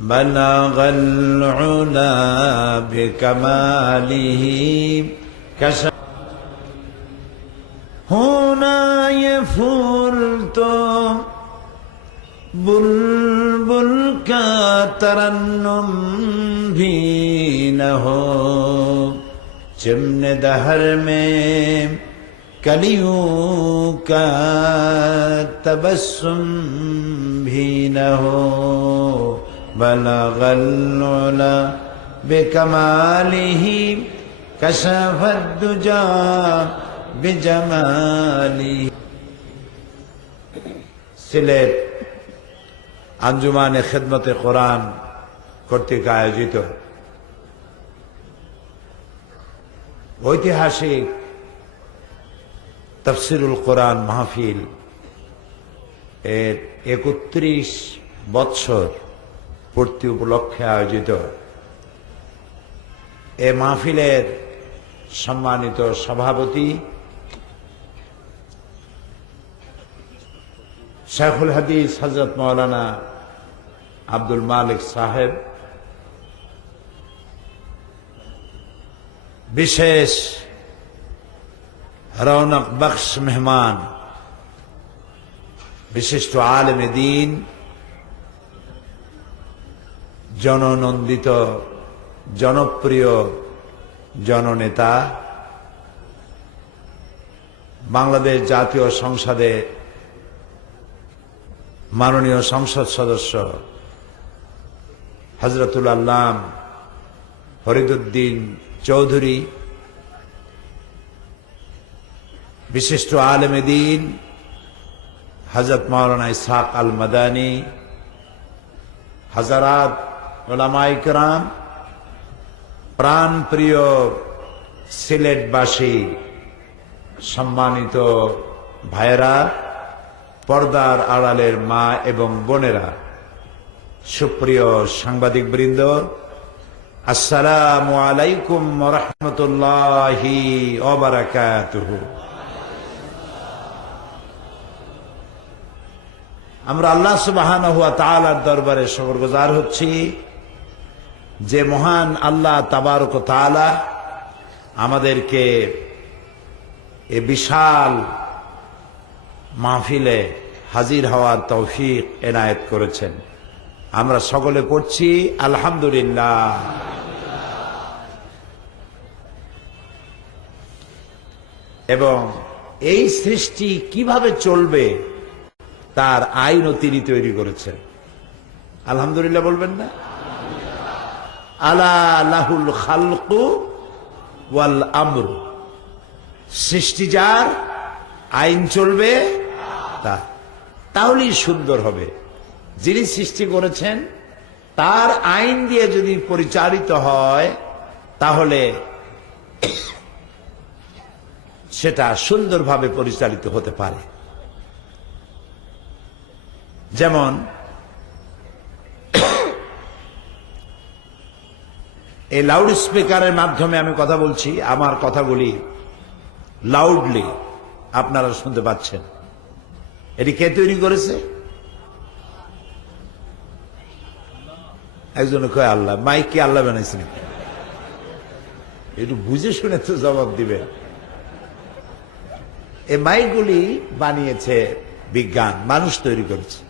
بلغ العلا بكماله كشف होना ये फूल तो बुलबुल का तरन्नुम भी न हो, चिमने दहर में कलियों का तबस्सुम भी न हो। बलगल उला बिकमालिही कशफद दुजा बिजमाली। সিলেট আঞ্জুমানে খেদমতে কোরআন কর্তৃক আয়োজিত ঐতিহাসিক তাফসিরুল কোরআন মাহফিল এর ৩১ বৎসর পূর্তি উপলক্ষে আয়োজিত এ মাহফিলের সম্মানিত সভাপতি শেখুল হাদিস হযরত মাওলানা আব্দুল মালিক সাহেব, বিশেষ রৌনক বখশ মেহমান বিশিষ্ট আলেম দ্বীন, জননন্দিত জনপ্রিয় জননেতা, বাংলাদেশ জাতীয় সংসদে মাননীয় সংসদ সদস্য হযরতুল আল্লাম ফরিদউদ্দিন চৌধুরী, বিশিষ্ট আলেম দ্বীন হযরত মাওলানা ইসহাক আল মাদানী, হাজারাত উলামায়ে কেরাম, প্রাণপ্রিয় সিলেটবাসী, সম্মানিত ভাইয়েরা, পর্দার আড়ালের মা এবং বোনেরা, সুপ্রিয় সাংবাদিক বৃন্দ, আসসালামু আলাইকুম ওয়া রাহমাতুল্লাহি ওয়া বারাকাতুহু। আমরা আল্লাহ সুবহানাহু ওয়া তাআলার দরবারে শুকরগুজার হচ্ছি যে মহান আল্লাহ তাবারক ওয়া তাআলা আমাদেরকে এ বিশাল মাহফিলে হাজির হওয়ার তৌফিক এনায়েত করেছেন। আমরা সকলে পড়ছি আলহামদুলিল্লাহ। এবং এই সৃষ্টি কিভাবে চলবে তার আইনও তিনি তৈরি করেছেন। আলহামদুলিল্লাহ বলবেন না? আলা লাহুল খালকু ওয়াল আমর, সৃষ্টি যার, আইন চলবে তার, তাহলেই সুন্দর হবে। যিনি সৃষ্টি করেছেন তার আইন দিয়ে যদি পরিচালিত হয় তাহলে সেটা সুন্দরভাবে পরিচালিত হতে পারে। যেমন এই লাউড স্পিকারের মাধ্যমে আমি কথা বলছি, আমার কথাগুলি লাউডলি আপনারা শুনতে পাচ্ছেন। এটি কে তৈরি করেছে? একজন কয় আল্লাহ। মাইক কি আল্লাহ বানাইছেন? একটু বুঝে শুনে তো জবাব দিবে। এই মাইকগুলি বানিয়েছে বিজ্ঞান, মানুষ তৈরি করেছে।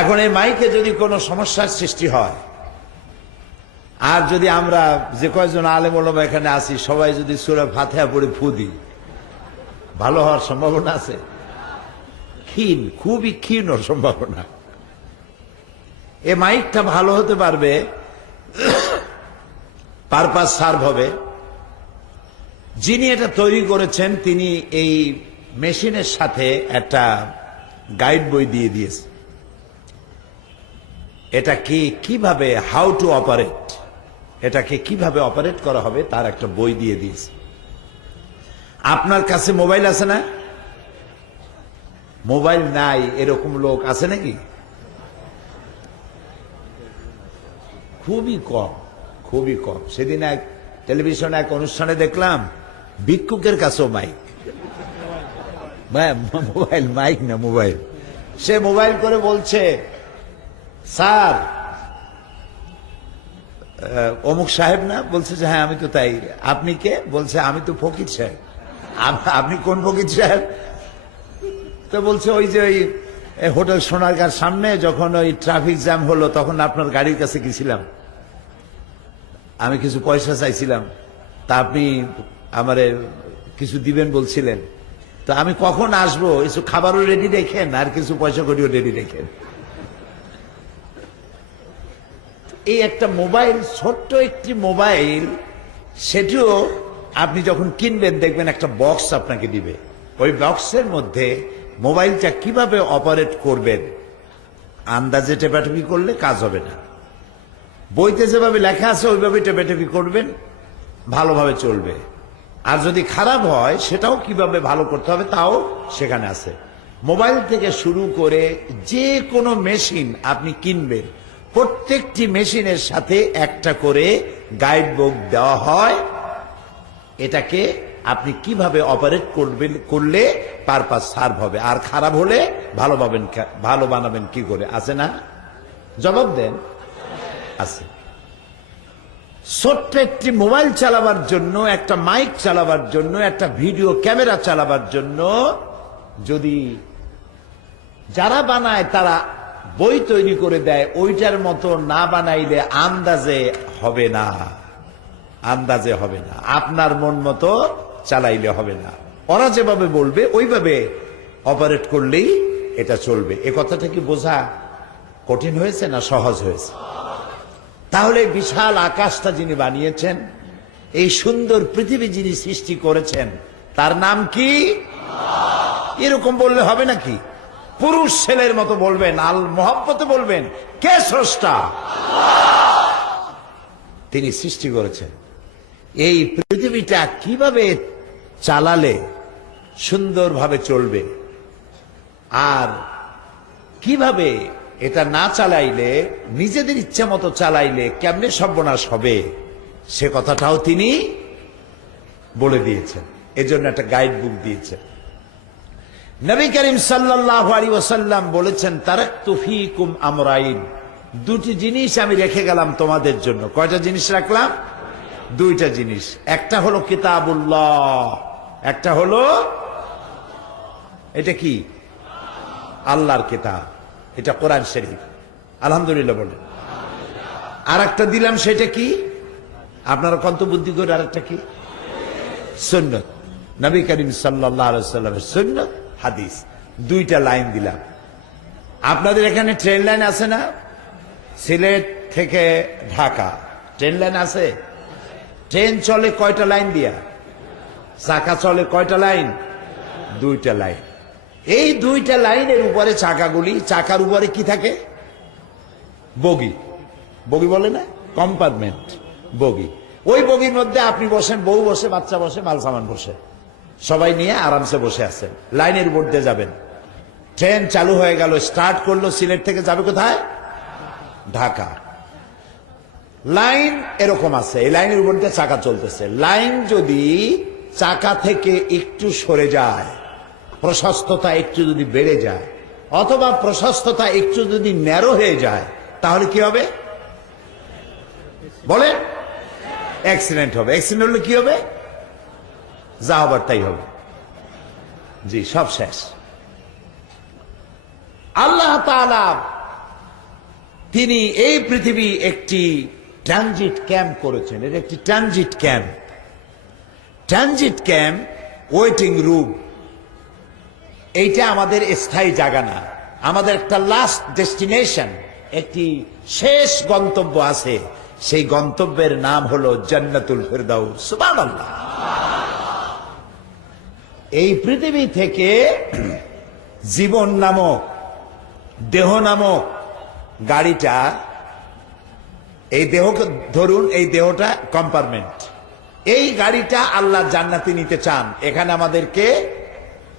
এখন এই মাইকে যদি কোনো সমস্যার সৃষ্টি হয়, আর যদি আমরা যে কয়েকজন আলেম ওলামা এখানে আসি সবাই যদি সূরা ফাতিহা পড়ে ফু দিই, ভালো হওয়ার সম্ভাবনা আছে? ক্ষীণ, খুবই ক্ষীণ সম্ভাবনা। এ মাইকটা ভালো হতে পারবে, পারপাস সার্ভ হবে। যিনি এটা তৈরি করেছেন তিনি এই মেশিনের সাথে একটা গাইড বই দিয়ে দিয়েছে। এটা কিভাবে, হাউ টু অপারেট, এটাকে কিভাবে অপারেট করা হবে তার একটা বই দিয়ে দিয়েছে। আপনার কাছে মোবাইল আছে না? মোবাইল নাই এরকম লোক আছে নাকি? খুবই কম, খুবই কম। সেদিন এক টেলিভিশনে এক অনুষ্ঠানে দেখলাম ভিক্ষুকের কাছেও মাইক, মোবাইল, মাইক না মোবাইল। সে মোবাইল করে বলছে স্যার অমুক সাহেব না? বলছে যে হ্যাঁ আমি তো তাই। আপনি কে? বলছে আমি তো ফকির সাহেব। আপনি কোন ফকির সাহেব? তো বলছে ওই যে ওই হোটেল সোনারগাঁর সামনে যখন ওই ট্রাফিক জ্যাম হলো তখন আপনার গাড়ির কাছে গেছিলাম, আমি কিছু পয়সা চাইছিলাম, তা আপনি আমারে কিছু দিবেন বলছিলেন, তো আমি কখন আসবো কিছু খাবারও রেডি রেখেন আর কিছু পয়সা করিও রেডি রেখেন। এই একটা মোবাইল, ছোট্ট একটি মোবাইল, সেটিও আপনি যখন কিনবেন দেখবেন একটা বক্স আপনাকে দিবে। ওই বক্সের মধ্যে মোবাইলটা কিভাবে অপারেট করবেন আন্দাজে টেপাটেপি করলে কাজ হবে না। বইতে যেভাবে লেখা আছে ওইভাবে টেপাটেপি করবেন, ভালোভাবে চলবে। আর যদি খারাপ হয় সেটাও কিভাবে ভালো করতে হবে তাও সেখানে আছে। মোবাইল থেকে শুরু করে যে কোনো মেশিন আপনি কিনবেন, প্রত্যেকটি মেশিনের সাথে একটা করে গাইড বুক দেওয়া হয়। এটাকে আপনি কিভাবে অপারেট করবেন, করলে পারপাস সার্ভ হবে, আর খারাপ হলে ভালো বানাবেন কি করে, আছে না? জবাব দেন। আছে। ছোট্ট একটি মোবাইল চালাবার জন্য, একটা মাইক চালাবার জন্য, একটা ভিডিও ক্যামেরা চালাবার জন্য যদি যারা বানায় তারা বই তৈরি করে দেয়, ওইটার মতো না বানাইলে আন্দাজে হবে না, আন্দাজে হবে না, আপনার মন মতো চালাইলে হবে না। ওরা যেভাবে বলবে ওইভাবে অপারেট করলেই এটা চলবে। এ কথাটা কি বোঝা কঠিন হয়েছে না সহজ হয়েছে? তাহলে বিশাল আকাশটা যিনি বানিয়েছেন, এই সুন্দর পৃথিবী যিনি সৃষ্টি করেছেন, তার নাম কি? এরকম বললে হবে নাকি? পুরুষ ছেলের মতো বলবেন, আল মোহাব্বতে বলবেন, কে স্রষ্টা? তিনি সৃষ্টি করেছেন। এই পৃথিবীটা কিভাবে চালালে সুন্দরভাবে চলবে আর কিভাবে এটা না চালাইলে, নিজেদের ইচ্ছা মতো চালাইলে কেমনে সর্বনাশ হবে, সে কথাটাও তিনি বলে দিয়েছেন। এজন্য একটা গাইড বুক দিয়েছেন। নবী করিম সাল্লাল্লাহু আলাইহি ওয়াসাল্লাম বলেছেন, তারাকতু ফীকুম আমরাইন, দুটি জিনিস আমি রেখে গেলাম তোমাদের জন্য। কয়টা জিনিস রাখলাম? দুইটা জিনিস। একটা হলো কিতাবুল্লাহ, একটা হলো এটা কি? আল্লাহর কিতাব, এটা কোরআন শরীফ। আলহামদুলিল্লাহ বলেন। আর একটা দিলাম, সেটা কি? আপনারা কত বুদ্ধি করে, আর একটা কি? সুন্নাত, নবী করিম সাল্লাল্লাহু আলাইহি ওয়াসাল্লামের সুন্নাত, হাদিস। দুইটা লাইন দিলাম। আপনাদের এখানে ট্রেন লাইন আছে না? সিলেট থেকে ঢাকা ট্রেন লাইন আছে। ট্রেন চলে কয়টা লাইন দিয়া? চাকা চলে কয়টা লাইন? দুইটা লাইন। এই দুইটা লাইনের উপরে চাকাগুলি, চাকার উপরে কি থাকে? বগি। বগি বলে না? কম্পার্টমেন্ট, বগি। ওই বগির মধ্যে আপনি বসেন, বউ বসে, বাচ্চা বসে, মাল সামান বসে, সবাই নিয়ে আরামসে বসে আছেন, লাইনের উপর দিয়ে যাবেন। ট্রেন চালু হয়ে গেল, স্টার্ট করলো, সিলেট থেকে যাবে কোথায়? ঢাকা। লাইন এরকম আছে, এই লাইনের উপর দিয়ে চাকা চলতেছে। লাইন যদি চাকা থেকে একটু সরে যায়, প্রশস্ততা একটু যদি বেড়ে যায়, অথবা প্রশস্ততা একটু যদি ন্যারো হয়ে যায়, তাহলে কি হবে বলে? অ্যাক্সিডেন্ট হবে। অ্যাক্সিডেন্ট হলে কি হবে? যা হবার তাই হবে। জি, সব শেষ। আল্লাহ তাআলা তিনি এই পৃথিবী একটি ট্রানজিট ক্যাম্প করেছেন। এটা একটি transit camp. Transit camp, waiting room, এইটা আমাদের স্থায়ী জায়গা না, আমাদের একটা লাস্ট ডেস্টিনেশন, একটি শেষ গন্তব্য আছে। সেই গন্তব্যের নাম হলো জান্নাতুল ফেরদাউস। সুবহানাল্লাহ। এই পৃথিবী থেকে জীবন নামক, দেহ নামক গাড়িটা, এই দেহকে ধরুন, এই দেহটা কম্পার্টমেন্ট, এই গাড়িটা আল্লাহ জান্নাতে নিতে চান। এখানে আমাদেরকে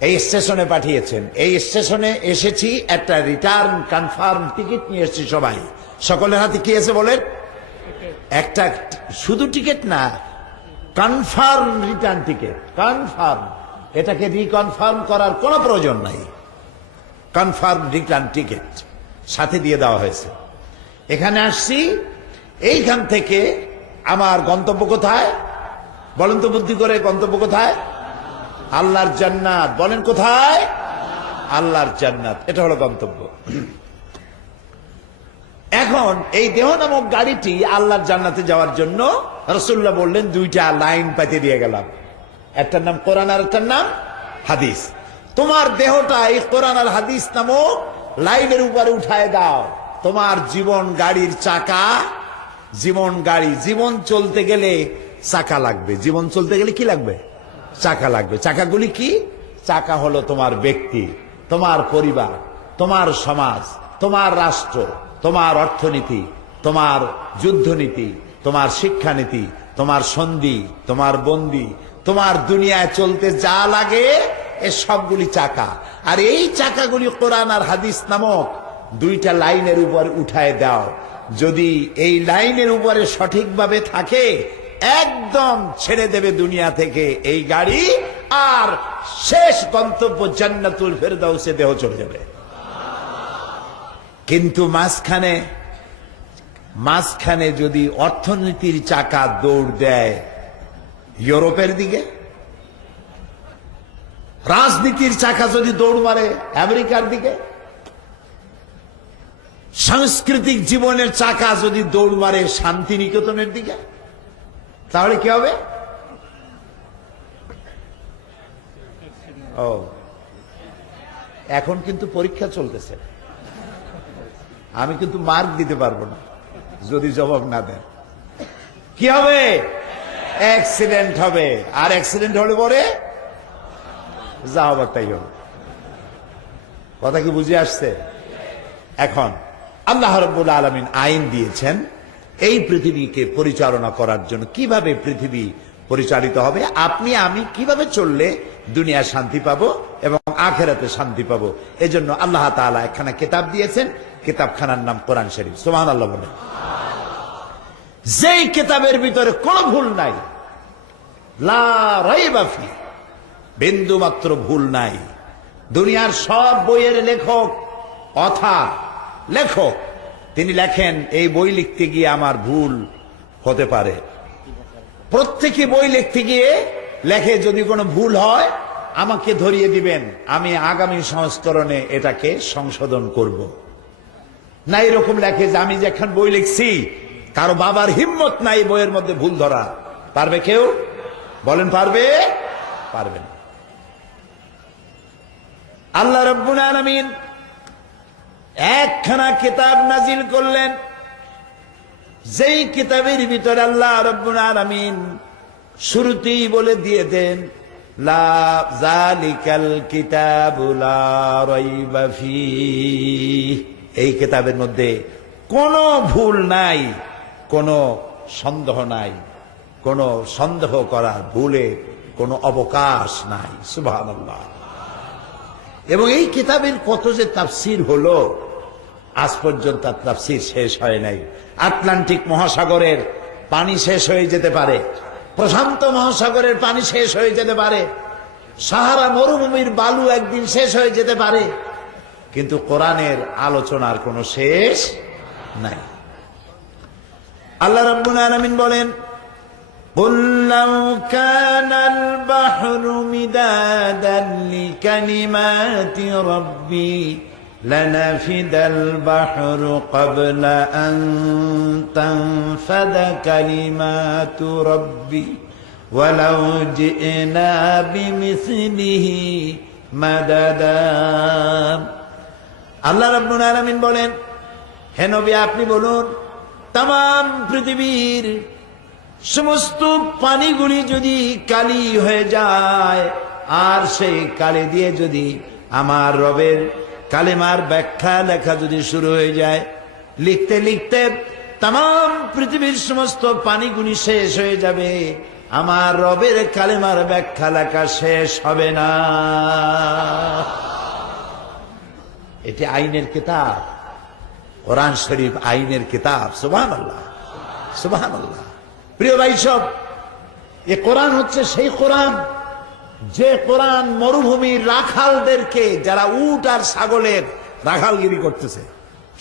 এই স্টেশনে পাঠিয়েছেন। এই স্টেশনে এসেছি, একটা রিটার্ন কনফার্ম টিকিট নিয়ে এসেছি। সবাই, সকলের হাতে কি আছে বলেন? একটা, শুধু টিকিট না, কনফার্ম রিটার্ন টিকিট। কনফার্ম, এটাকে রিকনফার্ম করার কোনো প্রয়োজন নাই। কনফার্ম রিটার্ন টিকিট সাথে দিয়ে দেওয়া হয়েছে। এখানে আসছি, এইখান থেকে আমার গন্তব্য কোথায় বলেন তো বুদ্ধি করে? গন্তব্য কোথায়? আল্লাহর জান্নাত। বলেন কোথায়? আল্লাহর জান্নাত। এটা হলো গন্তব্য। এখন এই দেহ নামক গাড়িটি আল্লাহর জান্নাতে যাওয়ার জন্য রাসূলুল্লাহ বললেন দুইটা লাইন পাইতে দিয়ে গেলাম, একটার নাম কোরআন আর একটার নাম হাদিস। তোমার দেহটা এই কোরআন আর হাদিস নামক লাইনের উপরে উঠায় দাও। তোমার জীবন গাড়ির চাকা, জীবন গাড়ি, জীবন চলতে গেলে চাকা লাগবে। জীবন চলতে গেলে কি লাগবে? চাকা লাগবে। চাকাগুলি কি? চাকা হলো তোমার ব্যক্তি, তোমার পরিবার, তোমার সমাজ, তোমার রাষ্ট্র, তোমার অর্থনীতি, তোমার যুদ্ধনীতি, তোমার শিক্ষানীতি, তোমার সন্ধি, তোমার বন্দি, তোমার দুনিয়ায় চলতে যা লাগে এ সবগুলি চাকা। আর এই চাকাগুলি কোরআন আর হাদিস নামক দুইটা লাইনের উপর উঠায় দাও। যদি এই লাইনের উপরে সঠিকভাবে থাকে, একদম ছেড়ে দেবে দুনিয়া থেকে এই গাড়ি, আর শেষ গন্তব্য জান্নাতুল ফেরদাউসে দেহ চলে যাবে। কিন্তু মাঝখানে যদি অর্থনীতির চাকা দৌড় দেয় ইউরোপের দিকে, রাজনীতির চাকা যদি দৌড় মারে আমেরিকার দিকে, সাংস্কৃতিক জীবনের চাকা যদি দৌড় মারে শান্তিনিকেতনের দিকে, তাহলে কি হবে? ও, এখন কিন্তু পরীক্ষা চলতেছে, আমি কিন্তু মার্ক দিতে পারবো না যদি জবাব না দেন। কি হবে? অ্যাক্সিডেন্ট হবে। আর অ্যাক্সিডেন্ট হলে পরে যা হবার তাই হবে। কথা কি বুঝে আসছে? এখন আল্লাহ রাব্বুল আলামিন আইন দিয়েছেন এই পৃথিবীকে পরিচালনা করার জন্য। কিভাবে পৃথিবী পরিচালিত হবে, আপনি আমি কিভাবে চললে দুনিয়া শান্তি পাবো এবং আখিরাতে শান্তি পাবো, এজন্য আল্লাহ তাআলা একখানা কিতাব দিয়েছেন। কিতাবখানার নাম কোরআন শরীফ। সুবহানাল্লাহ বলেন। যেই কিতাবের ভিতরে কোনো ভুল নাই, লা রাইবা ফি, বিন্দু মাত্র ভুল নাই। দুনিয়ার সব বইয়ের লেখক, লেখক, তিনি লেখেন এই বই লিখতে গিয়ে আমার ভুল হতে পারে। প্রত্যেকে বই লিখতে গিয়ে লেখে যদি কোনো ভুল হয় আমাকে ধরিয়ে দিবেন, আমি আগামী সংস্করণে এটাকে সংশোধন করব। না এরকম লেখে যে আমি যেখান বই লিখছি কারো বাবার হিম্মত নাই বইয়ের মধ্যে ভুল ধরা। পারবে কেউ? বলেন পারবে? পারবে না। আল্লাহ রাব্বুল আলামিন একখানা কিতাব নাজিল করলেন, যেই কিতাবের ভিতরে আল্লাহ রাব্বুল আলামিন শুরুতেই বলে দিয়ে দেন, লা যালিকাল কিতাবু লা রাইবা ফীহ। এই কিতাবের মধ্যে কোনো ভুল নাই, কোনো সন্দেহ নাই, কোনো সন্দেহ করার ভুলে কোনো অবকাশ নাই। সুবহানাল্লাহ। এবং এই কিতাবের কত যে তাফসীর হলো, আজ পর্যন্ত তাফসীর শেষ হয় নাই। আটলান্টিক মহাসাগরের পানি শেষ হয়ে যেতে পারে, প্রশান্ত মহাসাগরের পানি শেষ হয়ে যেতে পারে, সাহারা মরুভূমির বালু একদিন শেষ হয়ে যেতে পারে, কিন্তু কোরআনের আলোচনার কোনো শেষ নাই। আল্লাহ রাব্বুল আলামিন বলেন, قُلْ لَوْ كَانَ الْبَحْرُ مِدَادًا لِكَلِمَاتِ رَبِّي لَنَفِدَ الْبَحْرُ قَبْلَ أَنْ تَنْفَدَ كَلِمَاتُ رَبِّي وَلَوْ جِئْنَا بِمِثْلِهِ مَدَدًا। আল্লাহ রাব্বুল আলামিন বলেন, হে নবী আপনি বলুন, তাম পৃথিবীর সমস্ত পানিগুলি যদি কালি হয়ে যায়, আর সেই কালি দিয়ে যদি আমার রবের কালেমার ব্যাখ্যা লেখা যদি শুরু হয়ে যায়, লিখতে লিখতে তাম পৃথিবীর সমস্ত পানিগুলি শেষ হয়ে যাবে, আমার রবের কালেমার ব্যাখ্যা লেখা শেষ হবে না। এটি আইনের কিতাব, কোরআন শরীফ আইনের কিতাব। সুবহানাল্লাহ, সুবহানাল্লাহ। প্রিয় ভাই সব, এ কোরআন হচ্ছে সেই কোরআন যে কোরআন মরুভূমির রাখালদেরকে, যারা উট আর ছাগলের রাখালগিরি করতেছে,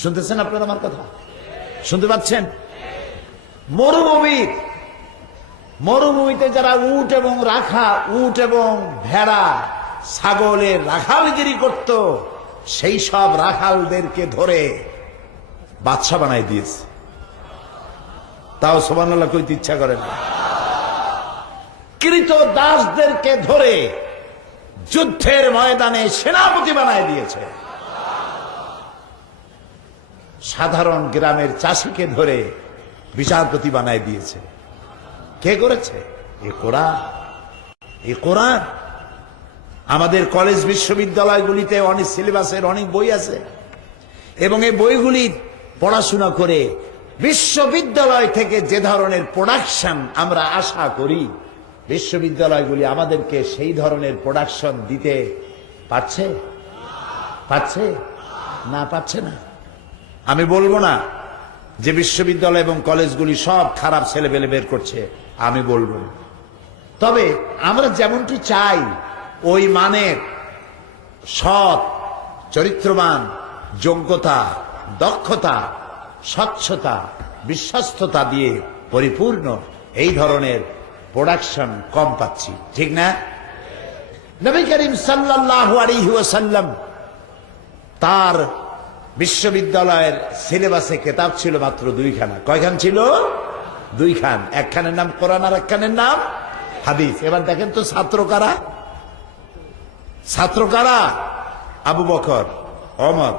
শুনতেছেন আপনারা আমার কথা? শুনতে পাচ্ছেন? মরুভূমিতে যারা উট এবং ভেড়া ছাগলের রাখালগিরি করত, সেই সব রাখালদেরকে ধরে বাদশা বানাই দিয়েছে। তাও সুবহানাল্লাহ কইতে ইচ্ছা করে না। কৃত দাসদেরকে ধরে যুদ্ধের ময়দানে সেনাপতি বানায় দিয়েছে। সাধারণ গ্রামের চাষিকে ধরে বিচারপতি বানায় দিয়েছে। কে করেছে? এ কোরআন। আমাদের কলেজ বিশ্ববিদ্যালয়গুলিতে অনেক সিলেবাসের অনেক বই আছে, এবং এই বইগুলি পড়াশোনা করে বিশ্ববিদ্যালয় থেকে যে ধরনের প্রোডাকশন আমরা আশা করি, বিশ্ববিদ্যালয়গুলি আমাদেরকে সেই ধরনের প্রোডাকশন দিতে পারছে না? পারছে না। আমি বলবো না যে বিশ্ববিদ্যালয় এবং কলেজগুলি সব খারাপ ছেলেপেলে বের করছে, আমি বলবো না। তবে আমরা যেমনটি চাই ওই মানের সৎ, চরিত্রবান, যোগ্যতা, দক্ষতা, স্বচ্ছতা, বিশ্বস্ততা দিয়ে পরিপূর্ণ এই ধরনের প্রোডাকশন কম পাচ্ছি, ঠিক না? নবী করিম সাল্লাল্লাহু আলাইহি ওয়াসাল্লাম তার বিশ্ববিদ্যালয়ের সিলেবাসে কিতাব ছিল মাত্র 2খানা। কয়খান ছিল? 2খান। একখানের নাম কোরআন আর একখানের নাম হাদিস। এবার দেখেন তো ছাত্র কারা? আবু বকর, ওমর,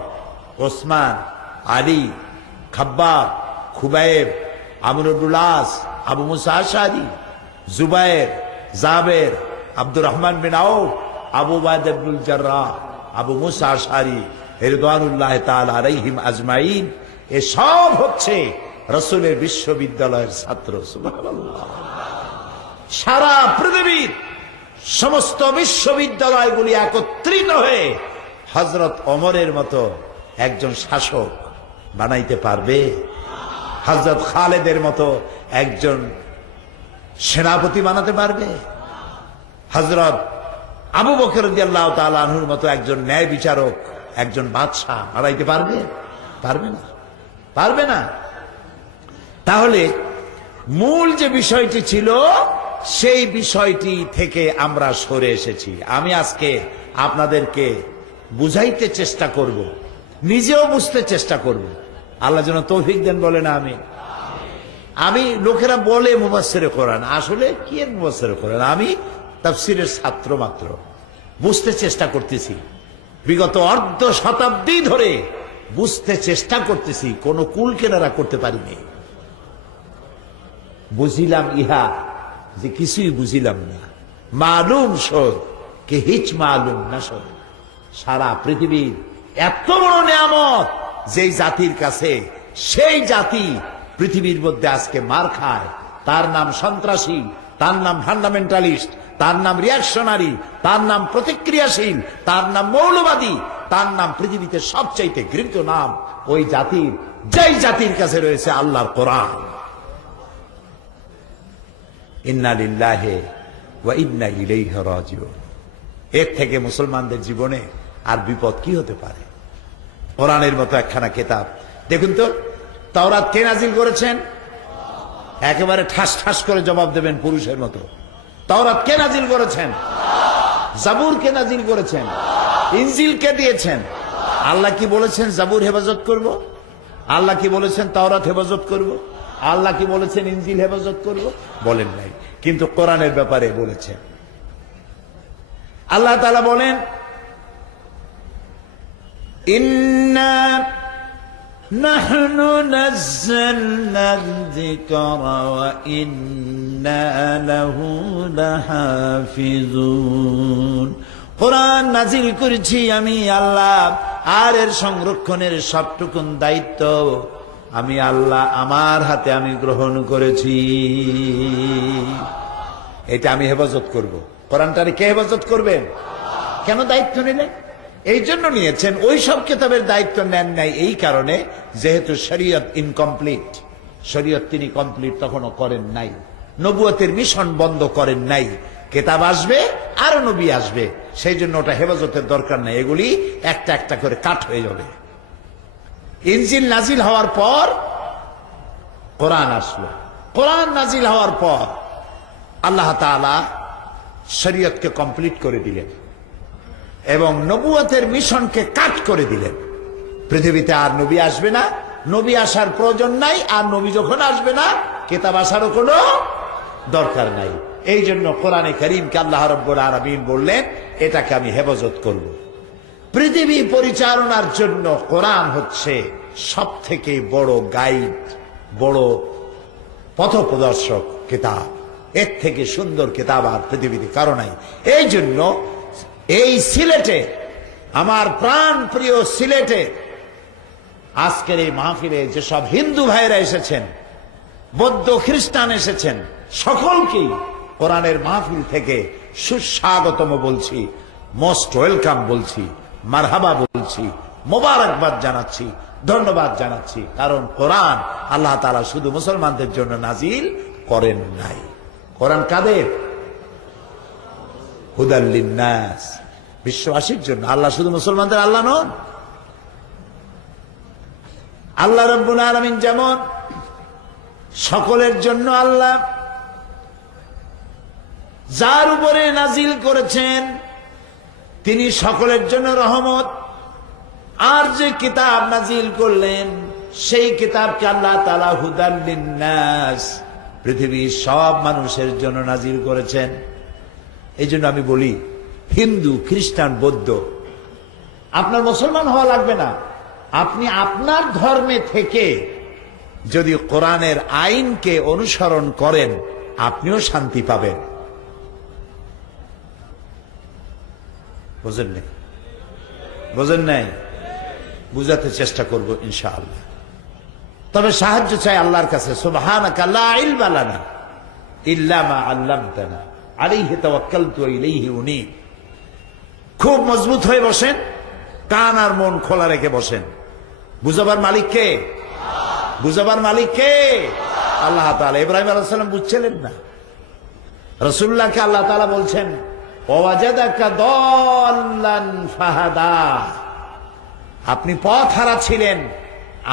ওসমান, আলী, খাব্বাব, খুবাইব, আমর ইবনুল আস, আবু মুসা আশআরী, জুবায়ের, জাবের, আব্দুর রহমান বিন আউফ, আবু উবাইদা ইবনুল জাররাহ, আবু মুসা আশআরী রিদওয়ানুল্লাহ তাআলা আলাইহিম আজমাইন। এসব হচ্ছে রাসূলের বিশ্ববিদ্যালয়ের ছাত্র। সুবহানাল্লাহ। সারা পৃথিবীর সমস্ত বিশ্ববিদ্যালয়গুলি একত্রিত হয়ে হযরত ওমরের মতো একজন শাসক বানাইতে পারবে? হযরত খালেদের মতো একজন সেনাপতি বানাতে পারবে? হযরত আবু বকর রাদিয়াল্লাহু তাআলা আনহুর মতো একজন ন্যায় বিচারক, একজন বাদশাহ বানাইতে পারবে? পারবে না। তাহলে মূল যে বিষয়টি ছিল সেই বিষয়টি থেকে আমরা সরে এসেছি। আমি আজকে আপনাদেরকে বুঝাইতে চেষ্টা করব, নিজেও বুঝতে চেষ্টা করব। আল্লাহ যেন তৌফিক দেন, বলে না আমি লোকেরা বলে মুফাসসিরে কোরআন, আসলে কি এর মুফাসসিরে কোরআন? আমি তাফসীরের ছাত্র মাত্র, বুঝতে চেষ্টা করতেছি। বিগত অর্ধ শতাব্দী ধরে বুঝতে চেষ্টা করতেছি, কোন কুল কেনারা করতে পারিনি। বুঝিলাম ইহা যে কিছুই বুঝিলাম না। মালুম শোধ কে হিচ মালুম না শোধ। সারা পৃথিবীর এত বড় নিয়ামত যেই জাতির কাছে, সেই জাতি পৃথিবীর মধ্যে আজকে মার খায়। তার নাম সন্ত্রাসী, তার নাম ফান্ডামেন্টালিস্ট, তার নাম রিয়াকশনারি, তার নাম প্রতিক্রিয়াশীল, তার নাম মৌলবাদী, তার নাম পৃথিবীতে সবচাইতে ঘৃণিত নাম ওই জাতির, যেই জাতির কাছে রয়েছে আল্লাহর কোরআন। ইন্না লিল্লাহি ওয়া ইন্না ইলাইহি রাজিউন। এর থেকে মুসলমানদের জীবনে আর বিপদ কি হতে পারে? কোরআনের মতো একখানা কিতাব। দেখুন তো, তাওরাত কে নাজিল করেছেন? একেবারে ঠাস ঠাস করে জবাব দেবেন পুরুষের মতো। তাওরাত কে নাজিল করেছেন? জাবুর কে নাজিল করেছেন? ইনজিল কে দিয়েছেন? আল্লাহ কি বলেছেন জাবুর হেফাজত করব? আল্লাহ কি বলেছেন তাওরাত হেফাজত করব? আল্লাহ কি বলেছেন ইনজিল হেফাজত করব? বলেন নাই। কিন্তু কোরআনের ব্যাপারে বলেছেন। আল্লাহ তাআলা বলেন, ইন্না নাহনু নাযালনা যিকরা ওয়া ইন্না লাহু লাহাফিজুন। কোরআন নাজিল করেছি আমি আল্লাহ, আর এর সংরক্ষণের সবটুকুন দায়িত্ব আমি আল্লাহ আমার হাতে আমি গ্রহণ করেছি। এটা আমি হেফাজত করব। কোরআনটারে কে হেফাজত করবেন? কেন দায়িত্ব নিলেন? এই জন্য নিয়েছেন। ওই সব কিতাবের দায়িত্ব নেন নাই এই কারণে, যেহেতু শরীয়ত ইনকমপ্লিট, শরীয়ত তিনি কমপ্লিট তখনও করেন নাই, নবুয়তের মিশন বন্ধ করেন নাই। কিতাব আসবে, আরো নবী আসবে, সেই জন্য ওটা হেফাজতের দরকার নাই। এগুলি একটা একটা করে কাট হয়ে যাবে। ইনজিল নাজিল হওয়ার পর কোরআন আসলো। কোরআন নাজিল হওয়ার পর আল্লাহ তাআলা শরীয়তকে কমপ্লিট করে দিলেন এবং নবুয়তের মিশনকে কাট করে দিলেন। পৃথিবীতে আর নবী আসবে না, নবী আসার প্রয়োজন নাই, আর নবী যখন আসবে না কিতাব আসারও কোনো দরকার নাই। এই জন্য কোরআনে কারীমকে আল্লাহ রাব্বুল আলামিন বললেন, এটাকে আমি হেফাজত করব। পৃথিবী পরিচালনার জন্য কোরআন হচ্ছে সব থেকে বড় গাইড, বড় পথপ্রদর্শক কিতাব। এর থেকে সুন্দর কিতাব আর পৃথিবীতে কারো নাই। এই জন্য এই সিলেটে, আমার প্রাণ প্রিয় সিলেটে, আজকের এই মাহফিলে যেসব হিন্দু ভাইরা এসেছেন, বৌদ্ধ খ্রিস্টান এসেছেন, সকলকেই কোরআনের মাহফিল থেকে সুস্বাগতম বলছি, মোস্ট ওয়েলকাম বলছি, মারহাবা বলছি, মোবারকবাদ জানাচ্ছি, ধন্যবাদ জানাচ্ছি। কারণ কোরআন আল্লাহ তাআলা শুধু মুসলমানদের জন্য নাজিল করেন নাই। কোরআন কাদের? হুদাল লিন্নাস, বিশ্ববাসীর জন্য। আল্লাহ শুধু মুসলমানদের আল্লাহ নন। আল্লাহ রাব্বুল আলামিন যেমন সকলের জন্য আল্লাহ, যার উপরে নাজিল করেছেন তিনি সকলের জন্য রহমত। আর যে কিতাব নাজিল করলেন সেই কিতাবকে আল্লাহ তাআলা হুদাল লিন্নাস, পৃথিবীর সব মানুষের জন্য নাজিল করেছেন। এই জন্য আমি বলি, হিন্দু, খ্রিস্টান, বৌদ্ধ, আপনার মুসলমান হওয়া লাগবে না। আপনি আপনার ধর্মে থেকে যদি কোরআনের আইনকে অনুসরণ করেন, আপনিও শান্তি পাবেন। বুঝেন নাই? বুঝেন নাই? বুঝাতে চেষ্টা করব ইনশাআল্লাহ। তবে সাহায্য চাই আল্লাহর কাছে। সুবহানাকা লা ইলমা লানা ইল্লা মা আল্লামতানা আলাইহি তাওয়াক্কালতু ওয়া ইলাইহি উনীব। খুব মজবুত হয়ে বসেন, কান আর মন খোলা রেখে বসেন। বুঝাবার মালিক কে? বুঝাবার মালিক কে? আল্লাহ তাআলা। ইব্রাহিম আলাইহিস সালাম বুঝছিলেন না। রাসূলুল্লাহকে আল্লাহ তাআলা বলছেন, ওয়াজাদাকা দাল্লান ফাহাদা, আপনি পথ হারা ছিলেন,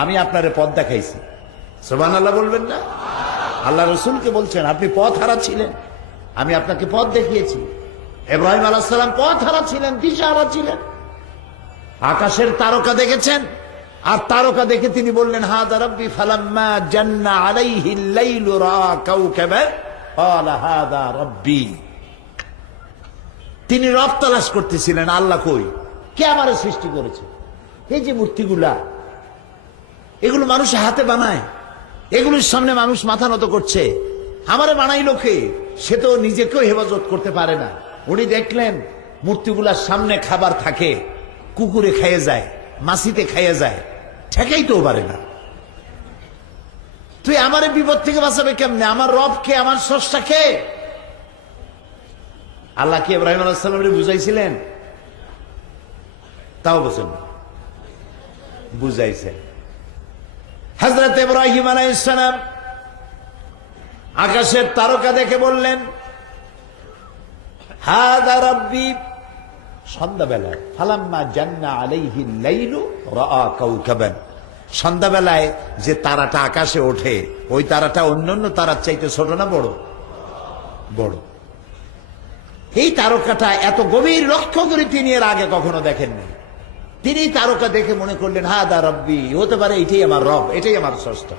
আমি আপনারে পথ দেখাইছি। সুবহানাল্লাহ বলবেন না? আল্লাহ রাসূলকে বলছেন, আপনি পথ হারা ছিলেন, আমি আপনাকে পথ দেখিয়েছি। ইব্রাহিম আলাইহিস সালাম পথ হারা ছিলেন, দিশা হারা ছিলেন। আকাশের তারকা দেখেছেন, আর তারকা দেখে তিনি বললেন, হাযা রাব্বি, ফালাম্মা জান্না আলাইহিল লাইলু রাআ কাওকাবান ক্বালা হাযা রাব্বি। তিনি রব তালাশ করতেছিলেন, আল্লাহ কই, কে আমারে সৃষ্টি করেছে? এই যে মূর্তিগুলা, এগুলো মানুষ হাতে বানায়, এগুলোর সামনে মানুষ মাথা নত করছে, আমারে বানাইলো কে? সে তো নিজেকেও হেফাজত করতে পারে না। উনি দেখলেন মূর্তিগুলার সামনে খাবার থাকে, কুকুরে খাইয়ে যায়, মাছিতে খাইয়ে যায়, ঠেকাইতেও পারে না। তুই আমারে বিপদ থেকে বাঁচাবে কেমনে? আমার রব কে? আমার স্রষ্টা কে? আল্লাহ কি ইব্রাহিম আলাইহিস সালামের বুঝাইছিলেন? তাও বোঝেন, বুঝাইছেন। হযরত ইব্রাহিম আলাইহিস সালাম আকাশের তারকা দেখে বললেন, হাযা রাব্বি, সন্ধ্যাবেলায়। ফালাম্মা জান্না আলাইহিল লাইলু রাআ কাওকাবান, সন্ধ্যাবেলায় যে তারাটা আকাশে ওঠে, ওই তারাটা অন্যান্য তারার চাইতে ছোট না বড়? বড়। এই তারকাটা এত গভীর লক্ষ্য করে তিনি এর আগে কখনো দেখেননি। তিনি তারকা দেখে মনে করলেন, হাদা রব্বি, হতে পারে এটাই আমার রব, এটাই আমার স্রষ্টা।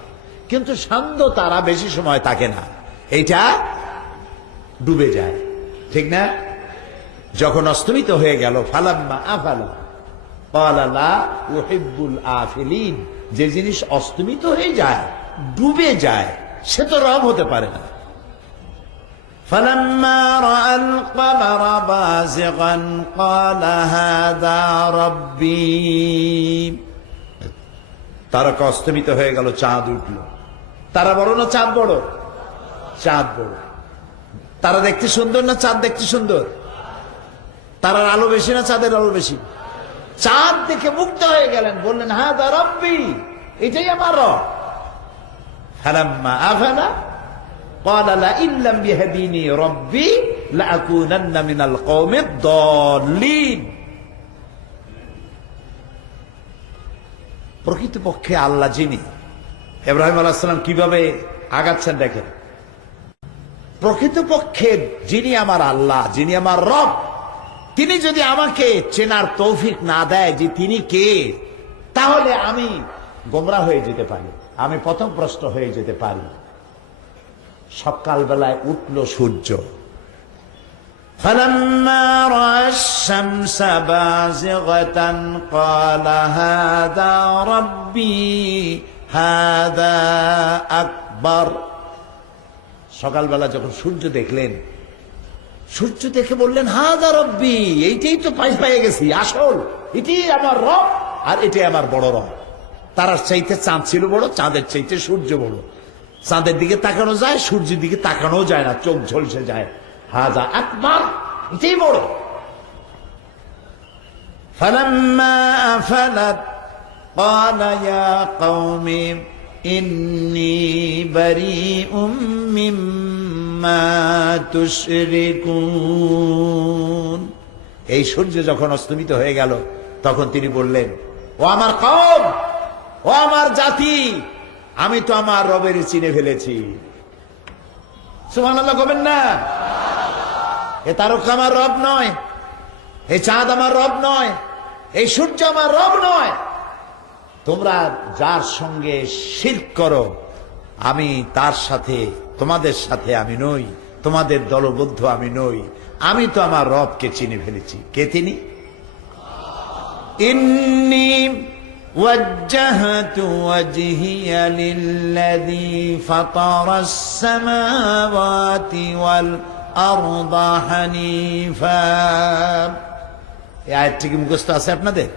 কিন্তু শান্ত তারা বেশি সময় থাকে না, এইটা ডুবে যায়, ঠিক না? যখন অস্তমিত হয়ে গেল, ফালাম্মা আফালা ক্বালা লা উহিব্বুল আফিলিন, যে জিনিস অস্তমিত হয়ে যায়, ডুবে যায়, সে তো রব হতে পারে না। فلما رأى القمر بازغا قال هذا ربي। তারকা অস্তমিত হয়ে গেল, চাঁদ উঠল। তারা বড় না চাঁদ বড়? চাঁদ বড়। তারা দেখতে সুন্দর না চাঁদ দেখতে সুন্দর? তারার আলো বেশি না চাঁদের আলো বেশি? চাঁদ দেখে মুগ্ধ হয়ে গেলেন, বললেন, হাযা রাব্বি, এটাই আমার রব। ফালাম্মা আফালা ক্বালা লাইন লাম ইয়াহদিনি রাব্বি লাআকুনান্না মিনাল কওমিদ দাল্লিন। প্রকৃতপক্ষে আল্লাহ যিনি, ইব্রাহিম আলাইহিস সালাম কিভাবে আগাচ্ছেন দেখেন। প্রকৃতপক্ষে যিনি আমার আল্লাহ, যিনি আমার রব, তিনি যদি আমাকে চেনার তৌফিক না দেয় যে তিনি কে, তাহলে আমি গোমরা হয়ে যেতে পারি, আমি পথভ্রষ্ট হয়ে যেতে পারি। সকালবেলায় উঠল সূর্য। فلما رأى الشمس بازغة قال هذا ربي هذا أكبر। সকালবেলা যখন সূর্য দেখলেন, সূর্য দেখে বললেন হাদা রব্বি, এইটাই তো পেয়ে গেছি, আসল এটাই আমার রব, আর এটাই আমার বড় রব। তারার চাইতে চাঁদ ছিল বড়, চাঁদের চাইতে সূর্য বড়। চাঁদের দিকে তাকানো যায়, সূর্যের দিকে তাকানো যায় না, চোখ ঝলসে যায়। হাদা আকবার, এটাই বড়। ফালাম্মা আফালাত قال يا قوم إني بريء مما تشركون। এই সূর্য যখন অস্তমিত হয়ে গেল, তখন তিনি বললেন, ও আমার কওম, ও আমার জাতি, আমি তো আমার রবের চিনে ফেলেছি। সুবহানাল্লাহ বলবেন না? এ তারকা আমার রব নয়, এই চাঁদ আমার রব নয়, এই সূর্য আমার রব নয়। তোমরা যার সঙ্গে শিরক করো, আমি তার সাথে, তোমাদের সাথে আমি নই, তোমাদের দলবদ্ধ আমি নই। আমি তো আমার রবকে চিনে ফেলেছি। কে তিনি? ইন্নী ওয়াজ্জাহতু ওয়াজহিয়া লিল্লাযী ফাতারাস সামাওয়াতি ওয়াল আরদা হানিফা। এই আয়াতটি কি মুখস্থ আছে আপনাদের?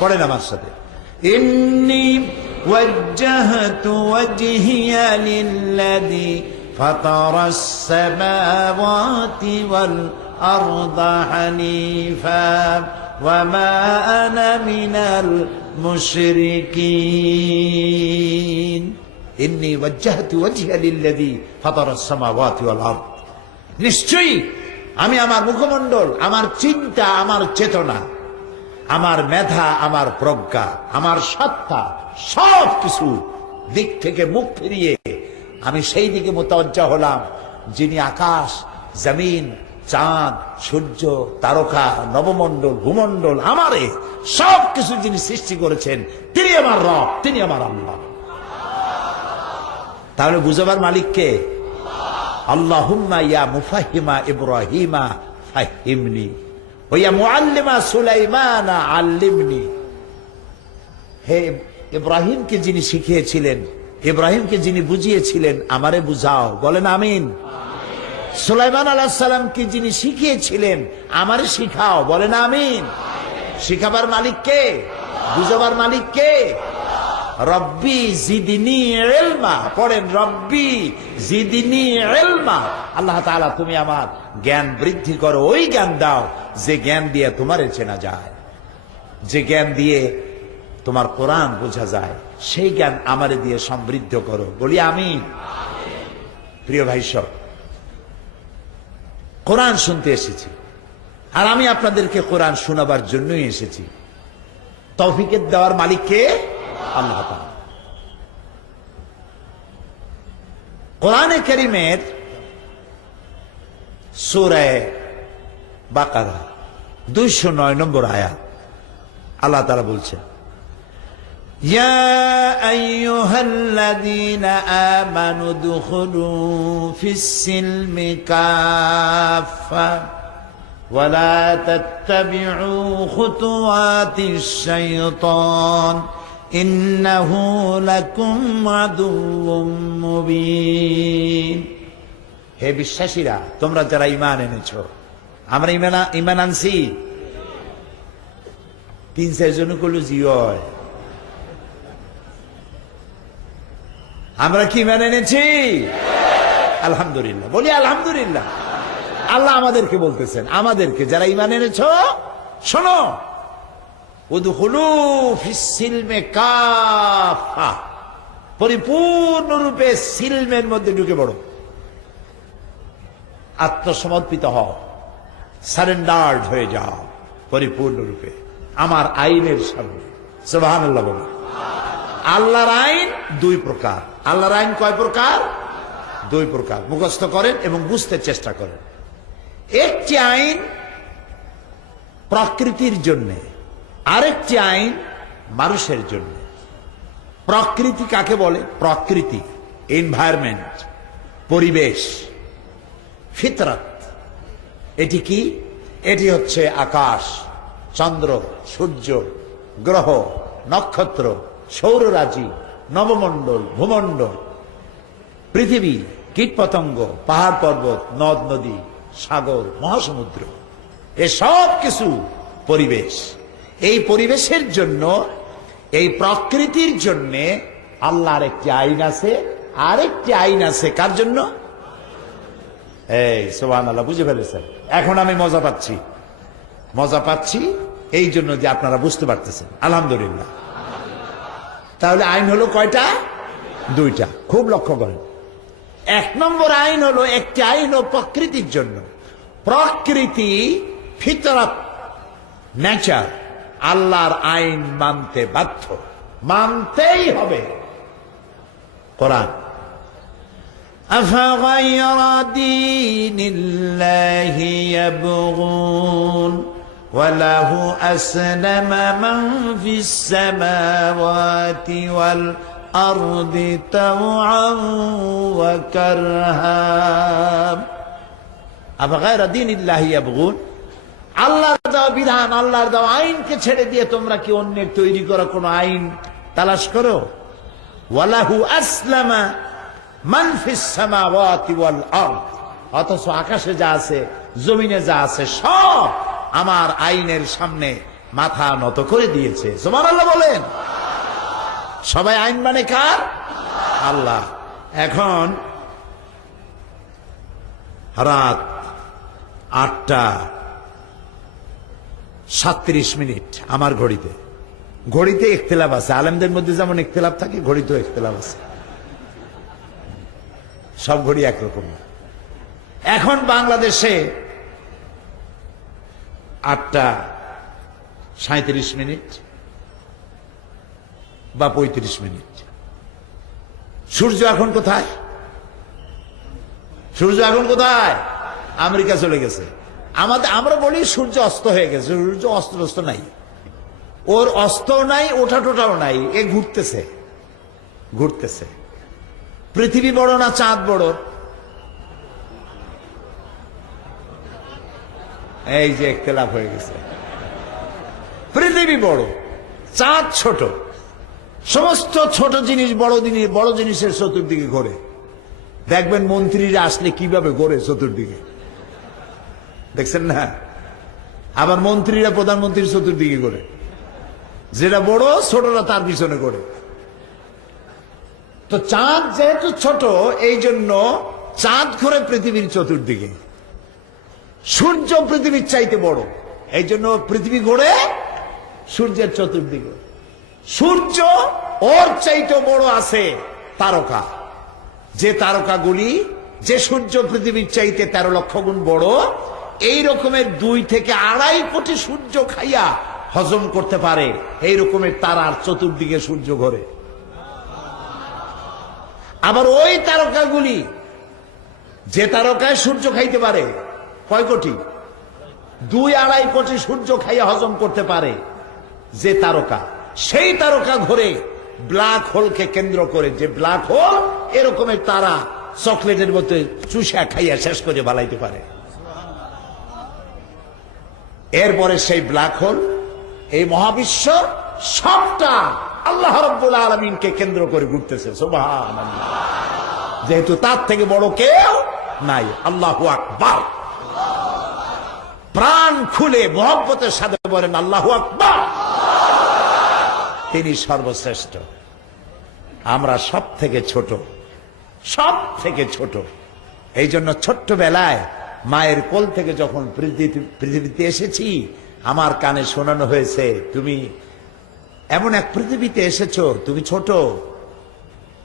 পড়েন আমার সাথে। إني وجهت وجهي للذي فطر السماوات والأرض حنيفا وما أنا من المشركين إني وجهت وجهي للذي فطر السماوات والأرض। নিশ্চয়ই আমি আমার মুখমণ্ডল, আমার চিন্তা, আমার চেতনা, আমার মেধা, আমার প্রজ্ঞা, আমার সত্তা, সব কিছু দিক থেকে মুখ ফিরিয়ে আমি সেই দিকে মুতাওয়াজ্জা হলাম যিনি আকাশ, জমিন, চাঁদ, সূর্য, তারকা, নবমণ্ডল, ভূমণ্ডল, আমারে সব কিছু যিনি সৃষ্টি করেছেন, তিনি আমার রব, তিনি আমার আল্লাহ। তাহলে বুঝাবার মালিক কে? আল্লাহুম্মা ইয়া মুফাহিমা ইব্রাহিমা ফাহিমনি ওয়া মুআল্লিমা সুলাইমানা আল্লিমনি। হে ইব্রাহিমকে যিনি শিখিয়েছিলেন, ইব্রাহিমকে যিনি বুঝিয়েছিলেন, আমারে বুঝাও। বলেন আমিন। সুলাইমান আলাইহিস সালামকে যিনি শিখিয়েছিলেন, আমারে শিখাও। বলেন আমিন। শিখাবার মালিক কে? বুঝাবার মালিক কে? রব্বি জিদনি ইলমা। পড়েন রব্বি জিদনি ইলমা। আল্লাহ তাআলা তুমি আমার জ্ঞান বৃদ্ধি করো, ওই জ্ঞান দাও যে জ্ঞান দিয়ে তোমারে চেনা যায়, যে জ্ঞান দিয়ে তোমার কোরআন বোঝা যায়, সেই জ্ঞান আমারে দিয়ে সমৃদ্ধ করো। বলি আমিন। প্রিয় ভাই সব, কোরআন শুনতে এসেছি, আর আমি আপনাদেরকে কোরআন শোনাবার জন্যই এসেছি। তৌফিকের দেওয়ার মালিক কে? আল্লাহ তাআলা। কোরআনে কারীমের সূরা বাকারা 209 নম্বর আয়াত আল্লাহ তাআলা বলছেন, ইয়া আইয়ুহাল্লাযীনা আমানু দুখুলু ফিস-সিলমি কাফা ওয়া লা তাত্তাবিউ খুতুওয়াতিশ শাইতান ইন্নাহু লাকুম আদুউম মুবিন। হে বিশ্বাসীরা, তোমরা যারা ঈমান এনেছো, আমরা ঈমান আনছি। 3-4 জন কইলো জি হয়। আমরা কি ঈমান এনেছি? আলহামদুলিল্লাহ। বলি আলহামদুলিল্লাহ। আল্লাহ আমাদেরকে বলতেছেন, আমাদেরকে যারা ঈমান এনেছো, শোনো, উদখুলু ফিস-সিলমি কাফা, পরিপূর্ণরূপে সিলমের মধ্যে ঢুকে পড়ো, আত্মসমর্পিত হও, সারেন্ডার্ড হয়ে যাও পরিপূর্ণরূপে আমার আইনের সামনে। সুবহানাল্লাহ বলো। আল্লাহর আইন দুই প্রকার। আল্লাহর আইন কয় প্রকার? দুই প্রকার। মুখস্থ করেন এবং বুঝতে চেষ্টা করেন। একটি আইন প্রকৃতির জন্য, আরেকটি আইন মানুষের জন্য। প্রকৃতি কাকে বলে? প্রকৃতি, এনভায়রনমেন্ট, পরিবেশ, ফিতরত। এটি কি? এটি হচ্ছে আকাশ, চন্দ্র, সূর্য, গ্রহ, নক্ষত্র, সৌররাজি, নবমণ্ডল, ভূমণ্ডল, পৃথিবী, কীটপতঙ্গ, পাহাড় পর্বত, নদ নদী, সাগর, মহাসমুদ্র, এসব কিছু পরিবেশ। এই পরিবেশের জন্য, এই প্রকৃতির জন্য আল্লাহর একটি আইন আছে, আরেকটি আইন আছে কার জন্য? এই সুবহানাল্লাহ, বুঝে ফেলেছেন? এখন আমি মজা পাচ্ছি, মজা পাচ্ছি এই জন্য যে আপনারা বুঝতে পারতেছেন, আলহামদুলিল্লাহ। তাহলে আইন হলো কয়টা? দুইটা। খুব লক্ষ্য করেন। এক নম্বর আইন হলো, একটি আইন ও প্রকৃতির জন্য। প্রকৃতি, ফিতরত, নেচার, আল্লাহর আইন মানতে বাধ্য, মানতেই হবে। কোরআন, আফাগায়রা দীনিল্লাহি ইয়াবগুন ওয়ালাহু আসলামা মান ফিস সামাওয়াতি ওয়াল আরদি তাওআন ওয়া কারহা। আফাগায়রা দীনিল্লাহি ইয়াবগুন, আল্লাহর দেওয়া বিধান, আল্লাহর দেওয়া আইনকে ছেড়ে দিয়ে তোমরা কি অন্যের তৈরি করা কোন আইন তালাশ করো? ওয়ালাহু আসলামা মান ফিস সামাওয়াতি ওয়াল আরদ, অথচ আকাশে যা আছে, জমিনে যা আছে, সব আমার আইনের সামনে মাথা নত করে দিয়েছে। সুবহানাল্লাহ বলেন। সবাই আইন মানে কার? আল্লাহ। এখন রাত 8:37 আমার ঘড়িতে। ঘড়িতে ইখতিলাফ আছে, আলেমদের মধ্যে যেমন ইখতিলাফ থাকে, ঘড়িতেও ইখতিলাফ আছে। সব ঘড়ি একরকম না। এখন বাংলাদেশে 8:37 বা 35। সূর্য এখন কোথায়? সূর্য এখন কোথায়? আমেরিকা চলে গেছে। আমরা বলি সূর্য অস্ত হয়ে গেছে। সূর্য অস্ত নাই, ওর অস্ত নাই, ওঠা টোটাও নাই, এ ঘুরতেছে ঘুরতেছে। পৃথিবী বড় না চাঁদ বড়? এই যে ইখতিলাফ হয়ে গেছে। পৃথিবী বড়, চাঁদ ছোট। সমস্ত ছোট জিনিস বড় জিনিসের চতুর্দিকে ঘোরে। দেখবেন মন্ত্রীরা আসলে কিভাবে ঘোরে চতুর্দিকে, দেখছেন না? আবার মন্ত্রীরা প্রধানমন্ত্রীর চতুর্দিকে ঘোরে। যেটা বড়, ছোটরা তার পিছনে ঘোরে। তো চাঁদ যেহেতু ছোট, এই জন্য চাঁদ ঘোরে পৃথিবীর চতুর্দিকে। সূর্য পৃথিবীর চাইতে বড়, এই জন্য পৃথিবী ঘোরে সূর্যের চতুর্দিকে। সূর্য ওর চাইতে বড় আছে তারকা, যে তারকাগুলি, যে সূর্য পৃথিবীর চাইতে 13 লক্ষ গুণ বড়, এই রকমের 2 থেকে 2.5 কোটি সূর্য খাইয়া হজম করতে পারে, এই রকমের তারার চতুর্দিকে সূর্য ঘোরে। আবার ওই তারকাগুলি, যে তারকায় সূর্য খাইতে পারে কয় কোটি? 2-2.5 কোটি সূর্য খাইয়া হজম করতে পারে যে তারকা, সেই তারকা ঘোরে ব্ল্যাক হোলকে কেন্দ্র করে। যে ব্ল্যাক হোল এরকমের তারা চকলেটের মধ্যে চুষা খাইয়া শেষ করে বালাইতে পারে। এরপরে সেই ব্ল্যাক হোল, এই মহাবিশ্ব সবটা আল্লাহ রাব্বুল আলামিনকে কেন্দ্র করে ঘুরতেছে। সুবহানাল্লাহ। যেহেতু তার থেকে বড় কেউ নাই। আল্লাহু আকবার। প্রাণ খুলে মহব্বতের সাথে বলেন আল্লাহু আকবার। তিনি সর্বশ্রেষ্ঠ, আমরা সব থেকে ছোট, সব থেকে ছোট। এই জন্য ছোট্টবেলায় মায়ের কোল থেকে যখন পৃথিবীতে এসেছি, আমার কানে শোনানো হয়েছে, তুমি এমন এক পৃথিবীতে এসেছো, তুমি ছোট,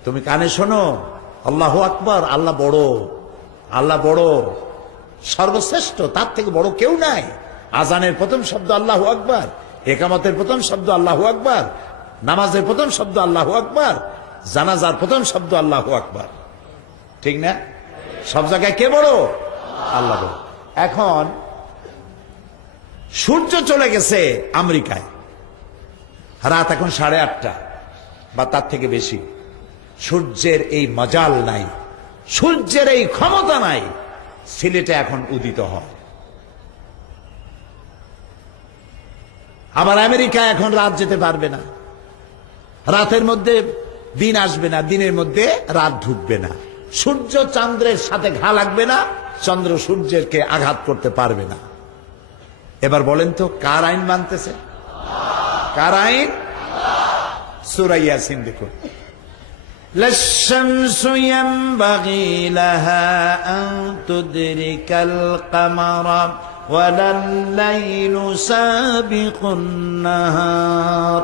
তুমি কানে শোনো আল্লাহু আকবার। আল্লাহ বড়, আল্লাহ বড়, সর্বশ্রেষ্ঠ, তার থেকে বড় কেউ নাই। আজানের প্রথম শব্দ আল্লাহু আকবার, একামতের প্রথম শব্দ আল্লাহু আকবার, নামাজের প্রথম শব্দ আল্লাহু আকবার, জানাজার প্রথম শব্দ আল্লাহু আকবার, ঠিক না? সব জায়গায় কে বড়? আল্লাহ বড়। এখন সূর্য চলে গেছে আমেরিকায়, রাত এখন 8:30 বা তার থেকে বেশি। সূর্যের এই মজাল নাই, সূর্যের এই ক্ষমতা নাই সিলেটে এখন উদিত হয়। আবার আমেরিকা এখন রাত যেতে পারবে না, রাতের মধ্যে দিন আসবে না, দিনের মধ্যে রাত ঢুকবে না, সূর্য চন্দ্রের সাথে ঘা লাগবে না, চন্দ্র সূর্যকে আঘাত করতে পারবে না। এবার বলেন তো কার আইন মানতেছে? কার আইন? সূরা ইয়াসিন দেখুন, লাশ-শামসু ইয়ানবাগি লাহা আন তুদরিকাল কামারা ওয়ালাল-লাইলু সাবিকুন নাহার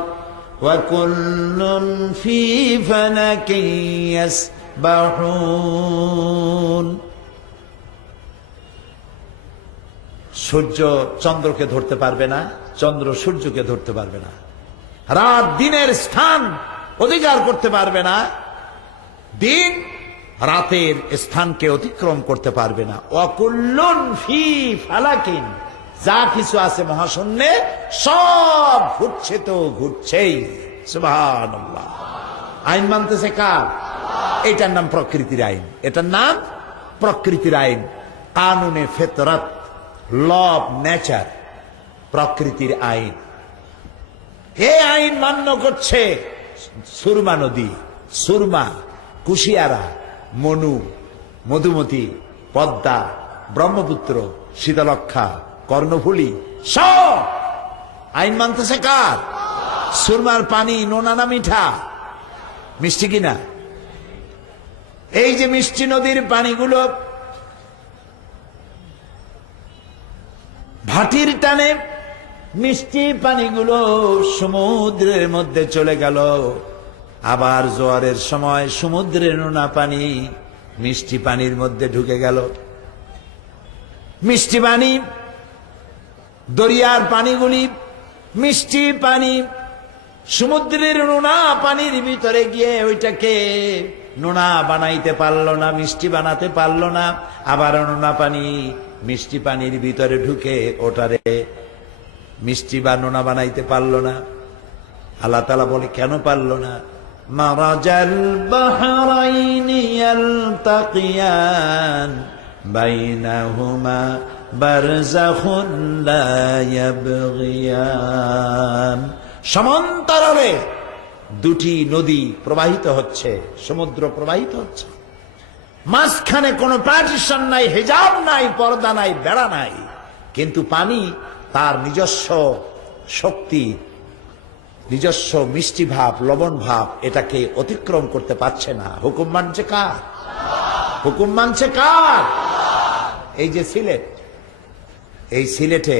ওয়া কুল্লুন ফি ফালাকিন ইয়াসবাহুন। সূর্য চন্দ্রকে ধরতে পারবে না, চন্দ্র সূর্যকে ধরতে পারবে না, রাত দিনের স্থান অধিকার করতে পারবে না, দিন রাতের স্থানকে অতিক্রম করতে পারবে না। ওয়াকুল্লুন ফি ফালাকিন, যা কিছু আছে মহাশূন্যে সব ঘুরছে তো ঘুরছেই। সুবহানাল্লাহ। আইন মানতেছে কার? এটার নাম প্রকৃতির আইন, এটার নাম প্রকৃতির আইন, কানুনে ফিতরত, ল অফ নেচার, প্রকৃতির আইন। এই আইন মান্য করছে সুরমা নদী, সুরমা, কুশিয়ারা, মনু, মধুমতি, পদ্মা, ব্রহ্মপুত্র, শীতলক্ষা, কর্ণফুলী, সব আইন মানতেছে কার? সুরমার পানি নোনা না মিঠা? মিষ্টি কিনা? এই যে মিষ্টি নদীর পানিগুলো ভাটির টানে মিষ্টি পানিগুলো সমুদ্রের মধ্যে চলে গেল, আবার জোয়ারের সময় সমুদ্রের নোনা পানি মিষ্টি পানির মধ্যে ঢুকে গেল। মিষ্টি পানি, দরিয়ার পানিগুলি মিষ্টি পানি সমুদ্রের নোনা পানির ভিতরে গিয়ে ওইটাকে নোনা বানাইতে পারলো না, মিষ্টি বানাতে পারলো না। আবার নোনা পানি মিষ্টি পানির ভিতরে ঢুকে ওটারে মিষ্টি বা নোনা বানাইতে পারলো না। আল্লাহ তাআলা বলে কেন পারলো না? মারাজাল বাহরাইনি ইয়ালতাকিয়ান বাইনাহুমা বারযাখুন লা ইয়াবগিয়ান। সমান্তরালে দুটি নদী প্রবাহিত হচ্ছে, সমুদ্র প্রবাহিত হচ্ছে, মাঝখানে কোনো পার্টিশন নাই, হিজাব নাই, পর্দা নাই, বেড়া নাই, কিন্তু পানি তার নিজস্ব শক্তি, নিজস্ব মিষ্টি ভাব, লবণ ভাব এটাকে অতিক্রম করতে পারছে না। হুকুম মানছে কার? হুকুম মানছে কার? এই যে সিলেট, এই সিলেটে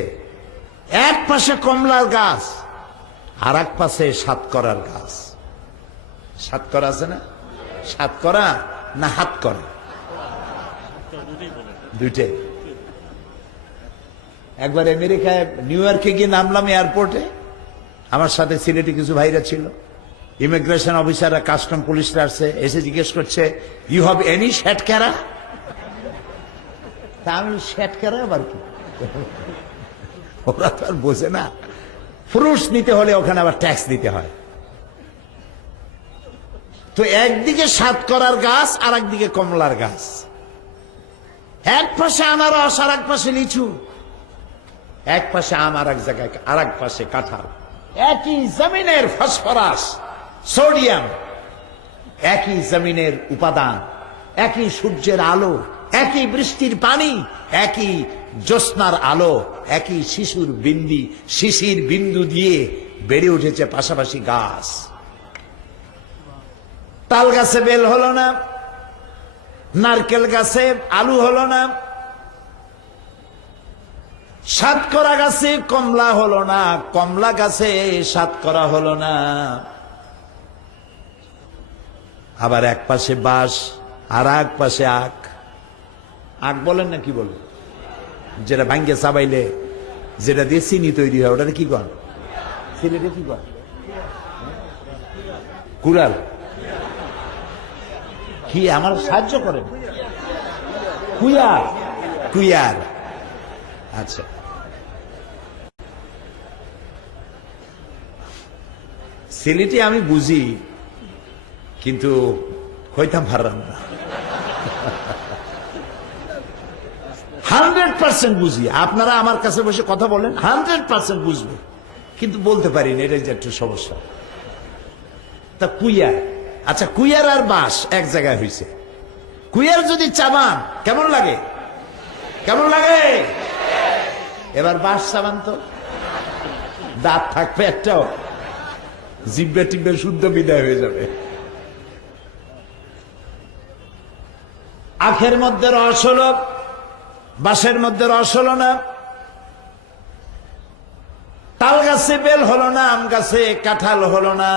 এক পাশে কমলার গাছ আর এক পাশে সাতকরার গাছ। সাতকরা আছে না? সাতকরা না হাত করা? দুইটাই। একবার আমেরিকায় নিউ ইয়র্কে গিয়ে নামলাম এয়ারপোর্টে, আমার সাথে সিলেটে কিছু ভাইরা ছিল, ইমিগ্রেশন অফিসাররা, কাস্টম পুলিশরা আসছে, এসে জিজ্ঞেস করছে ইউ হ্যাভ এনি শ্যাটকারা? তা আমি শ্যাটকারা আবার কি? ওরা তো আর বোঝে না, ফ্রুটস নিতে হলে ওখানে আবার ট্যাক্স দিতে হয়। তো একদিকে সাতকরার গাছ আর একদিকে কমলার গাছ, এক পাশে আনারস আর এক পাশে লিচু, এক পাশে আম আর এক জায়গায় আর এক পাশে কাঁঠাল। একই জমিনের ফসফরাস, সোডিয়াম, একই জমিনের উপাদান, একই সূর্যের আলো, একই বৃষ্টির পানি, একই জ্যোৎস্নার আলো, একই শিশির বিন্দু দিয়ে বেড়ে উঠেছে পাশাপাশি গাছ। তাল গাছে বেল হলো না, নারকেল গাছে আলু হলো না, সাতকরা গাছে কমলা হলো না, কমলা গাছে সাতকরা হলো না। আবার এক পাশে বাঁশ আর এক পাশে আখ। আখ বলেন না কি বলেন? যেটা ভাঙ্গে চাবাইলে যেটা দিয়ে চিনি তৈরি হয় ওটা কি কর? সিলেটে কি কর? কুড়াল কি আমার সাহায্য করেন? কুয়ার, কুয়ার। আচ্ছা, সিলেটি আমি বুঝি, কিন্তু কইতাম পারলাম না। 100% বুঝি। আপনারা আমার কাছে বসে কথা বলেন, 100% বুঝবে, কিন্তু বলতে পারি না, এটাই যে একটু সমস্যা। তা কুইয়ার, আচ্ছা কুইয়ার আর বাঁশ এক জায়গায় হয়েছে। কুইয়ার যদি চাবান কেমন লাগে? কেমন লাগে? এবার বাঁশ চাবান তো দাঁত থাকবে একটাও, জিব্বে টিব্বে শুদ্ধ বিদায় হয়ে যাবে। আখের মধ্যে রস হলো, বাঁশের মধ্যে রস হলো না। তাল গাছে বেল হলো না, আম গাছে কাঁঠাল হলো না।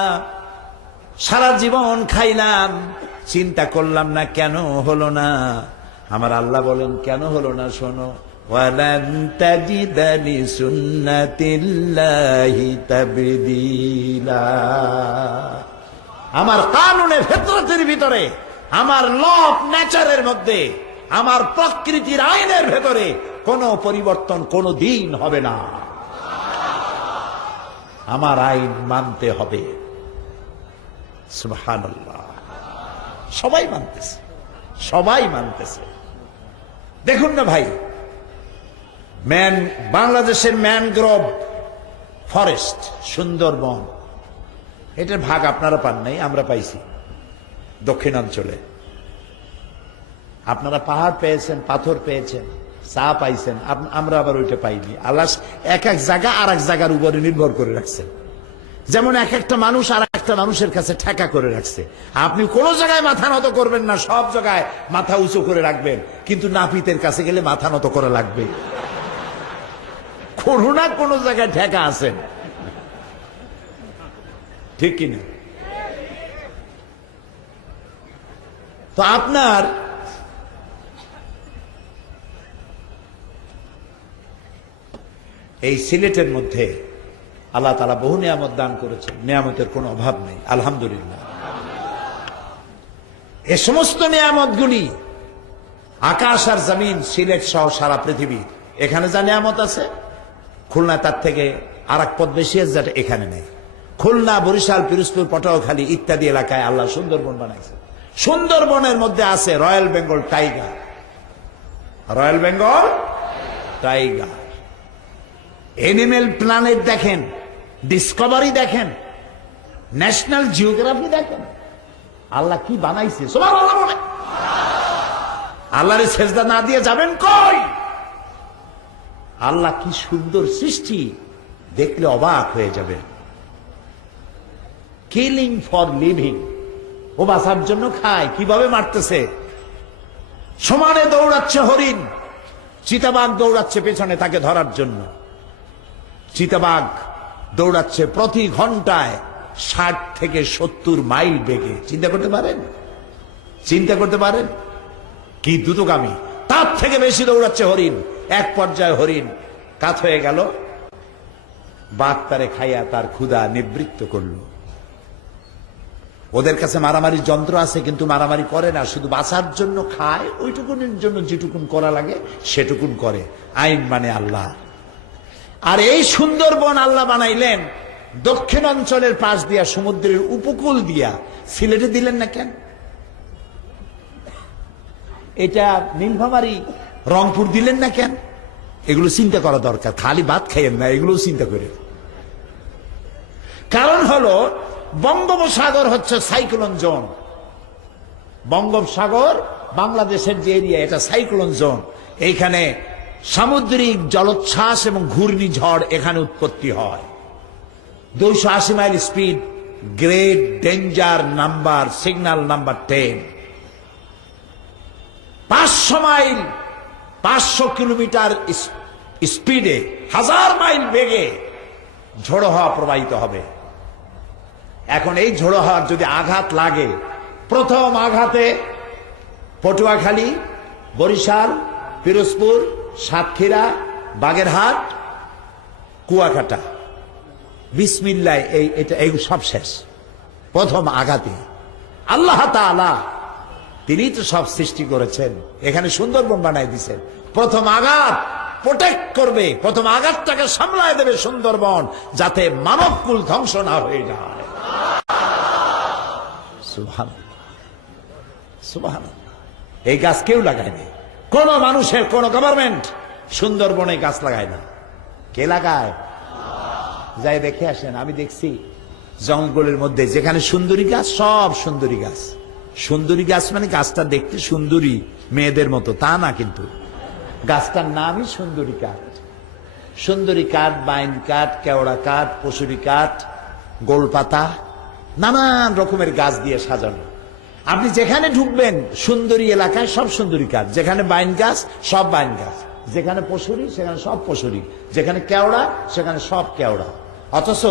সারা জীবন খাইলাম, চিন্তা করলাম না কেন হলো না। আমার আল্লাহ বলেন কেন হলো না, শোনো। ওয়ালান তাজিদা লিসুন্নাতিল্লাহি তাবদীলা। আমার কানুনে ফিতরতের ভিতরে, আমার ল অফ নেচারের মধ্যে, আমার প্রকৃতির আইনের ভেতরে কোনো পরিবর্তন কোনো দিন হবে না। আমার আইন মানতে হবে। সুবহানাল্লাহ। সবাই মানতেছে, সবাই মানতেছে। দেখুন না ভাই, বাংলাদেশের ম্যানগ্রোভ ফরেস্ট, সুন্দরবন, এটার ভাগ আপনারা পান নাই, আমরা পাইছি দক্ষিণাঞ্চলে। আপনারা পাহাড় পেয়েছেন, পাথর পেয়েছেন, চা পাইছেন, আমরা আবার ওইটা পাইনি। আল্লাহ এক এক জায়গা আর এক জায়গার উপরে নির্ভর করে রাখছেন। যেমন এক একটা মানুষ আর একটা মানুষের কাছে ঠেকা করে রাখছে। আপনি কোন জায়গায় মাথা নত করবেন না, সব জায়গায় মাথা উঁচু করে রাখবেন, কিন্তু নাপিতের কাছে গেলে মাথা নত করা লাগবে। কোনো না কোনো জায়গায় ঠেকা আছেন, ঠিক কিনা? তো আপনার এই সিলেটের মধ্যে আল্লাহ তাআলা বহু নিয়ামত দান করেছেন, নিয়ামতের কোনো অভাব নেই, আলহামদুলিল্লাহ। এ সমস্ত নিয়ামতগুলি আকাশ আর জমিন, সিলেট সহ সারা পৃথিবী, এখানে যা নিয়ামত আছে খুলনা তার থেকে আর এক পদ বেশি আছে, যেটা এখানে নেই। খুলনা, বরিশাল, পিরোজপুর, পটুয়াখালী ইত্যাদি এলাকায় আল্লাহ সুন্দরবন বানাইছে। সুন্দরবনের মধ্যে আছে royal Bengal tiger, royal Bengal tiger. Animal planet দেখেন, ডিসকভারি দেখেন, ন্যাশনাল জিওগ্রাফি দেখেন, আল্লাহ কি বানাইছে। সুবহানাল্লাহ বলে আল্লাহরে সেজদা না দিয়ে যাবেন কই? আল্লাহ কি সুন্দর সৃষ্টি, দেখলে অবাক হয়ে যাবে। কিলিং ফর লিভিং, ও বাঁচার জন্য খায়, কিভাবে মারতেছে। সমানে দৌড়াচ্ছে হরিণ, চিতাবাঘ দৌড়াচ্ছে পেছনে তাকে ধরার জন্য। চিতাবাঘ দৌড়াচ্ছে প্রতি ঘন্টায় 60 থেকে 70 মাইল বেগে। চিন্তা করতে পারেন? চিন্তা করতে পারেন? কি দ্রুতগামী। তার থেকে বেশি দৌড়াচ্ছে হরিণ। এক পর্যায়ে হরিণ কাত হয়ে গেল, বাঘ তারে খাইয়া তার ক্ষুধা নিবৃত্ত করল। ওদের কাছে মারামারির যন্ত্র আছে, কিন্তু মারামারি করে না, শুধু বাঁচার জন্য খায়। ওইটুকুনের জন্য যেটুকুন করা লাগে সেটুকুন করে। আইন মানে আল্লাহ। আর এই সুন্দরবন আল্লাহ বানাইলেন দক্ষিণ অঞ্চলের পাশ দিয়া, সমুদ্রের উপকূল দিয়া। সিলেটে দিলেন না কেন? এটা নীলফামারী, রংপুর দিলেন না কেন? এগুলো চিন্তা করা দরকার। খালি ভাত খাইয়েন না, এগুলো চিন্তা করে। কারণ হলো বঙ্গোপসাগর হচ্ছে সাইক্লোন জোন। বঙ্গোপসাগর বাংলাদেশের যে এরিয়া, এটা সাইক্লোন জোন। এইখানে সামুদ্রিক জলোচ্ছ্বাস এবং ঘূর্ণিঝড় এখানে উৎপত্তি হয়। 280 mile speed, great danger number, signal number 10। 500 mile, 500 kilometre স্পিডে, 1000 মাইল বেগে ঝোড়ো হাওয়া প্রবাহিত হবে। এখন এই ঝোড়ো হাওয়ার যদি আঘাত লাগে, প্রথম আঘাতে পটুয়াখালী, বরিশাল, পিরোজপুর, সাতক্ষীরা, বাগেরহাট, কুয়াকাটা, বিসমিল্লাহ, এটা সব শেষ। প্রথম আঘাতে আল্লাহ তাআলা তিনি তো সব সৃষ্টি করেছেন, এখানে সুন্দরবন বানাই দিয়েছেন। প্রথম আঘাত প্রোটেক্ট করবে, প্রথম আঘাতটাকে সামলায় দেবে সুন্দরবন, যাতে মানবকুল ধ্বংস না হয়ে যায়। সুবহানাল্লাহ, সুবহানাল্লাহ। এই গাছ কেউ লাগায়নি, কোন মানুষের কোন গভর্নমেন্ট সুন্দরবনে গাছ লাগায় না। কে লাগায়? যাই দেখে আসেন। আমি দেখছি জঙ্গলের মধ্যে যেখানে সুন্দরী গাছ, সব সুন্দরী গাছ। সুন্দরী গাছ মানে গাছটা দেখতে সুন্দরী মেয়েদের মতো তা না, কিন্তু গাছটার নামই সুন্দরী কাঠ। সুন্দরী কাঠ, বাইন কাঠ, কেওড়া কাঠ, পশুরি কাঠ, গোলপাতা, নানান রকমের গাছ দিয়ে সাজানো। আপনি যেখানে ঢুকবেন সুন্দরী এলাকায় সব সুন্দরী কাঠ, যেখানে বাইন গাছ সব বাইন গাছ, যেখানে পশুরি সেখানে সব পশুরি, যেখানে কেওড়া সেখানে সব কেওড়া। অথচ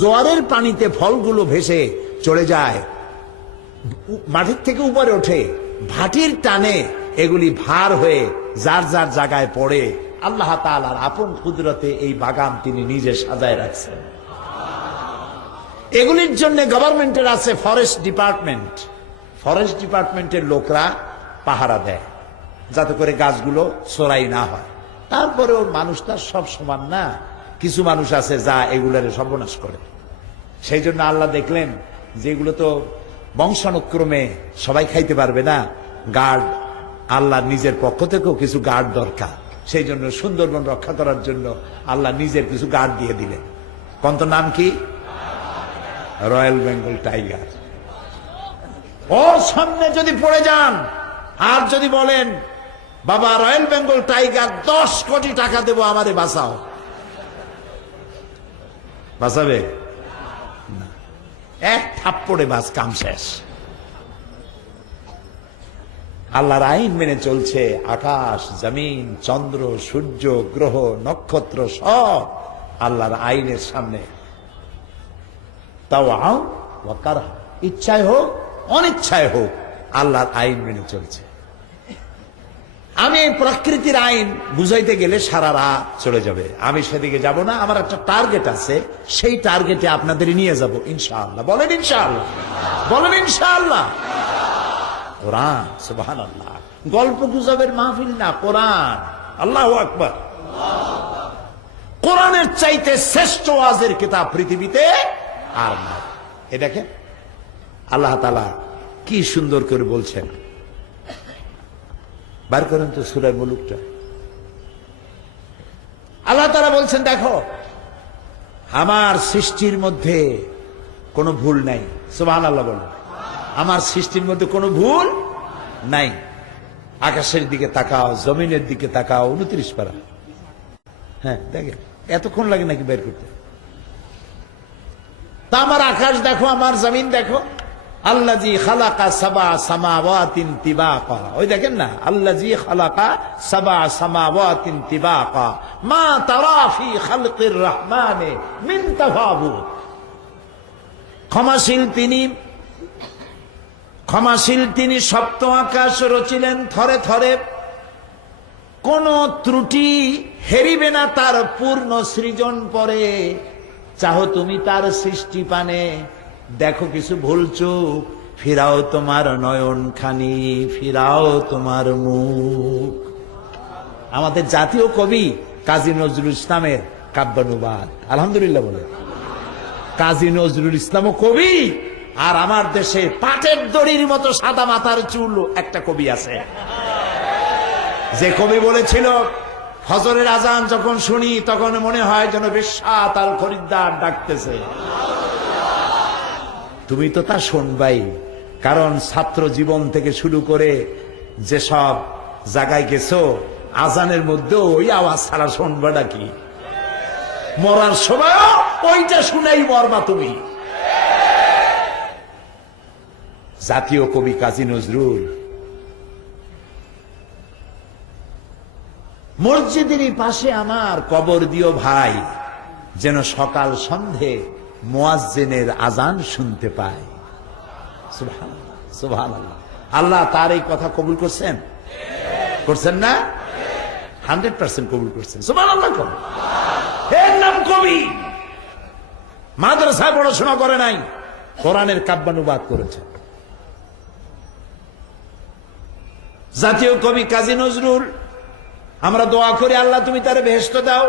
জোয়ারের পানিতে ফলগুলো ভেসে চলে যায়, মাটির থেকে উপরে ওঠে, ভাটির টানে এগুলি ভার হয়ে যার যার জায়গায় পড়ে। আল্লাহ তাআলার আপন কুদরতে এই বাগান তিনি নিজে সাজায় রাখছেন। এগুলির জন্য গভর্নমেন্টের আছে ফরেস্ট ডিপার্টমেন্ট। ফরেস্ট ডিপার্টমেন্টের লোকরা পাহারা দেয় যাতে করে গাছগুলো চোরাই না হয়। তারপরেও মানুষটা সব সমান না, কিছু মানুষ আছে যা এগুলারে সর্বনাশ করে। সেই জন্য আল্লাহ দেখলেন যেগুলো তো বংশানুক্রমে সবাই খাইতে পারবে না, গার্ড আল্লাহ নিজের পক্ষ থেকেও কিছু গার্ড দরকার। সেই জন্য সুন্দরবন রক্ষা করার জন্য আল্লাহ নিজের কিছু গার্ড দিয়ে দিলেন। কত নাম কি? Royal Bengal tiger. ওর সামনে যদি পড়ে যান আর যদি বলেন বাবা রয়্যাল বেঙ্গল টাইগার 10 কোটি টাকা দেবো আমারে বাঁচাও, বাঁচাবে না? এক থাপ্পড়ে বাস কাম শেষ। আল্লাহর আইন মেনে চলছে। আকাশ, জমিন, চন্দ্র, সূর্য, গ্রহ, নক্ষত্র সব আল্লাহর আইনের সামনে তাও ইচ্ছায় হোক অনিচ্ছায় হোক আল্লাহর আইন মেনে চলছে। আমি এই প্রকৃতির আইন বুঝাইতে গেলে সারা রাত চলে যাবে, আমি সেদিকে যাব না। আমার একটা টার্গেট আছে, সেই টার্গেটে আপনাদের নিয়ে যাব ইনশাআল্লাহ। বলেন ইনশাআল্লাহ, বলেন ইনশাআল্লাহ। কোরআন, সুবহানাল্লাহ। গল্প গুজবের মাহফিল না, কোরআন। আল্লাহু আকবার। কোরআনের চাইতে শ্রেষ্ঠ ওয়াজের কিতাব পৃথিবীতে আর না। এ দেখেন আল্লাহ তাআলা কি সুন্দর করে বলছেন। বার করেন তো সূরা মুলুকটা। আল্লাহ তাআলা বলছেন দেখো আমার সৃষ্টির মধ্যে কোনো ভুল নাই। সুবহানাল্লাহ বলেন। আমার সৃষ্টির মধ্যে কোনো ভুল নাই। আকাশের দিকে তাকাও, জমিনের দিকে তাকাও। 29 পারা। হ্যাঁ দেখেন এতক্ষণ লাগে নাকি বের করতে? তা আমার আকাশ দেখো, আমার জমিন দেখো। আল্লাযী খালাকা সাবা সামাওয়াতিন তিবাকা। ওই দেখেন না, আল্লাযী খালাকা সাবা সামাওয়াতিন তিবাকা মা তারা ফি খালকির রহমানে মিন তাফাউত। ক্ষমাশীল তিনি, ক্ষমাশীল তিনি। সপ্ত আকাশ রচিলেন থরে থরে, কোন ত্রুটি হেরিবে না তার পূর্ণ সৃজন পরে। চাহো তুমি তার সৃষ্টি পানে, দেখো কিছু ভুল চুক, ফিরাও তোমার নয়ন খানি, ফিরাও তোমার মুখ। আমাদের জাতীয় কবি কাজী নজরুল ইসলামের কাব্যানুবাদ। আলহামদুলিল্লাহ বলে। কাজী নজরুল ইসলামও কবি, আর আমার দেশে পাটের দড়ির মতো সাদা মাথার চুল একটা কবি আছে, যে কবি বলেছিল ফজরের আজান যখন শুনি তখন মনে হয় যেন বেশ্যা তার খরিদ্দার ডাকতেছে। তুমি তো তা শুনবাই, কারণ ছাত্র জীবন থেকে শুরু করে যেসব জায়গায় গেছো আজানের মধ্যে ওই আওয়াজ ছাড়া শুনবাটা কি? মরার সময় ওইটা শুনেই মরবা তুমি। জাতীয় কবি কাজী নজরুল মসজিদের পাশে আমার কবর দিও ভাই, যেন সকাল সন্ধে মুয়াজ্জিনের আজান শুনতে পায়। সুবহানাল্লাহ, সুবহানাল্লাহ। আল্লাহ তার এই কথা কবুল করছেন, করছেন না? 100% কবুল করছেন। সুবহানাল্লাহ। এর নাম কবি। মাদ্রাসায় পড়াশোনা করে নাই, কোরআনের কাব্যানুবাদ করেছেন। জাতীয় কবি কাজী নজরুল, আমরা দোয়া করি আল্লাহ তুমি তারে বেহেশত দাও।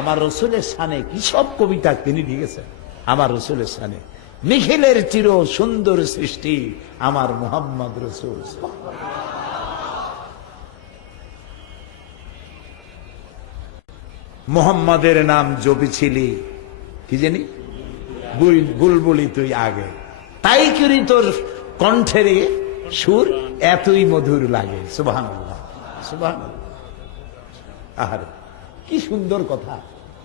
আমার রসুলের শানে কি সব কবিতা তিনি লিখেছেন। আমার রসুলের শানে, নিখিলের চির সুন্দর সৃষ্টি আমার মুহাম্মদ রসুল। মুহাম্মাদের নাম জপেছিলি কি জানি, বুলবুলি তুই আগে, তাই করি তোর কণ্ঠের সুর এতই মধুর লাগে। সুবহানাল্লাহ, সুবহানাল্লাহ। আরে কি সুন্দর কথা।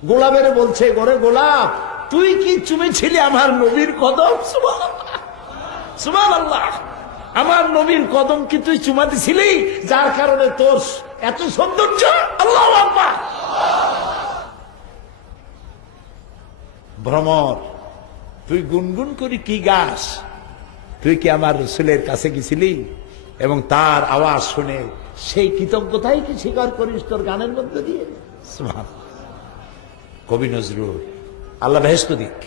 গোলাপের বলছে, গোরে গোলাপ তুই কি চুমেছিলি আমার নবীর কদম। সুবহানাল্লাহ, সুবহানাল্লাহ। আমার নবীর কদম কি তুই চুমা দিছিলি, যার কারণে তোর এত সৌন্দর্য। আল্লাহু আকবার। ভ্রমর, তুই গুনগুন করি কি গাস, তুই কি আমার রসুলের কাছে গেছিলি এবং তার আওয়াজ শুনে সেই কৃতজ্ঞতাই কি স্বীকার করিস তোর গানের মধ্যে দিয়ে। সুবহানাল্লাহ। কবি নজরুল, আল্লাহ বেহেশত দিক,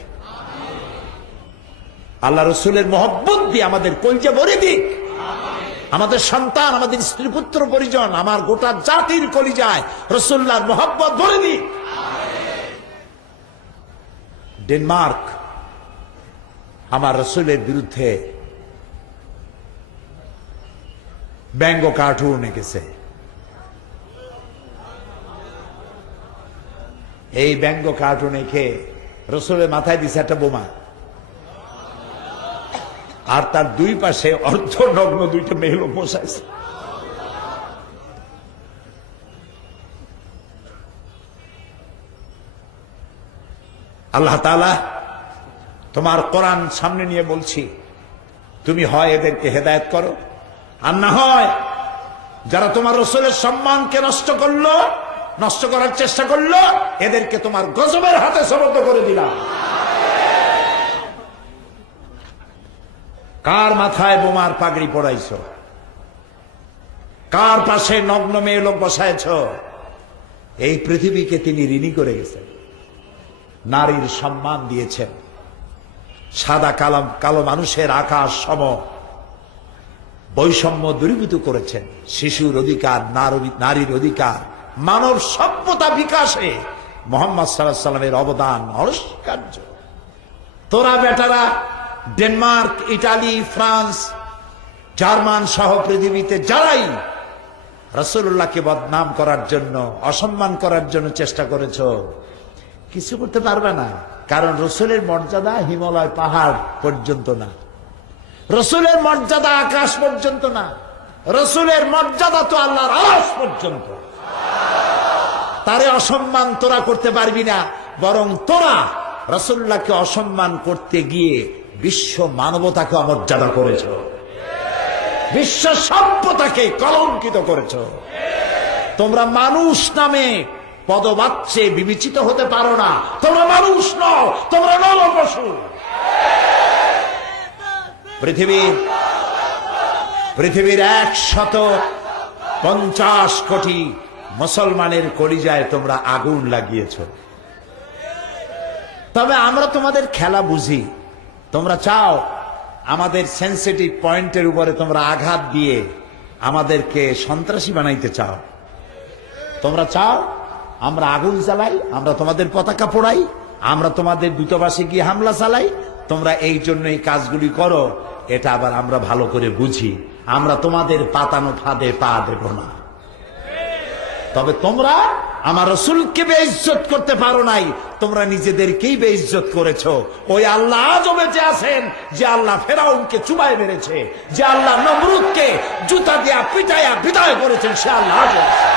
আল্লাহ রসুলের মহব্বত দিয়ে আমাদের কলজা ভরে দিক, আমাদের সন্তান, আমাদের স্ত্রী পুত্র পরিজন, আমার গোটা জাতির কলিজায় রসুল্লাহর মহব্বত ভরে দিক। ডেনমার্ক আমার রসুলের বিরুদ্ধে ব্যঙ্গ কার্টুন এঁকেছে। এই ব্যঙ্গ কার্টুন এঁকে রসুলের মাথায় দিছে একটা বোমা, আর তার দুই পাশে অর্ধনগ্ন দুইটা মেয়ে লোক বসাইছে। আল্লাহ তাআলা তোমার কোরআন সামনে নিয়ে বলছি, তুমি হয় এদেরকে হেদায়েত করো, আর না হয় যারা তোমার রসুলের সম্মানকে নষ্ট করলো, নষ্ট করার চেষ্টা করলো, এদেরকে তোমার গজবের হাতে সোপর্দ করে দিলাম। কার মাথায় বোমার পাগড়ি পড়াইছ, কার পাশে নগ্ন মেয়ে লোক বসাইছ, এই পৃথিবীকে তিনি ঋণী করে গেছেন। নারীর সম্মান দিয়েছেন, সাদা কালো মানুষের আকাশ সম বৈষম্য দূরীভূত করেছেন, শিশুর অধিকার, নারীর অধিকার, মানব সভ্যতা বিকাশে মুহাম্মদ সাল্লাল্লাহু আলাইহি ওয়াসাল্লামের অবদান অনস্বীকার্য। তোরা বেটারা ডেনমার্ক, ইটালি, ফ্রান্স, জার্মান সহ পৃথিবীতে যারাই রাসূলুল্লাহকে বদনাম করার জন্য, অসম্মান করার জন্য চেষ্টা করেছ, কিছু করতে পারবে না। কারণ রসুলের মর্যাদা হিমালয় পাহাড় পর্যন্ত না, রসুলের মর্যাদা আকাশ পর্যন্ত না, রসুলের মর্যাদা তো আল্লাহর আরশ পর্যন্ত। তারে অসম্মান তোরা করতে পারবি না, বরং তোরা রাসূলুল্লাহকে অসম্মান করতে গিয়ে বিশ্ব মানবতাকে অমর্যাদা করেছ, বিশ্ব সভ্যতাকে কলঙ্কিত করেছ। তোমরা মানুষ নামে পদবাচ্যে বিবেচিত হতে পারো না। তোমরা মানুষ নও, তোমরা নরপশু। পৃথিবীর 150 কোটি মুসলমানের কলিজায় তোমরা আগুন লাগিয়েছ। তবে আমরা তোমাদের খেলা বুঝি। তোমরা চাও আমাদের সেন্সিটিভ পয়েন্টের উপরে তোমরা আঘাত দিয়ে আমাদেরকে সন্ত্রাসী বানাইতে চাও। তোমরা চাও আমরা আগুন জ্বালাই, আমরা তোমাদের পতাকা পোড়াই, আমরা তোমাদের দূতাবাসে গিয়ে হামলা চালাই। তোমরা এই জন্য এই কাজগুলি করো, এটা আবার আমরা ভালো করে বুঝি। আমরা তোমাদের পাতানো ফাঁদে পা দেব না। তবে তোমরা আমার রাসূলকে বেইজ্জত করতে পারো নাই, তোমরা নিজেদেরকেই বেইজ্জত করেছো। ওই আল্লাহ আজও বেঁচে আছেন, যে আল্লাহ ফেরাউনকে চুবায় মেরেছে, যে আল্লাহ নমরুদকে জুতা দিয়া পিটাইয়া বিদায় করেছেন, সে আল্লাহ আজও আছে।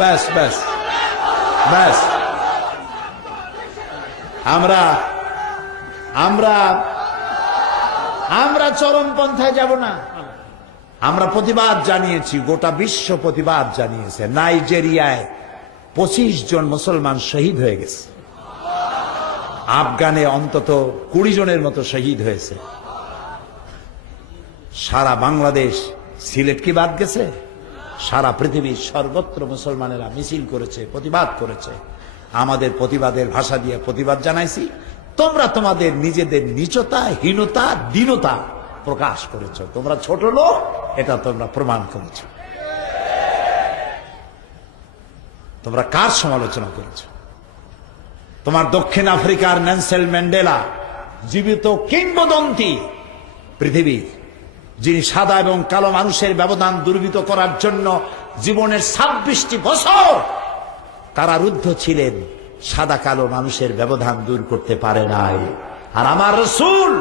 ব্যাস ব্যাস ব্যাস। আমরা আমরা আমরা চরমপন্থায় যাব না। আমরা প্রতিবাদ জানিয়েছি, গোটা বিশ্ব প্রতিবাদ জানিয়েছে। নাইজেরিয়ায় 25 জন মুসলমান শহীদ হয়ে গেছে, আফগানে অন্তত 20 জনের মতো শহীদ হয়েছে। সারা বাংলাদেশ, সিলেট কি বাদ গেছে? সারা পৃথিবীর সর্বত্র মুসলমানেরা মিছিল করেছে, প্রতিবাদ করেছে। আমাদের প্রতিবাদের ভাষা দিয়ে প্রতিবাদ জানাইছি। তোমরা তোমাদের নিজেদের নীচতা, হীনতা, দীনতা প্রকাশ করেছ। তোমরা ছোট লোক, এটা তোমরা প্রমাণ করেছ। তোমরা কার সমালোচনা করেছ? তোমার দক্ষিণ আফ্রিকার নেলসন ম্যান্ডেলা, জীবিত কিংবদন্তি পৃথিবীর, যিনি সাদা এবং কালো মানুষের ব্যবধান দূরীভূত করার জন্য জীবনের 26টি বছর কারারুদ্ধ ছিলেন, সাদা কালো মানুষের ব্যবধান দূর করতে পারে নাই। আর আমার রাসূল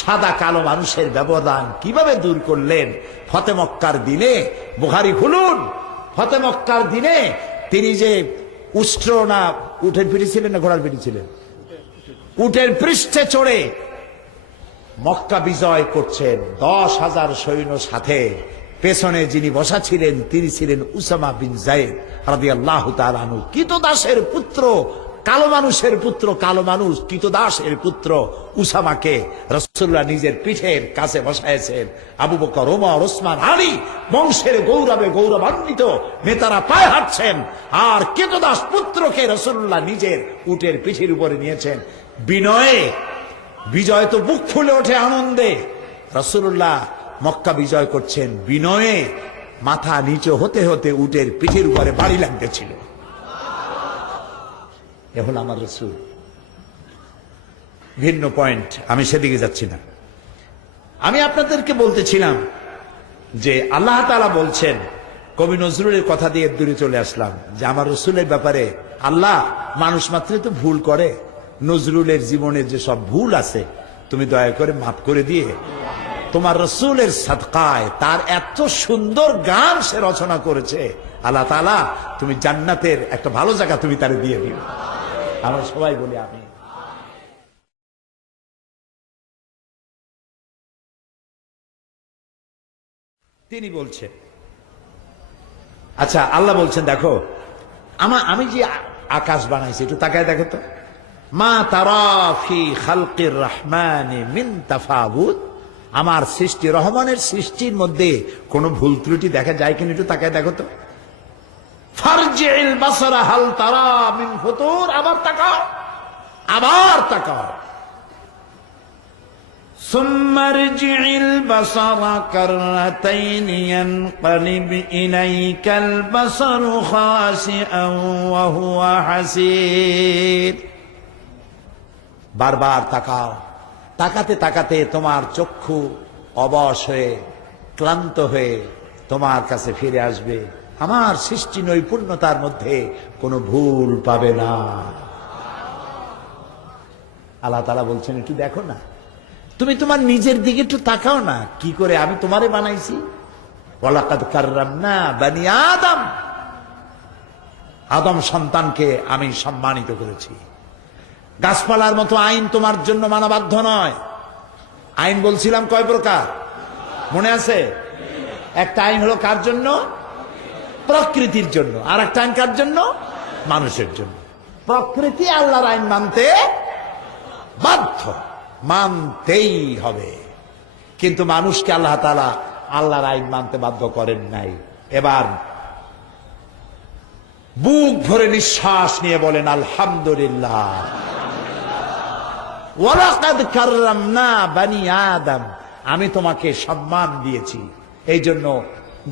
সাদা কালো মানুষের ব্যবধান কিভাবে দূর করলেন? ফতে মক্কার দিনে, বুখারী খুলুন, ফতে মক্কার দিনে তিনি যে উষ্ট্র না উটের পিঠে ছিলেন না ঘোড়ার পিঠে ছিলেন, উটের পৃষ্ঠে চড়ে মক্কা বিজয় করছেন 10,000 সৈন্য সাথে। পেছনে যিনি বসা ছিলেন তিনি ছিলেন উসামা বিন যায়েদ রাদিয়াল্লাহু তাআলা আনহু। কৃতদাসের পুত্র, কালো মানুষের পুত্র, কালো মানুষ কৃতদাসের পুত্র উসামাকে রাসূলুল্লাহ নিজের পিঠের কাছে বসাইছেন। আবু বকর, ওমর, ওসমান, আলী বংশের গৌরবে গৌরবান্বিত নেতারা পায়ে হাঁটছেন, আর কৃতদাস পুত্রকে রাসূলুল্লাহ নিজের উটের পিঠের উপরে নিয়েছেন। বিনয়ে বিজয় তো বুক ফুলে ওঠে আনন্দে। রাসূলুল্লাহ মক্কা বিজয় করছেন, বিনয়ে মাথা নিচু হতে হতে উটের পিঠের উপরে বাড়ি লাগতেছিল। এ হল আমার রাসূল। ভিন্ন পয়েন্ট, আমি সেদিকে যাচ্ছি না। আমি আপনাদেরকে বলতেছিলাম যে আল্লাহ তাআলা বলছেন, কবি নজরুলের কথা দিয়ে দূরে চলে আসলাম, যে আমার রাসূলের ব্যাপারে আল্লাহ, মানুষ মাত্রই তো ভুল করে, নজরুলের জীবনের যে সব ভুল আছে তুমি দয়া করে মাফ করে দিয়ে তোমার রাসূলের সাদকায়, তার এত সুন্দর গান সে রচনা করেছে, আল্লাহ তাআলা তুমি জান্নাতের একটা ভালো জায়গা তুমি তারে দিয়ে দিও। আমরা সবাই বলি আমিন। তিনি বলছেন, আচ্ছা আল্লাহ বলছেন, দেখো আমি যে আকাশ বানাইছি, একটু তাকায় দেখো তো, মা তারা ফি খালকির রহমানি মিন তাফাউত, আমার সৃষ্টি, রহমানের সৃষ্টির মধ্যে কোনো ভুল ত্রুটি দেখা যায় কিনা একটু তাকায় দেখো তো। ফারজিল বাসারা হাল তারা মিন ফুতুর, আবার তাকাও, আবার তাকাও। সুম্মা রজিল বাসারা কাররাতাইন ইয়ানকালিব ইলাইকাল বাসারু খাসিআন ওয়া হুয়া হাসির। বারবার তাকাও, তাকাতে তাকাতে তোমার চক্ষু অবশ হয়ে, ক্লান্ত হয়ে তোমার কাছে ফিরে আসবে। আমার সৃষ্টি নৈপুণ্যতার মধ্যে কোনো ভুল পাবে না। আল্লাহ তাআলা বলছেন, একটু দেখো না, তুমি তোমার নিজের দিকে একটু তাকাও না, কি করে আমি তোমারে বানাইছি। ওয়ালাকাদ কাররামনা বানি আদম, আদম সন্তানকে আমি সম্মানিত করেছি। গাছপালার মতো আইন তোমার জন্য মানা বাধ্য নয়। আইন বলছিলাম কয় প্রকার, মনে আছে? একটা আইন হলো কার জন্য? প্রকৃতির জন্য। আর একটা আইন কার জন্য? মানুষের জন্য। প্রকৃতি আল্লাহর আইন মানতে বাধ্য, মানতেই হবে, কিন্তু মানুষকে আল্লাহ তাআলা আল্লাহর আইন মানতে বাধ্য করেন নাই। এবার বুক ভরে নিঃশ্বাস নিয়ে বলেন আলহামদুলিল্লাহ। ওয়ালাকাদ কাররামনা বানি আদম, আমি তোমাকে সম্মান দিয়েছি। এই জন্য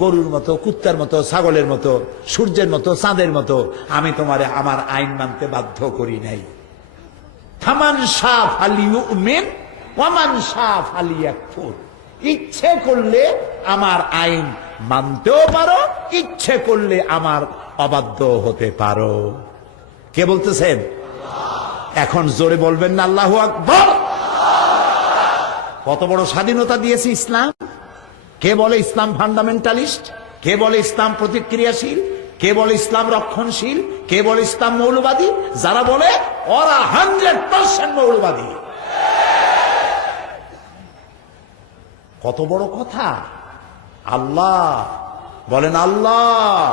গরুর মতো, কুত্তার মতো, ছাগলের মতো, সূর্যের মতো, চাঁদের মতো আমি তোমারে আমার আইন মানতে বাধ্য করি নাই। ফামান শাআ ফালিউমিন ওয়া মান শাআ ফালিয়াকফুর, ইচ্ছে করলে আমার আইন মানতেও পারো, ইচ্ছে করলে আমার অবাধ্য হতে পারো। কে বলতেছেন? এখন জোরে বলবেন না আল্লাহু আকবার। কত বড় স্বাধীনতা দিয়েছে ইসলাম। কে বলে ইসলাম ফান্ডামেন্টালিস্ট? কে বলে ইসলাম প্রতিক্রিয়াশীল? কে বলে ইসলাম রক্ষণশীল? কে বলে ইসলাম মৌলবাদী? যারা বলে ওরা 100% মৌলবাদী। কত বড় কথা। আল্লাহ বলেন, আল্লাহ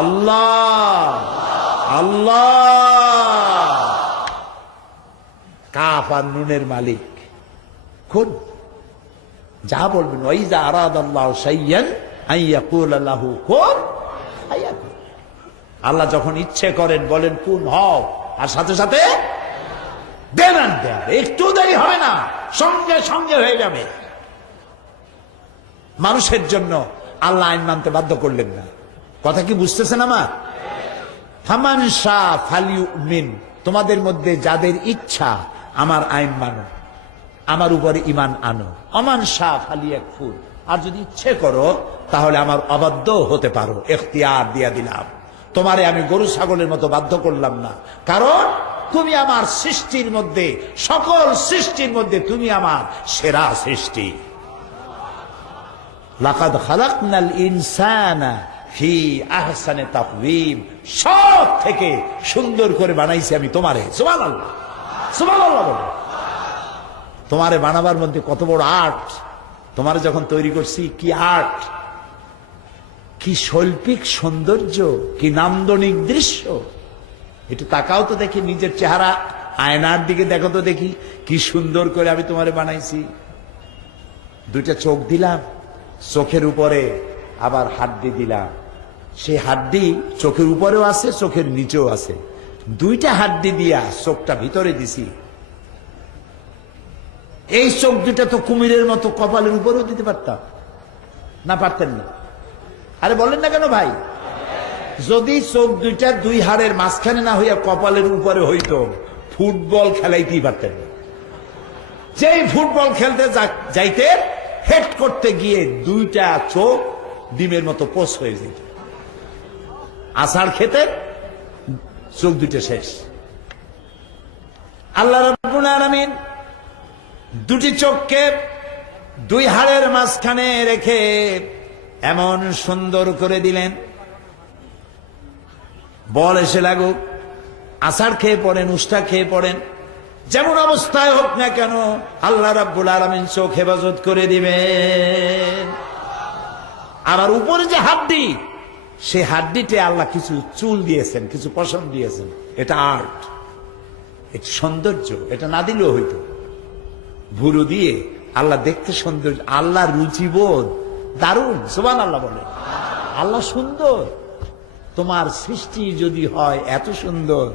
আল্লাহ আল্লাহ। কাফ আর নুনের মালিক, খুন যা বলবেন, ওয়াইজা আরাদাল্লাহু শাইয়ান আন ইয়াকুলা লাহু কুন ফায়াকুন। আল্লাহ যখন ইচ্ছে করেন বলেন কুন হও, আর সাথে সাথে দেন, একটু দেরি হবে না, সঙ্গে সঙ্গে হয়ে যাবে। মানুষের জন্য আল্লাহ আইন মানতে বাধ্য করলেন না। কথা কি বুঝতেছেন আমার? ফামান শাআ ফালিউমিন, তোমাদের মধ্যে যাদের ইচ্ছা আমার আইন মানো, আমার উপরে ঈমান আনো। আমান শাআ ফালিয়াকফুর, আর যদি ইচ্ছে করো তাহলে আমার অবাধ্য হতে পারো, ইখতিয়ার দিয়া দিলাম। তোমারে আমি গরু ছাগলের মতো বাধ্য করলাম না, কারণ তুমি আমার সৃষ্টির মধ্যে, সকল সৃষ্টির মধ্যে তুমি আমার সেরা সৃষ্টি। লাকাদ খালাকনাল ইনসানা ফি আহসানি তাকওয়িম, সব থেকে সুন্দর করে বানাইছি আমি তোমারে। সুবহানাল্লাহ, সুবহানাল্লাহ বলো। তোমারে বানাবার মধ্যে কত বড় আর্ট, তোমারে যখন তৈরি করছি কি আর্ট, কি শৈল্পিক সৌন্দর্য, কি নান্দনিক দৃশ্য। একটু তাকাও তো দেখি নিজের চেহারা, আয়নার দিকে দেখো তো দেখি কি সুন্দর করে আমি তোমারে বানাইছি। দুইটা চোখ দিলাম, চোখের উপরে আবার হাড্ডি দিলাম। সেই হাড্ডি চোখের উপরেও আছে, চোখের নিচেও আছে। দুইটা হাড্ডি দিয়া চোখটা ভিতরে দিছি। এই চোখ দুইটা তো কুমিরের মতো কপালের উপরেও দিতে পারতাম না, পারতেন না? আরে বলেন না কেন ভাই? যদি চোখ দুইটা দুই হাড়ের মাঝখানে না হইয়া কপালের উপরে হইতো, ফুটবল খেলাইতেই পারতেন না। যেই ফুটবল খেলতে যাইতে, হেড করতে গিয়ে দুইটা চোখ ডিমের মতো পোষ হয়ে যেত। আষাঢ় খেতে চোখ দুইটা শেষ। আল্লাহ রাব্বুল আলামিন দুটি চোখকে দুই হাড়ের মাঝখানে রেখে এমন সুন্দর করে দিলেন, বল এসে লাগুক, আষাঢ় খেয়ে পড়েন, উষ্টা খেয়ে পড়েন, যেমন অবস্থায় হোক না কেন আল্লাহ রাব্বুল আলামিন চোখ হেফাজত করে দিবেন। আবার উপরে যে হাড্ডি, সেই হাড্ডিতে আল্লাহ কিছু চুল দিয়েছেন, কিছু পশম দিয়েছেন। এটা আর্ট, এটা সৌন্দর্য। এটা না দিলেও হইতো। ভুরু দিয়ে আল্লাহ দেখতে সৌন্দর্য, আল্লাহ রুচিবোধ দারুণ। সুবহানাল্লাহ বলে। আল্লাহ সুন্দর। তোমার সৃষ্টি যদি হয় এত সুন্দর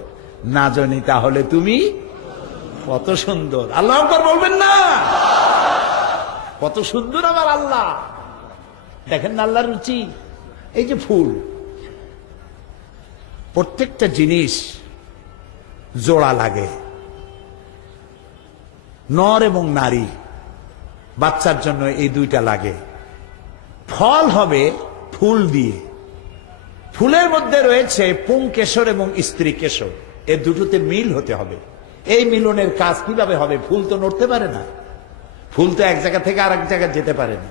না জানি, তাহলে তুমি কত সুন্দর। আল্লাহ আকবার বলবেন না? কত সুন্দর আমার আল্লাহ। দেখেন না আল্লাহর রুচি। এই যে ফুল, প্রত্যেকটা জিনিস জোড়া লাগে, নর এবং নারী। বাচ্চার জন্য এই দুইটা লাগে। ফল হবে ফুল দিয়ে। ফুলের মধ্যে রয়েছে পুংকেশর এবং স্ত্রী কেশর, এর দুটোতে মিল হতে হবে। এই মিলনের কাজ কিভাবে হবে? ফুল তো নড়তে পারে না, ফুল তো এক জায়গা থেকে আরেক জায়গায় যেতে পারে না।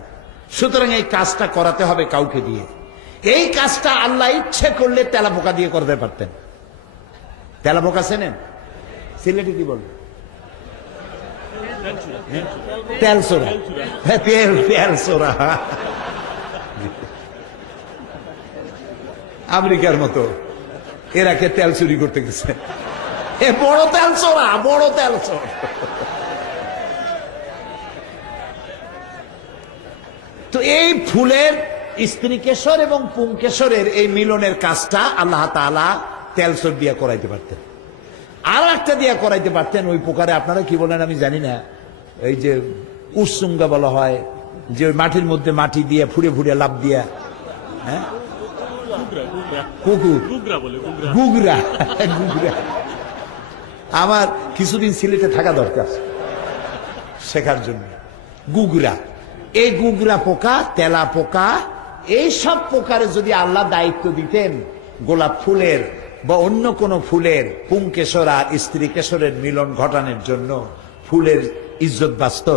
সুতরাং এই কাজটা করাতে হবে কাউকে দিয়ে। এই কাজটা আল্লাহ ইচ্ছে করলে তেলাপোকা দিয়ে করতে পারতেন। তেলাপোকা চেনেন? সিলেটে কি বলবেন? তেলসোরা। হ্যাঁ, তেলসোরা। আমেরিকার মতো এরাকে তেল চুরি করতে গেছে। এ বড় তেলসোরা, বড় তেলসোরা। তো এই ফুলের স্ত্রী কেশর এবং পুংকেশরের এই মিলনের কাজটা আল্লাহ তাআলা তেলসর দিয়ে করাইতে পারতেন। আর একটা দিয়ে করাইতে পারতেন। ওই প্রকারে আপনারা কি বলেন আমি জানি না, এই যে উৎসুঙ্গা বলা হয়, যে ওই মাটির মধ্যে মাটি দিয়ে ফুড়ে ফুড়ে লাভ দিয়া, হ্যাঁ, কুকুর, গুগরা। গুগরা আমার কিছুদিন সিলেটে থাকা দরকার শেখার জন্য। গুগরা, এই গুগরা পোকা, তেলা পোকা, এই সব পোকারে যদি আল্লাহ দায়িত্ব দিতেন গোলাপ ফুলের বা অন্য কোন ফুলের পুংকেশর আর স্ত্রী কেশরের মিলন ঘটানোর জন্য, ফুলের ইজ্জত বাঁচত?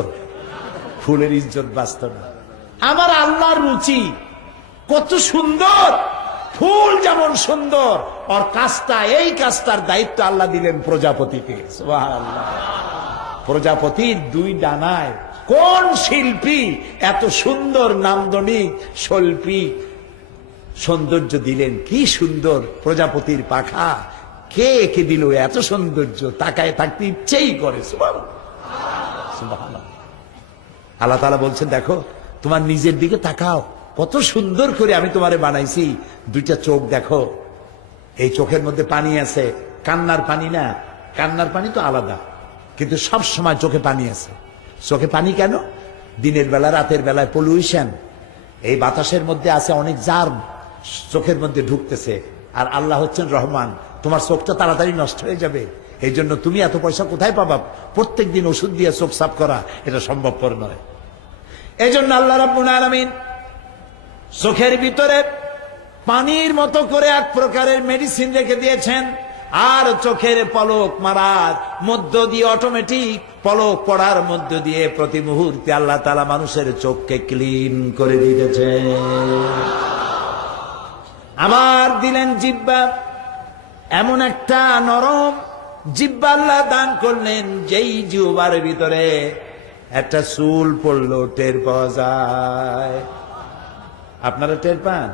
ফুলের ইজ্জত বাঁচত না। আমার আল্লাহর রুচি কত সুন্দর। ফুল যেমন সুন্দর, আর কাজটা, এই কাজটার দায়িত্ব আল্লাহ দিলেন প্রজাপতিকে। সুবহানাল্লাহ। প্রজাপতির দুই ডানায় কোন শিল্পী এত সুন্দর নান্দনিক শৈল্পিক সৌন্দর্য দিলেন? কি সুন্দর প্রজাপতির পাখা! কে এঁকে দিল এত সৌন্দর্য? তাকায় থাকতে ইচ্ছেই করে। সুবহানাল্লাহ, সুবহানাল্লাহ। আল্লাহ তাআলা বলছেন, দেখো তোমার নিজের দিকে তাকাও, কত সুন্দর করে আমি তোমারে বানাইছি। দুইটা চোখ দেখো, এই চোখের মধ্যে পানি আছে, কান্নার পানি না, কান্নার পানি তো আলাদা, কিন্তু সব সময় চোখে পানি আছে। চোখে পানি কেন? দিনের বেলা রাতের বেলায় পলিউশন, এই বাতাসের মধ্যে আছে অনেক জার্ম, চোখের মধ্যে ঢুকতেছে। আর আল্লাহ হচ্ছেন রহমান, তোমার চোখটা তাড়াতাড়ি নষ্ট হয়ে যাবে, এই জন্য তুমি এত পয়সা কোথায় পাবা প্রত্যেক দিন ওষুধ দিয়ে চোখ সাফ করা? এটা সম্ভবপর নয়। এই জন্য আল্লাহ রাব্বুল আলামিন চোখের ভিতরে পানির মতো করে এক প্রকারের মেডিসিন রেখে দিয়েছেন। আর চোখের পলক মারার মধ্য দিয়ে, অটোমেটিক পলক পড়ার মধ্য দিয়ে প্রতি মুহূর্তে আল্লাহ তাআলা মানুষের চোখকে ক্লিন করে দিতেছেন। আবার দিলেন জিহ্বা, এমন একটা নরম জিহ্বা আল্লাহ দান করলেন, যেই জিহ্বার ভিতরে একটা চুল পড়লো টের পাওয়া যায়। আপনারা টের পান?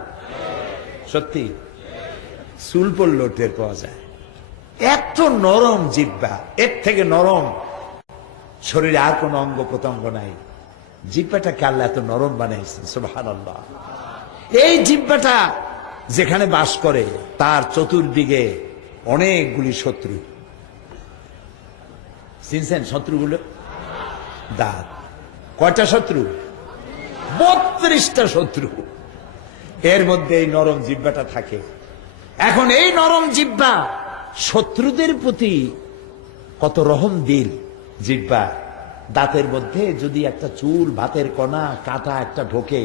সত্যি চুল পড়লো টের পাওয়া যায়। এত নরম জিহ্বা, এর থেকে নরম শরীরে আর কোন অঙ্গ প্রত্যঙ্গ নাই। জিহ্বাটাকে আল্লাহ এত নরম বানাইছেন, সুবহানাল্লাহ। এই জিহ্বাটা যেখানে বাস করে তার চতুর্দিকে অনেকগুলি শত্রু। চিনছেন শত্রুগুলো? দাঁত। কয়টা শত্রু? 32টা শত্রু এর মধ্যে এই নরম জিহ্বাটা থাকে। এখন এই নরম জিহ্বা শত্রুদের প্রতি কত রহম দিল। জিহ্বা দাঁতের মধ্যে যদি একটা চুল, ভাতের কণা, কাঁটা একটা ঢোকে,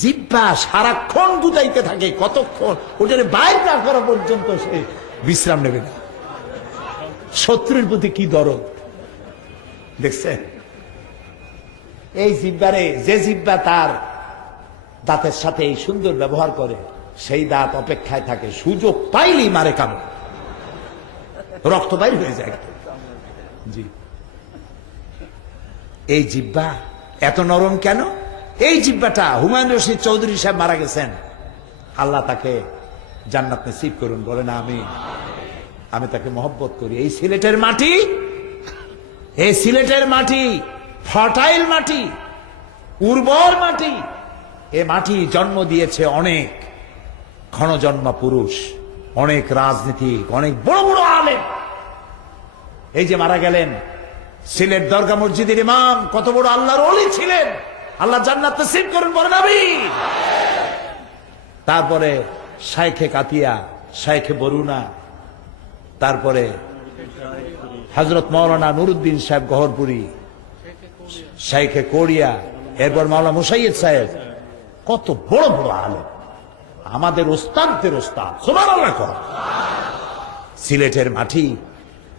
জিহ্বা সারাক্ষণ গুতাইতে থাকে, কতক্ষণ ওটারে বাইর না করা পর্যন্ত সে বিশ্রাম নেবে না। শত্রুর প্রতি কি দরদ দেখছেন? এই জিহ্বারে, যে জিহ্বা তার দাঁতের সাথে এই সুন্দর ব্যবহার করে, সেই দাঁত অপেক্ষায় থাকে, সুযোগ পাইলেই মারে কামড়, রক্ত বাইর হয়ে যায়। জি, এই জিহ্বা এত নরম কেন? এই জিহ্বাটা, হুমায়ুন রশিদ চৌধুরী সাহেব মারা গেছেন, আল্লাহ তাকে জান্নাত নসিব করুন, বলেন আমিন। আমি তাকে মহব্বত করি। এই সিলেটের মাটি, এই সিলেটের মাটি ফার্টাইল মাটি, উর্বর মাটি। এ মাটি জন্ম দিয়েছে অনেক ক্ষণজন্মা পুরুষ, অনেক রাজনীতিক, অনেক বড় বড় আলেম। এই যে মারা গেলেন সিলেট দরগা মসজিদের ইমাম, কত বড় আল্লাহর ওলি ছিলেন, আল্লাহ জান্নাত নসিব করুন, বলেন আমিন। তারপরে শাইখে কাতিয়া, শাইখে বরুনা, তারপরে হযরত মাওলানা নুরুদ্দিন সাহেব গহরপুরি, শাইখে কোরিয়া, এরপর মাওলানা মুসাইয়্যিদ সাহেব, কত বড় বড় আলেম, আমাদের ওস্তাদদের ওস্তাদ, সুবহানাল্লাহ। সিলেটের মাটি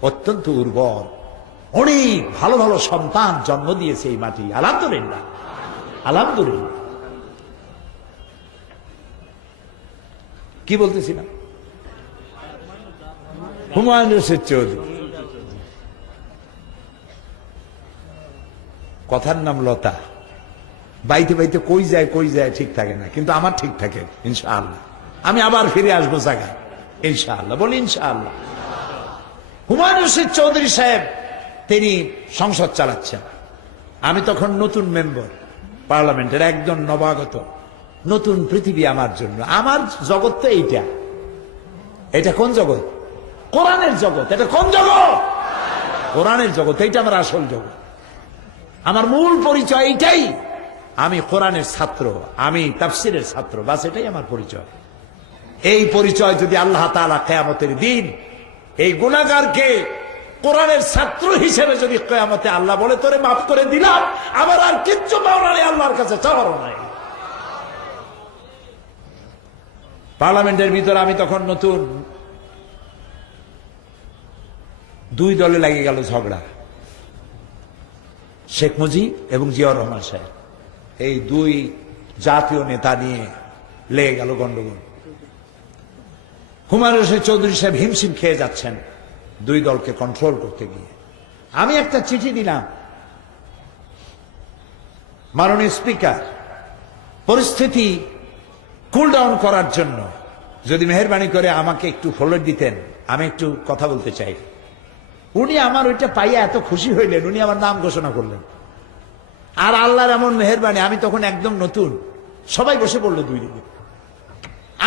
অত্যন্ত উর্বর, অনেক ভালো ভালো সন্তান জন্ম দিয়েছে এই মাটি, আলহামদুলিল্লাহ, আলহামদুলিল্লাহ। কি বলতেছিলাম? হুমায়ুন রশিদ চৌধুরী, কথার নাম লতা। বাইতে বাইতে কই যায় ঠিক থাকে না, কিন্তু আমার ঠিক থাকে ইনশাআল্লাহ। আমি আবার ফিরে আসবো জায়গায় ইনশাআল্লাহ, বলি ইনশাআল্লাহ। হুমায়ুন রশিদ চৌধুরী সাহেব তিনি সংসদ চালাচ্ছেন। আমি তখন নতুন মেম্বার পার্লামেন্টের, একজন নবাগত, নতুন পৃথিবী আমার জন্য। আমার জগৎ তো এইটা। এটা কোন জগৎ? কোরআনের জগৎ। এটা কোন জগৎ? কোরআনের জগৎ। এইটা আমার আসল জগৎ। আমার মূল পরিচয় এইটাই, আমি কোরআনের ছাত্র, আমি তাফসীরের ছাত্র, বাস এটাই আমার পরিচয়। এই পরিচয় যদি আল্লাহ তাআলা কিয়ামতের দিন এই গুনাহগারকে কোরআনের ছাত্র হিসেবে যদি কিয়ামতে আল্লাহ বলে তোরে মাফ করে দিলাম, আমার আর কিচ্ছু পাওয়ার নেই, আল্লাহর কাছে চাওয়ার নাই। পার্লামেন্টের ভিতরে আমি তখন নতুন, দুই দলে লেগে গেল ঝগড়া। শেখ মুজিব এবং জিয়াউর রহমান সাহেব, এই দুই জাতীয় নেতা নিয়ে লেগে গেল গন্ডগোল। হুমায়ুন রশিদ চৌধুরী সাহেব হিমশিম খেয়ে যাচ্ছেন দুই দলকে কন্ট্রোল করতে গিয়ে। আমি একটা চিঠি দিলাম, মাননীয় স্পিকার, পরিস্থিতি কুল ডাউন করার জন্য যদি মেহেরবানি করে আমাকে একটু ফলো দিতেন, আমি একটু কথা বলতে চাই। উনি আমার ওইটা পাইয়া এত খুশি হইলেন, উনি আমার নাম ঘোষণা করলেন। আর আল্লাহর এমন মেহেরবানি, আমি তখন একদম নতুন, সবাই বসে পড়লো দুই দিকে।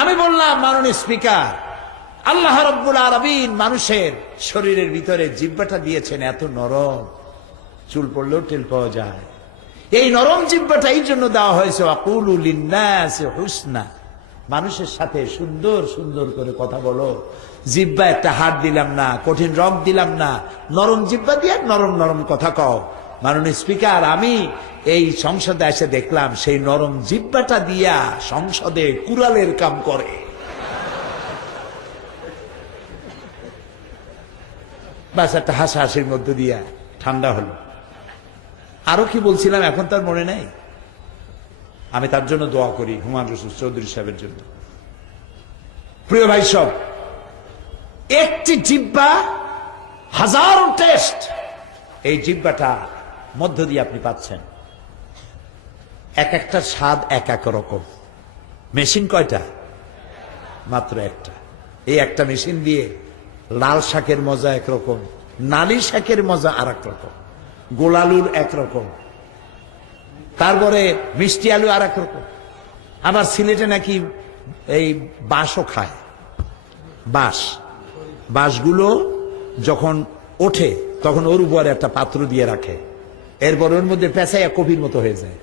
আমি বললাম, মাননীয় স্পিকার, আল্লাহ রাব্বুল আলামিন মানুষের শরীরের ভিতরে জিহ্বাটা দিয়েছেন এত নরম, চুল পড়লেও টেল পাওয়া যায়। এই নরম জিহ্বাটা এই জন্য দেওয়া হয়েছে, ওয়াকুলু লিন্নাসি হুসনা, মানুষের সাথে সুন্দর সুন্দর করে কথা বলো। জিহ্বা একটা হাত দিলাম না, কঠিন রগ দিলাম না, নরম জিহ্বা দিয়ে নরম নরম কথা কও। মাননীয় স্পিকার, আমি এই সংসদে এসে দেখলাম সেই নরম জিহ্বাটা দিয়া সংসদে কুড়ালের কাম করে। বাস একটা হাসাহাসির মধ্য দিয়া ঠান্ডা হলো। আরো কি বলছিলাম এখন তার মনে নাই। আমি তার জন্য দোয়া করি, হুমায়ুন রশিদ চৌধুরী সাহেবের জন্য। প্রিয় ভাই সব, একটি জিহ্বা হাজারো টেস্ট, এই জিহ্বাটা মধ্য দিয়ে আপনি পাচ্ছেন। এক একটা স্বাদ এক এক রকম। মেশিন কয়টা? মাত্র একটা। এই একটা মেশিন দিয়ে লাল শাকের মজা একরকম, নালি শাকের মজা আর এক রকম, গোলালুর একরকম, তারপরে মিষ্টি আলু আর এক রকম। আবার সিলেটে নাকি এই বাঁশও খায়। বাঁশগুলো যখন ওঠে তখন ওর উপরে একটা পাত্র দিয়ে রাখে, এরপর ওর মধ্যে পেঁচাইয়া কপির মতো হয়ে যায়,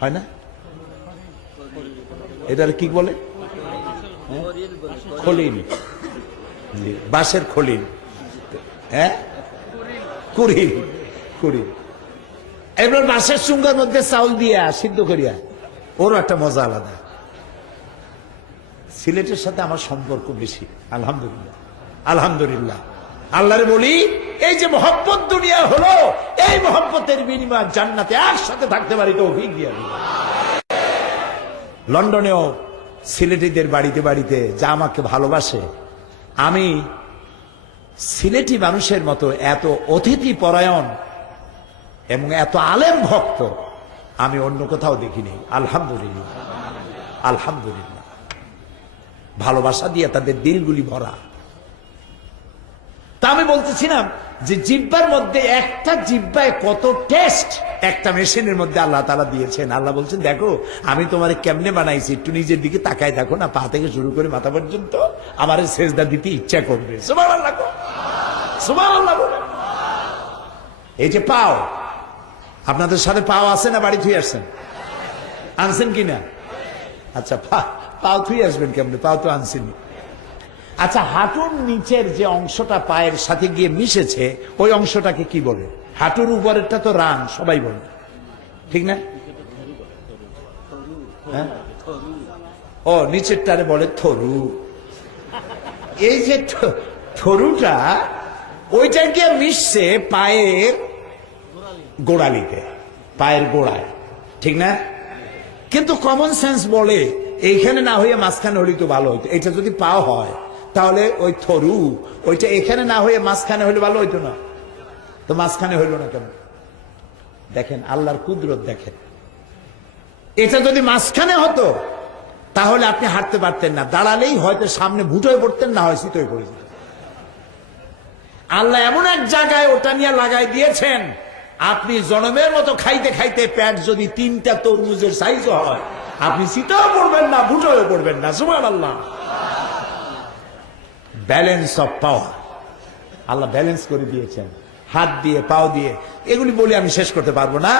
হয় না? এটার কি বলে? খলিল, বাঁশের খলিল, হ্যাঁ, কুড়িল। এবার বাঁশের চুঙ্গার মধ্যে চাউল দিয়া সিদ্ধ করিয়া, ওরও একটা মজা আলাদা। সিলেটের সাথে আমার সম্পর্ক বেশি, আলহামদুলিল্লাহ। আলহামদুলিল্লাহ, আল্লাহরে বলি, এই যে মহব্বত দুনিয়া হলো, এই মহব্বতের বিনিময়ে জান্নাতে একসাথে থাকতে পারি, তৌফিক দিয়া দিন। লন্ডনেও সিলেটিদের বাড়িতে বাড়িতে যা আমাকে ভালোবাসে, আমি সিলেটি মানুষের মতো এত অতিথি পরায়ণ এবং এত আলেম ভক্ত আমি অন্য কোথাও দেখিনি। আলহামদুলিল্লাহ, আলহামদুলিল্লাহ। ভালোবাসা দিয়ে তাদের দিলগুলি ভরা। তা আমি বলতেছিলাম যে জিহ্বার মধ্যে, একটা জিহ্বায় কত টেস্ট একটা মেশিনের মধ্যে আল্লাহ তাআলা দিয়েছেন। আল্লাহ বলছেন, দেখো আমি তোমারে কেমনে বানাইছি, একটু নিজের দিকে তাকায় দেখো না, পা থেকে শুরু করে মাথা পর্যন্ত আমার সেজদা দিতে ইচ্ছা করবে। সুবহানাল্লাহ, সুবহানাল্লাহ। এই যে পাও, আপনাদের সাথে পাও আছে না? বাড়ি থুই আসছেন, আনছেন কিনা? আচ্ছা, পাও থুই আসবেন কেমনে? পাও তো আনছেনি। আচ্ছা, হাঁটুর নিচের যে অংশটা পায়ের সাথে গিয়ে মিশেছে, ওই অংশটাকে কি বলে? হাঁটুর উপরেরটা তো রান, সবাই বলে, ঠিক না? হ্যাঁ, ও নিচেরটারে বলে থরু। এই যে থরুটা, ওইটা গিয়ে মিশছে পায়ের গোড়ালিতে, পায়ের গোড়ায়, ঠিক না? কিন্তু কমন সেন্স বলে এইখানে না হয়ে মাঝখানে হলে তো ভালো হইতো। এটা যদি পাও হয় তাহলে ওই থরু, ওইটা এখানে না হয়ে মাঝখানে হইলে ভালো হইতো না? তো মাঝখানে হইল না কেন? দেখেন আল্লাহর কুদরত, দেখেন। এটা যদি মাঝখানে হতো তাহলে আপনি হাঁটতে পারতেন না, দাঁড়ালেই হয়তো সামনে ভুটোয় পড়তেন, না হয় শীতই পড়ে যেত। আল্লাহ এমন এক জায়গায় ওটা নিয়ে লাগাই দিয়েছেন, আপনি জনমের মতো খাইতে খাইতে পেট যদি 3টা তরমুজের সাইজও হয়, আপনি শীতও পড়বেন না, ভুটোয় পড়বেন না। সুবহানাল্লাহ। Balance of power Allah balance করে দিয়েছেন, হাত দিয়ে, পাও দিয়ে। এগুলি বলে আমি শেষ করতে পারবো না।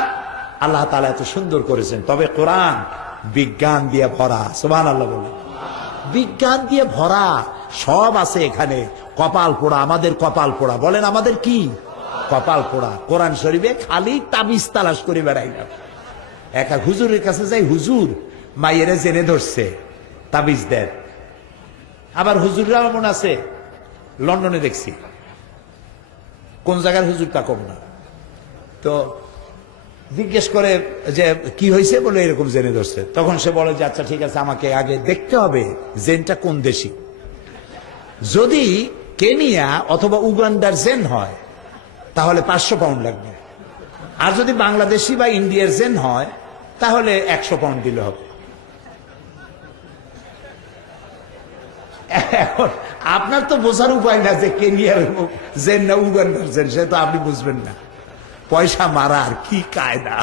আল্লাহ তাআলা এত সুন্দর করেছেন। তবে কোরআন বিজ্ঞান দিয়ে ভরা। সুবহানাল্লাহ বলে, বিজ্ঞান দিয়ে ভরা, সব আছে এখানে। কপাল পোড়া, আমাদের কপাল পোড়া। বলেন আমাদের কি কপাল পোড়া? কোরআন শরীফে খালি তাবিজ তালাশ করে বেড়াই না। এক হুজুরের কাছে যাই, হুজুর মাইয়েরা জেনে ধরছে, তাবিজ দেন। আবার হুজুররা এমন আছে, লন্ডনে দেখছি, কোন জায়গার হুজুর তা কম না, তো জিজ্ঞেস করে যে কি হয়েছে, বলে এরকম জেনে ধরছে। তখন সে বলে যে আচ্ছা ঠিক আছে, আমাকে আগে দেখতে হবে জেনটা কোন দেশি। যদি কেনিয়া অথবা উগান্ডার জেন হয় তাহলে 500 পাউন্ড লাগবে, আর যদি বাংলাদেশি বা ইন্ডিয়ার জেন হয় তাহলে 100 পাউন্ড দিলে হবে। এখন আপনার তো বোঝার উপায় না যে কেনিয়ার জেন না উগান্ডার জেন, সে তো আপনি বুঝবেন না। পয়সা মারার কি কায়দা!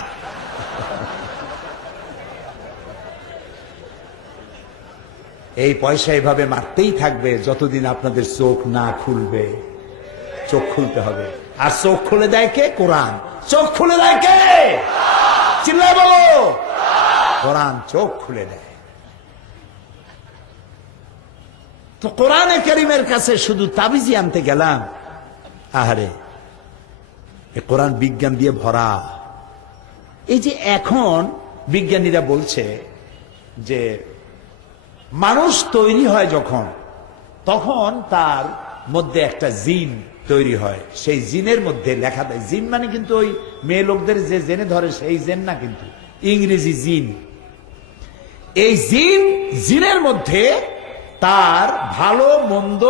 এই পয়সা এইভাবে মারতেই থাকবে যতদিন আপনাদের চোখ না খুলবে। চোখ খুলতে হবে। আর চোখ খুলে দেয় কে? কোরআন। চোখ খুলে দেয় কে? চিল্লায় বলো। কোরআন চোখ খুলে দেয়। তো কোরআনে কারীমের কাছে শুধু তাবিজি আনতে গেলাম, আহারে এ কোরআন বিজ্ঞান দিয়ে ভরা। এই যে এখন বিজ্ঞানীরা বলছে যে মানুষ তৈরি হয় যখন, তখন তার মধ্যে একটা জিন তৈরি হয়। সেই জিনের মধ্যে লেখা দেয়, জিন মানে কিন্তু ওই মেয়ে লোকদের যে জেনে ধরে সেই জেন না, কিন্তু ইংরেজি জিন। এই জিনের মধ্যে তার ভালো মন্দ,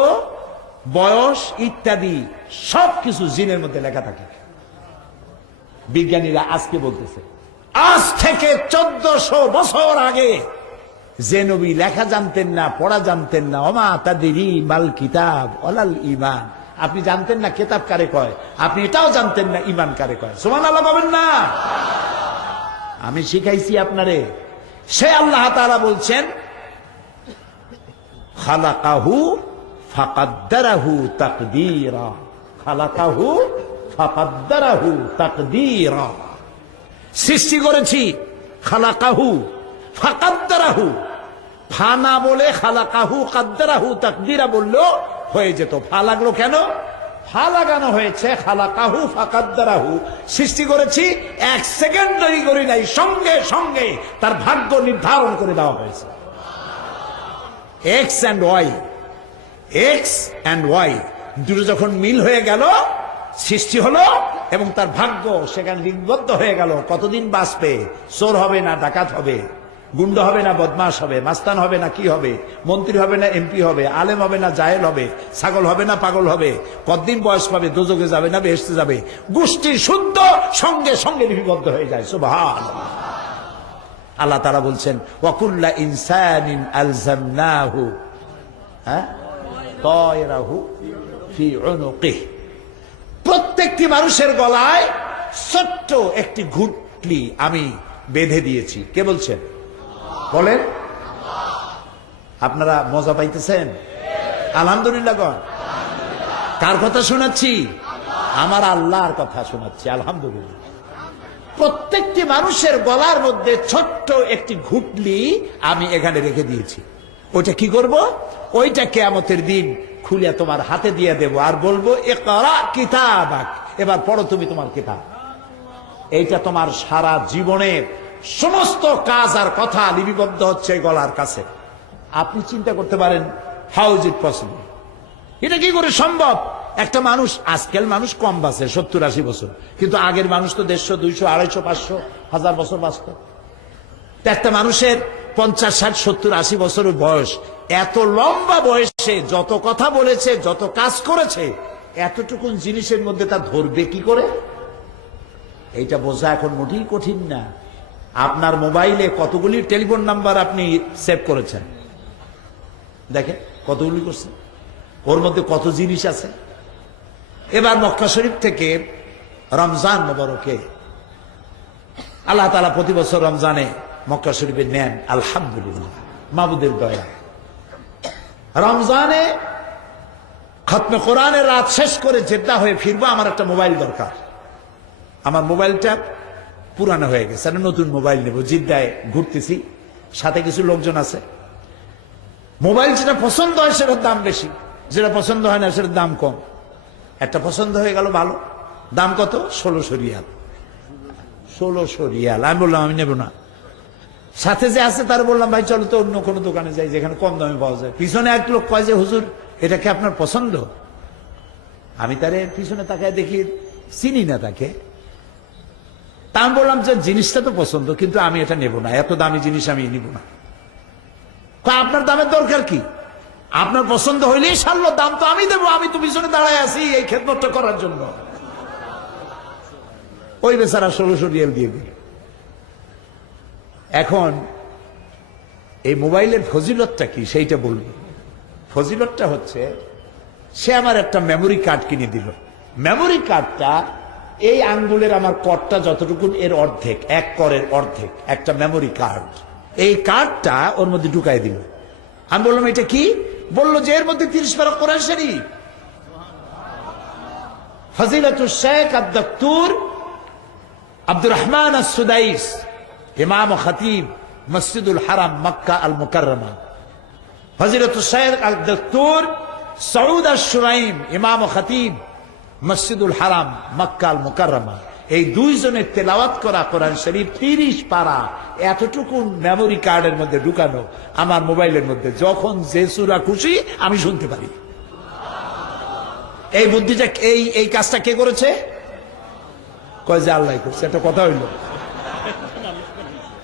বয়স ইত্যাদি সবকিছু জিনের মধ্যে লেখা থাকে। বিজ্ঞানীরা আজকে বলতেছে, আজ থেকে 1400 বছর আগে যে নবী লেখা জানতেন না, পড়া জানতেন না, ওমা তাদরি মাল কিতাব ওয়ালাল ঈমান, আপনি জানতেন না কিতাব কারে কয়, আপনি এটাও জানতেন না ঈমান কারে কয়। সুবহানাল্লাহ পাবেন না? আমি শিখাইছি আপনারে। সে আল্লাহ তাআলা বলছেন, খালাকাহু ফাকাদ্দারাহু তাকদীরা, খালাকাহু ফাকাদ্দারাহু তাকদীরা। সৃষ্টি করেছি, খালাকাহু ফাকাদ্দারাহু, ফা না বলে খালাকাহু কাদ্দারাহু তাকদীরা বললো হয়ে যেত। ফা লাগলো কেন? ফা লাগানো হয়েছে খালাকাহু ফাকাদ্দারাহু। সৃষ্টি করেছি, 1 সেকেন্ড দেরি করি নাই, সঙ্গে সঙ্গে তার ভাগ্য নির্ধারণ করে দেওয়া হয়েছে। এক্স অ্যান্ড ওয়াই দুটো যখন মিল হয়ে গেল, সৃষ্টি হলো এবং তার ভাগ্য সেখানে লিপিবদ্ধ হয়ে গেল। কতদিন বাঁচবে? চোর হবে না ডাকাত হবে, গুন্ডা হবে না বদমাশ হবে, মাস্তান হবে না কি হবে, মন্ত্রী হবে না এমপি হবে, আলেম হবে না জাহেল হবে, ছাগল হবে না পাগল হবে, কতদিন বয়স পাবে, দোজখে যাবে না বেহেশতে যাবে, গোষ্ঠী শুদ্ধ সঙ্গে সঙ্গে লিপিবদ্ধ হয়ে যায়। সুবহানাল্লাহ। আল্লাহ তাআলা বলছেন, ওয়াকুল্লা ইনসানিন আলজামনাহু তায়রাহু ফি উনুকিহি, প্রত্যেকটি মানুষের গলায় ছোট্ট একটি ঘুঁটলি আমি বেঁধে দিয়েছি। কে বলছেন? বলেন। আপনারা মজা পাইতেছেন? আলহামদুলিল্লাহ গণ। কার কথা শোনাচ্ছি? আমার আল্লাহর কথা শোনাচ্ছি। আলহামদুলিল্লাহ। প্রত্যেকটি মানুষের গলার মধ্যে ছোট্ট একটি ঘুঁটলি আমি এখানে রেখে দিয়েছি। ওইটা কি করব? ওইটা কিয়ামতের দিন খুলে তোমার হাতে দিয়ে দেব আর বলবো, ইকরা কিতাবাক, এবার পড়ো তুমি তোমার কিতাব। এইটা তোমার সারা জীবনের সমস্ত কাজ আর কথা লিপিবদ্ধ হচ্ছে গলার কাছে। আপনি চিন্তা করতে পারেন, হাউ ইজ ইট পসিবল? এটা কি করে সম্ভব? একটা মানুষ, আজকাল মানুষ কম বাঁচে, 70-80 বছর, কিন্তু আগের মানুষ তো 150, 200, 250, 500, 1000 বছর বাঁচত। একটা মানুষের 50, 60, 70, 80 বছরের বয়স, এত লম্বা বয়সে যত কথা বলেছে, যত কাজ করেছে, এতটুকুন জিনিসের মধ্যে তা ধরবে কি করে? এইটা বোঝা এখন মোটেই কঠিন না। আপনার মোবাইলে কতগুলি টেলিফোন নাম্বার আপনি সেভ করেছেন, দেখেন কতগুলি করছেন, ওর মধ্যে কত জিনিস আছে। এবার মক্কা শরীফ থেকে রমজান মোবারকে আল্লাহ তাআলা প্রতি বছর রমজানে মক্কা শরীফে নেন, আলহামদুলিল্লাহ, মাবুদের দয়া। রমজানে খতমে কোরআনের রাত শেষ করে জেদ্দা হয়ে ফিরবো, আমার একটা মোবাইল দরকার। আমার মোবাইলটা পুরানো হয়ে গেছে, নতুন মোবাইল নেব। জিদ্দায় ঘুরতেছি, সাথে কিছু লোকজন আছে। মোবাইল যেটা পছন্দ হয় সেটার দাম বেশি, যেটা পছন্দ হয় না সেটার দাম কম। একটা পছন্দ হয়ে গেল ভালো, দাম কত? 1600 রিয়াল। 1600 রিয়াল। আমি বললাম আমি নেব না। সাথে যে আছে তার বললাম, ভাই চলো তো অন্য কোনো দোকানে যাই যেখানে কম দামে পাওয়া যায়। পিছনে এক লোক কয় যে, হুজুর এটা কি আপনার পছন্দ? আমি তারে পিছনে তাকায় দেখি চিনি না তাকে। তা আমি বললাম যে জিনিসটা তো পছন্দ, কিন্তু আমি এটা নেব না, এত দামি জিনিস আমি নিব না। আপনার দামের দরকার কি? আপনার পছন্দ হইলেই সারলো, দাম তো আমি দেবো, আমি তো পিছনে দাঁড়ায় আছি এই খেদমতটা করার জন্য। ওই বেচারা 1600 রিয়াল দিয়ে দিল। এখন এই মোবাইলের ফজিলতটা কি সেইটা বলবো। ফজিলতটা হচ্ছে, সে আমার একটা মেমোরি কার্ড কিনে দিল। মেমোরি কার্ডটা এই আঙ্গুলের আমার করটা যতটুকুন এর অর্ধেক, এক করের অর্ধেক, একটা মেমোরি কার্ড। এই কার্ডটা ওর মধ্যে ঢুকাই দিল। আমি বললাম এটা কি? বললো যে এর মধ্যে 30 পারা কোরআন শরীফ। ফজিলাতুল শেখ আদ-দক্তুর আব্দুর রহমান আস-সুদাইস, ইমাম ও খতিব মসজিদুল হারাম মক্কা আল মুকাররমা। ফজিলাতুল শেখ আদ-দক্তুর সৌদ আশ-শুরাইম, ইমাম ও খতিব মসজিদুল হারাম মক্কা আল মুকাররমা। এই দুইজনের তেলাওয়াত করা কোরআন শরীফ 30 পারা এতটুকু মেমোরি কার্ডের মধ্যে ঢুকানো আমার মোবাইলের মধ্যে। যখন যে সূরা খুশি আমি শুনতে পারি। এই বুদ্ধিটা, এই কাজটা কে করেছে? কয় যে আল্লাহ করছে। একটা কথা হইল,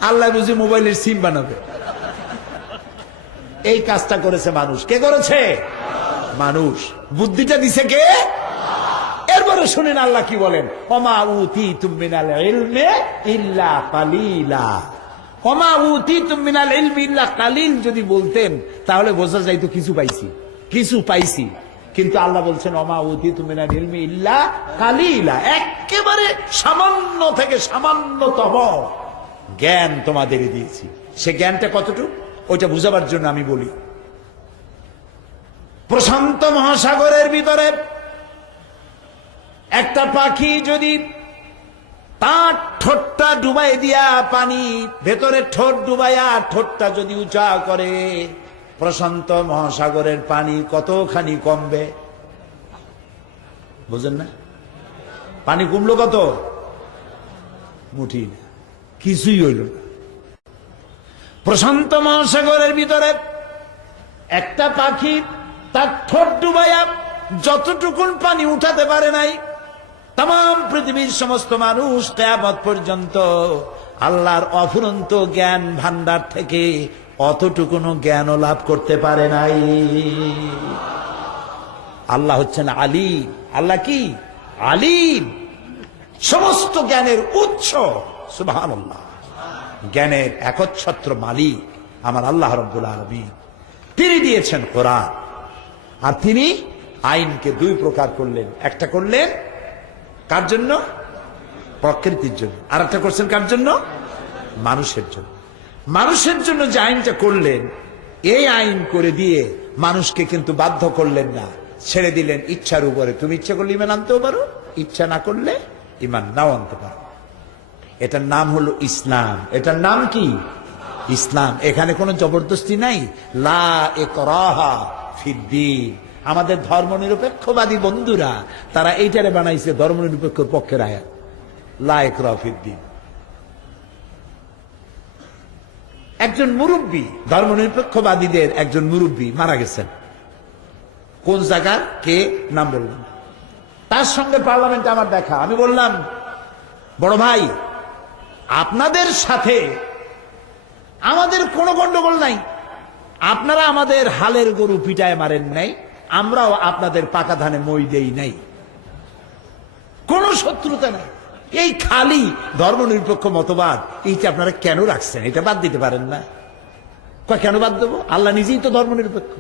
আল্লাহ বুঝি মোবাইলের সিম বানাবে। এই কাজটা করেছে মানুষ। কে করেছে? মানুষ। বুদ্ধিটা দিছে কে? এরপরে শুনেন আল্লাহ কি বলেন, ওমা উতীতুম মিনাল ইলমি ইল্লা কালিলা। ওমা উতীতুম মিনাল ইলমি ইল্লা কালিল যদি বলতেন তাহলে বোঝা যাইতো কিছু পাইছি, কিছু পাইছি। কিন্তু আল্লাহ বলছেন ওমা উতীতুম মিনাল ইলমি ইল্লা কালিলা, একেবারে সামান্য থেকে সামান্যতম জ্ঞান তোমাদের দিয়েছি। সে জ্ঞানটা কতটুকু ওইটা বুঝাবার জন্য আমি বলি, প্রশান্ত মহাসাগরের ভিতরে একটা পাখি যদি তার ঠোঁটটা ডুবাই দিয়া পানি ভেতরে ঠোঁট ডুবাইয়া ঠোঁটটা যদি উঁচা করে, প্রশান্ত মহাসাগরের পানি কতখানি কমবে? বুঝেন না? পানি কমলো কত? মুঠি না, কিছুই হইল না। প্রশান্ত মহাসাগরের ভিতরে একটা পাখি তার ঠোঁট ডুবাইয়া যতটুকুন পানি উঠাতে পারে নাই, তাম পৃথিবীর সমস্ত মানুষ কিয়ামত পর্যন্ত আল্লাহর অফুরন্ত জ্ঞান ভান্ডার থেকে অতটুকুনো জ্ঞানও লাভ করতে পারে নাই। আল্লাহ হচ্ছেন আলিম। আল্লাহ কি? আলিম, সমস্ত জ্ঞানের উৎস। সুবহানাল্লাহ। জ্ঞানের একচ্ছত্র মালিক আমার আল্লাহ রাব্বুল আলামিন। তিনি দিয়েছেন কোরআন, আর তিনি আইনকে দুই প্রকার করলেন। একটা করলেন কার জন্য? প্রকৃতির জন্য। আর একটা করছেন কার জন্য? মানুষের জন্য। মানুষের জন্য যে আইনটা করলেন, এই আইন করে দিয়ে মানুষকে কিন্তু বাধ্য করলেন না, ছেড়ে দিলেন ইচ্ছার উপরে। তুমি ইচ্ছা করলে ইমান আনতেও পারো, ইচ্ছা না করলে ইমান নাও আনতে পারো। এটার নাম হলো ইসলাম। এটার নাম কি? ইসলাম। এখানে কোনো জবরদস্তি নাই। লা ইকরাহা ফিদ্দীন। আমাদের ধর্মনিরপেক্ষবাদী বন্ধুরা তারা এইটারে বানাইছে ধর্মনিরপেক্ষর পক্ষের আয়াত, লা ইকরাহা ফিদ্দীন। একজন মুরব্বী, ধর্মনিরপেক্ষবাদীদের একজন মুরব্বী মারা গেছেন। কোন জায়গার কে নাম বললাম, তার সঙ্গে পার্লামেন্টে আমার দেখা। আমি বললাম, বড় ভাই, আপনাদের সাথে আমাদের কোনো গন্ডগোল নাই। আপনারা আমাদের হালের গরু পিটায় মারেন নাই, আমরাও আপনাদের পাকা ধানে মই দেই নাই, কোন শত্রুতা নাই। এই খালি ধর্মনিরপেক্ষ মতবাদ, এইটা আপনারা কেন রাখছেন? এটা বাদ দিতে পারেন না? কেন বাদ দেবো? আল্লাহ নিজেই তো ধর্মনিরপেক্ষ।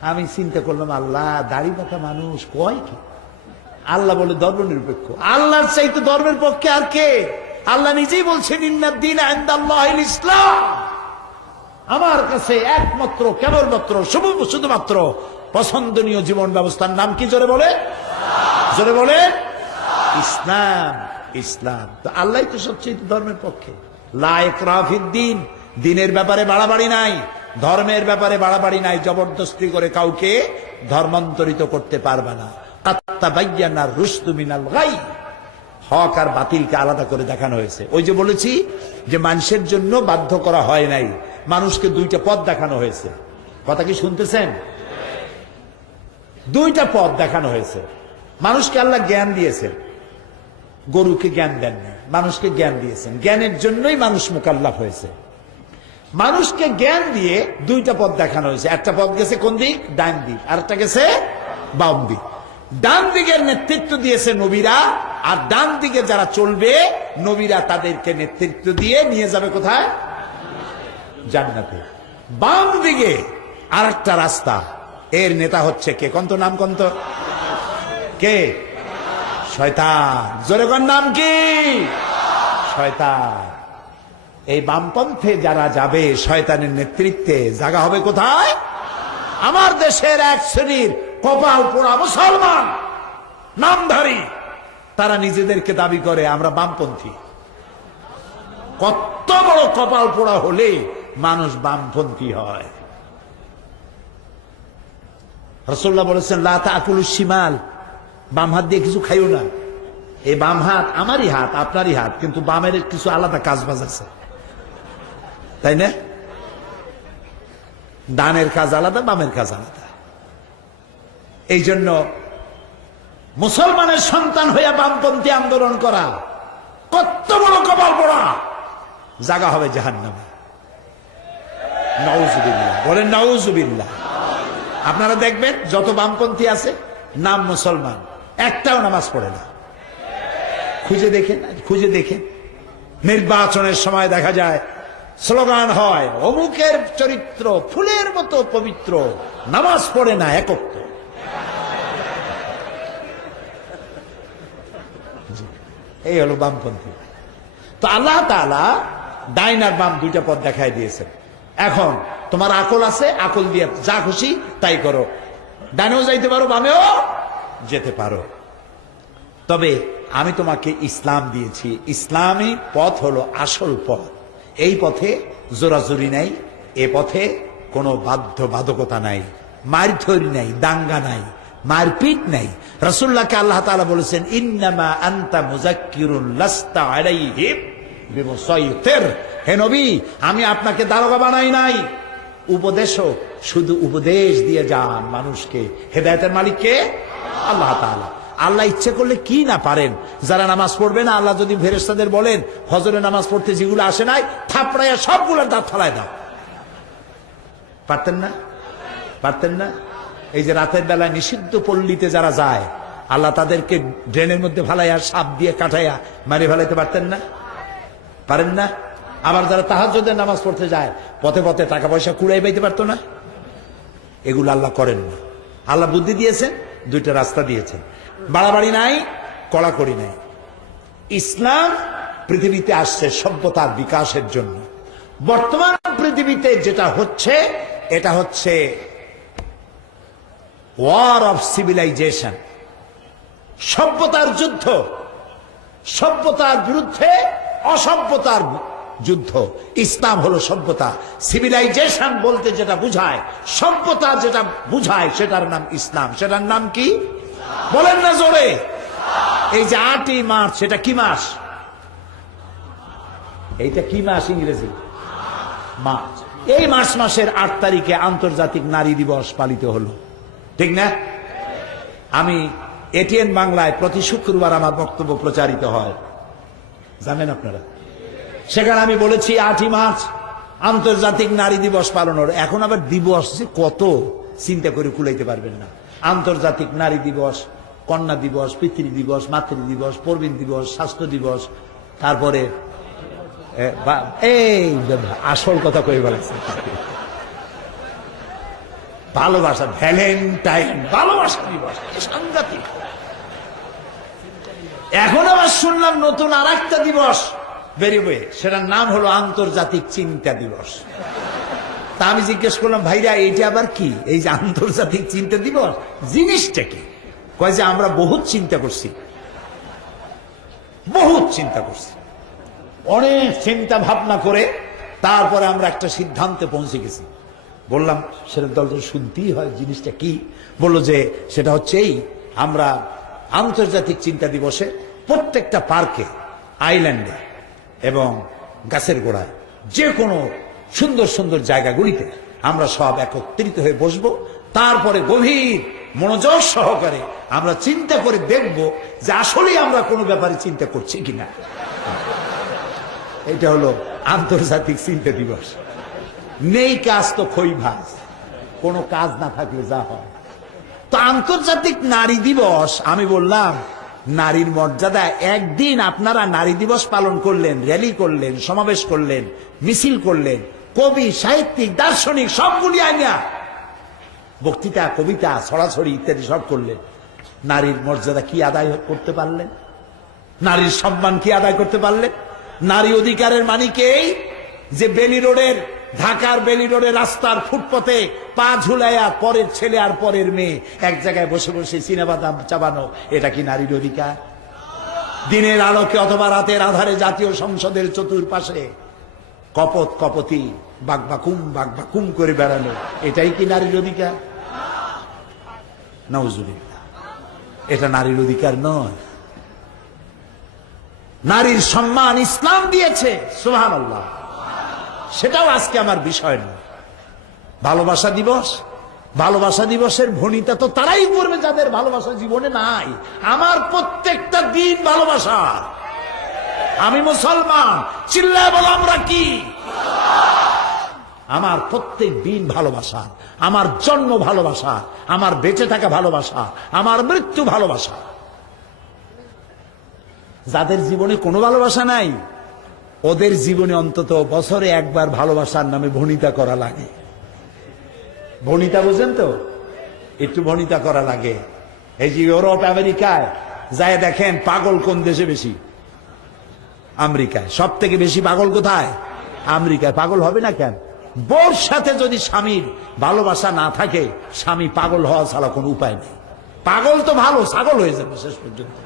আমি চিন্তা করলাম, আল্লাহ দাড়ি পাকা মানুষ কয় কি? আল্লাহ বলে ধর্মনিরপেক্ষ। আল্লাহর চাইতে ধর্মের পক্ষে আর কে? আল্লাহ নিজেই বলছেন ইন্নাদ-দীনা ইনদাল্লাহিল ইসলাম। আমার কাছে একমাত্র কেবলমাত্র শুধুমাত্র পছন্দনীয় জীবন ব্যবস্থার নাম কি? জোরে বলে, জোরে বলে, ইসলাম। ইসলাম তো আল্লাহ তো সবচেয়ে ধর্মের পক্ষে। লা ইকরাহা ফিদ্দীন। দিনের ব্যাপারে বাড়াবাড়ি নাই, ধর্মের ব্যাপারে বাড়াবাড়ি নাই। জবরদস্তি করে কাউকে ধর্মান্তরিত করতে পারবে না। কাদ তাবায়্যানা রুশদু মিনাল গাই। হক আর বাতিলকে আলাদা করে দেখানো হয়েছে। ওই যে বলেছি যে মানুষের জন্য বাধ্য করা হয় নাই, মানুষকে দুইটা পথ দেখানো হয়েছে। কথা কি শুনতেছেন? দুইটা পথ দেখানো হয়েছে। মানুষকে আল্লাহ জ্ঞান দিয়েছেন, গরুকে জ্ঞান দেননি, মানুষকে জ্ঞান দিয়েছেন। জ্ঞানের জন্যই মানুষ মুকাল্লাফ হয়েছে। মানুষকে জ্ঞান দিয়ে দুইটা পথ দেখানো হয়েছে। একটা পথ গেছে কোন দিক? ডান দিক। আর একটা গেছে বাম দিক। ডান দিকের নেতৃত্ব দিয়েছে নবীরা, আর ডান দিকে যারা চলবে নবীরা তাদেরকে নেতৃত্ব দিয়ে নিয়ে যাবে কোথায়? জান্নাতে। বাম দিকে আর একটা রাস্তা, এর নেতা হচ্ছে কে? কন্ত নাম কন্ত কে? শয়তান। জোরে কোন নাম কি? শয়তান। এই বামপন্থে যারা যাবে শয়তানের নেতৃত্বে, জায়গা হবে কোথায়? আমার দেশের এক শ্রেণীর কপাল পোড়া মুসলমান নামধারী, তারা নিজেদেরকে দাবি করে আমরা বামপন্থী। কত বড় কপাল পোড়া হলে মানুষ বামপন্থী হয়? রাসূলুল্লাহ বলেছেন লা তাকুলু শিমাল, বাম হাত দিয়ে কিছু খাইও না। এই বাম হাত আমারই হাত, আপনারই হাত, কিন্তু বামের কিছু আলাদা কাজ বাজ আছে, তাই না? ডানের কাজ আলাদা, বামের কাজ আলাদা। এই জন্য মুসলমানের সন্তান হইয়া বামপন্থী আন্দোলন করা কত বড় কপাল পোড়া, জায়গা হবে জাহান্নামে। নাউজুবিল্লাহ, বলেন নাউজুবিল্লাহ। আপনারা দেখবেন যত বামপন্থী আছে নাম মুসলমান, একটাও নামাজ পড়ে না। খুঁজে দেখেন, খুঁজে দেখেন। নির্বাচনের সময় দেখা যায় স্লোগান হয় অমুকের চরিত্র ফুলের মতো পবিত্র, নামাজ পড়ে না একত্র। এই হলো বামপন্থী। তো আল্লাহ তাআলা ডাইন আর বাম দুইটা পথ দেখাই দিয়েছেন। এখন তোমার আকল আছে, আকল দিয়ে যা খুশি তাই করো, ডানেও যাইতে পারো, বামেও যেতে পারো। তবে আমি তোমাকে ইসলাম দিয়েছি, ইসলামী পথ হলো আসল পথ। এই পথে জোরাজুরি নাই, এ পথে কোনো বাধ্যবাধকতা নাই, মারধরি নাই, দাঙ্গা নাই, মারপিট নাই। রাসূলুল্লাহকে আল্লাহ তাআলা বলেছেন ইন্নামা আনতা মুযাক্কিরুন লাস্তা আলাইহিম বিমুসাইতির। হে নবী, আমি আপনাকে দারোগা বানাই নাই, উপদেশক। শুধু উপদেশ দিয়ে যান মানুষকে। হেদায়েতের মালিক কে? আল্লাহ তাআলা। আল্লাহ ইচ্ছে করলে কি না পারেন। যারা নামাজ পড়বে না, আল্লাহ যদি ফেরেশতাদের বলেন ফজরে নামাজ পড়তে যেগুলো আসে নাই থাপড়াইয়া সবগুলোর দাঁত ফালায় দাও, পারতেন না? পারতেন না? এই যে রাতের বেলায় নিষিদ্ধ পল্লীতে যারা যায়, আল্লাহ তাদেরকে ড্রেনের মধ্যে ফালাইয়া সাপ দিয়ে কাটাইয়া মারি ফেলাইতে পারতেন না? পারেন না? আবার যারা তাহাজ্জুদের নামাজ পড়তে যায় পথে পথে টাকা পয়সা কুড়াই পাইতে পারতো না? এগুলো আল্লাহ করেন না। আল্লাহ বুদ্ধি দিয়েছেন, দুইটা রাস্তা দিয়েছেন, বাড়াবাড়ি নাই, কড়াকড়ি নাই। ইসলাম পৃথিবীতে আসছে সভ্যতার বিকাশের জন্য। বর্তমান পৃথিবীতে যেটা হচ্ছে, এটা হচ্ছে ওয়ার অফ সিভিলাইজেশন, সভ্যতার যুদ্ধ। সভ্যতার বিরুদ্ধে অসভ্যতার যুদ্ধ। ইসলাম হলো সভ্যতা। সিভিলাইজেশন বলতে যেটা বুঝায়, সভ্যতা যেটা বুঝায়, সেটার নাম ইসলাম। সেটার নাম কি? বলেন না জোরে। এই যে 8ই মার্চ, সেটা কি মাস? এইটা কি মাস ইংরেজি? মার্চ। এই মার্চ মাসের 8 তারিখে আন্তর্জাতিক নারী দিবস পালিত হলো, ঠিক না? আমি এটিএন বাংলায় প্রতি শুক্রবার আমার বক্তব্য প্রচারিত হয়, জানেন আপনারা। সেখানে আমি বলেছি 8ই মার্চ আন্তর্জাতিক নারী দিবস পালন হলো। এখন আবার দিবস যে কত চিন্তা করে কুলাইতে পারবেন না। আন্তর্জাতিক নারী দিবস, কন্যা দিবস, পিতৃ দিবস, মাতৃ দিবস, প্রবীণ দিবস, স্বাস্থ্য দিবস, তারপরে এই আসল কথা কই বলেছে ভালোবাসা, ভ্যালেন্টাইন, ভালোবাসা দিবস, সাংঘাতিক। এখন আবার শুনলাম নতুন আর একটা দিবস বেরিয়ে, সেটার নাম হলো আন্তর্জাতিক চিন্তা দিবস। তা আমি জিজ্ঞেস করলাম, ভাইরা এইটা আবার কি? এই যে আন্তর্জাতিক চিন্তা দিবস জিনিসটা কি? কয় যে আমরা বহুত চিন্তা করছি, বহুত চিন্তা করছি, অনেক চিন্তা ভাবনা করে তারপরে আমরা একটা সিদ্ধান্তে পৌঁছে গেছি। বললাম সেটা দল শুনতেই হয়, জিনিসটা কি? বললো যে সেটা হচ্ছে এই, আমরা আন্তর্জাতিক চিন্তা দিবসে প্রত্যেকটা পার্কে, আইল্যান্ডে এবং গাছের গোড়ায়, যে কোনো সুন্দর সুন্দর জায়গাগুলিতে আমরা সব একত্রিত হয়ে বসবো। তারপরে গভীর মনোযোগ সহকারে আমরা চিন্তা করে দেখব যে আসলে আমরা কোনো ব্যাপারে চিন্তা করছি কিনা। এটা হলো আন্তর্জাতিক চিন্তা দিবস। নেই কাজ তো খই ভাজ, কোনো কাজ না থাকলে যা হয়। তো আন্তর্জাতিক নারী দিবস, আমি বললাম নারীর মর্যাদা। একদিন আপনারা নারী দিবস পালন করলেন, র্যালি করলেন, সমাবেশ করলেন, মিছিল করলেন, কবি, সাহিত্যিক, দার্শনিক সবগুলি আইনা বক্তৃতা, কবিতা, ছড়াছড়ি ইত্যাদি সব করলেন। নারীর মর্যাদা কি আদায় করতে পারলেন? নারীর সম্মান কি আদায় করতে পারলেন? নারী অধিকারের মানিকেই যে বেলি রোডের, ঢাকার বেলি রোডের রাস্তার ফুটপথে পা ঝুলাইয়া পরের ছেলে আর পরের মেয়ে এক জায়গায় বসে বসে চিনাবাদাম চাবানো, এটা কি নারীর অধিকার? দিনের আলোকে অথবা রাতের আধারে জাতীয় সংসদের চতুর্পাশে কপত কপতি বাগবাকুম করে বেড়ানো, এটাই কি নারীর অধিকার? নাউজুবিল্লাহ, এটা নারীর অধিকার নয়। নারীর সম্মান ইসলাম দিয়েছে, সুবহানাল্লাহ। সেটাও আজকে আমার বিষয় নয়। ভালোবাসা দিবস, ভালোবাসা দিবসের ভণিতা তো তারাই করবে যাদের ভালোবাসা জীবনে নাই। আমার প্রত্যেকটা দিন ভালোবাসা। আমি মুসলমান, চিল্লায় বলো আমরা কি? আমার প্রত্যেক দিন ভালোবাসা, আমার জন্ম ভালোবাসা, আমার বেঁচে থাকা ভালোবাসা, আমার মৃত্যু ভালোবাসা। যাদের জীবনে কোনো ভালোবাসা নাই, ওদের জীবনে অন্তত বছরে একবার ভালোবাসার নামে ভণিতা করা লাগে। ভণিতা বুঝেন তো? একটু ভণিতা করা লাগে। এই যে ইউরোপ আমেরিকায় যায় দেখেন পাগল কোন দেশে বেশি? আমেরিকায়। সব থেকে বেশি পাগল কোথায়? আমেরিকায়। পাগল হবে না কেন? বউর সাথে যদি স্বামীর ভালোবাসা না থাকে, স্বামী পাগল হওয়া ছাড়া কোনো উপায় নেই। পাগল তো ভালো, ছাগল হয়ে যাবে শেষ পর্যন্ত।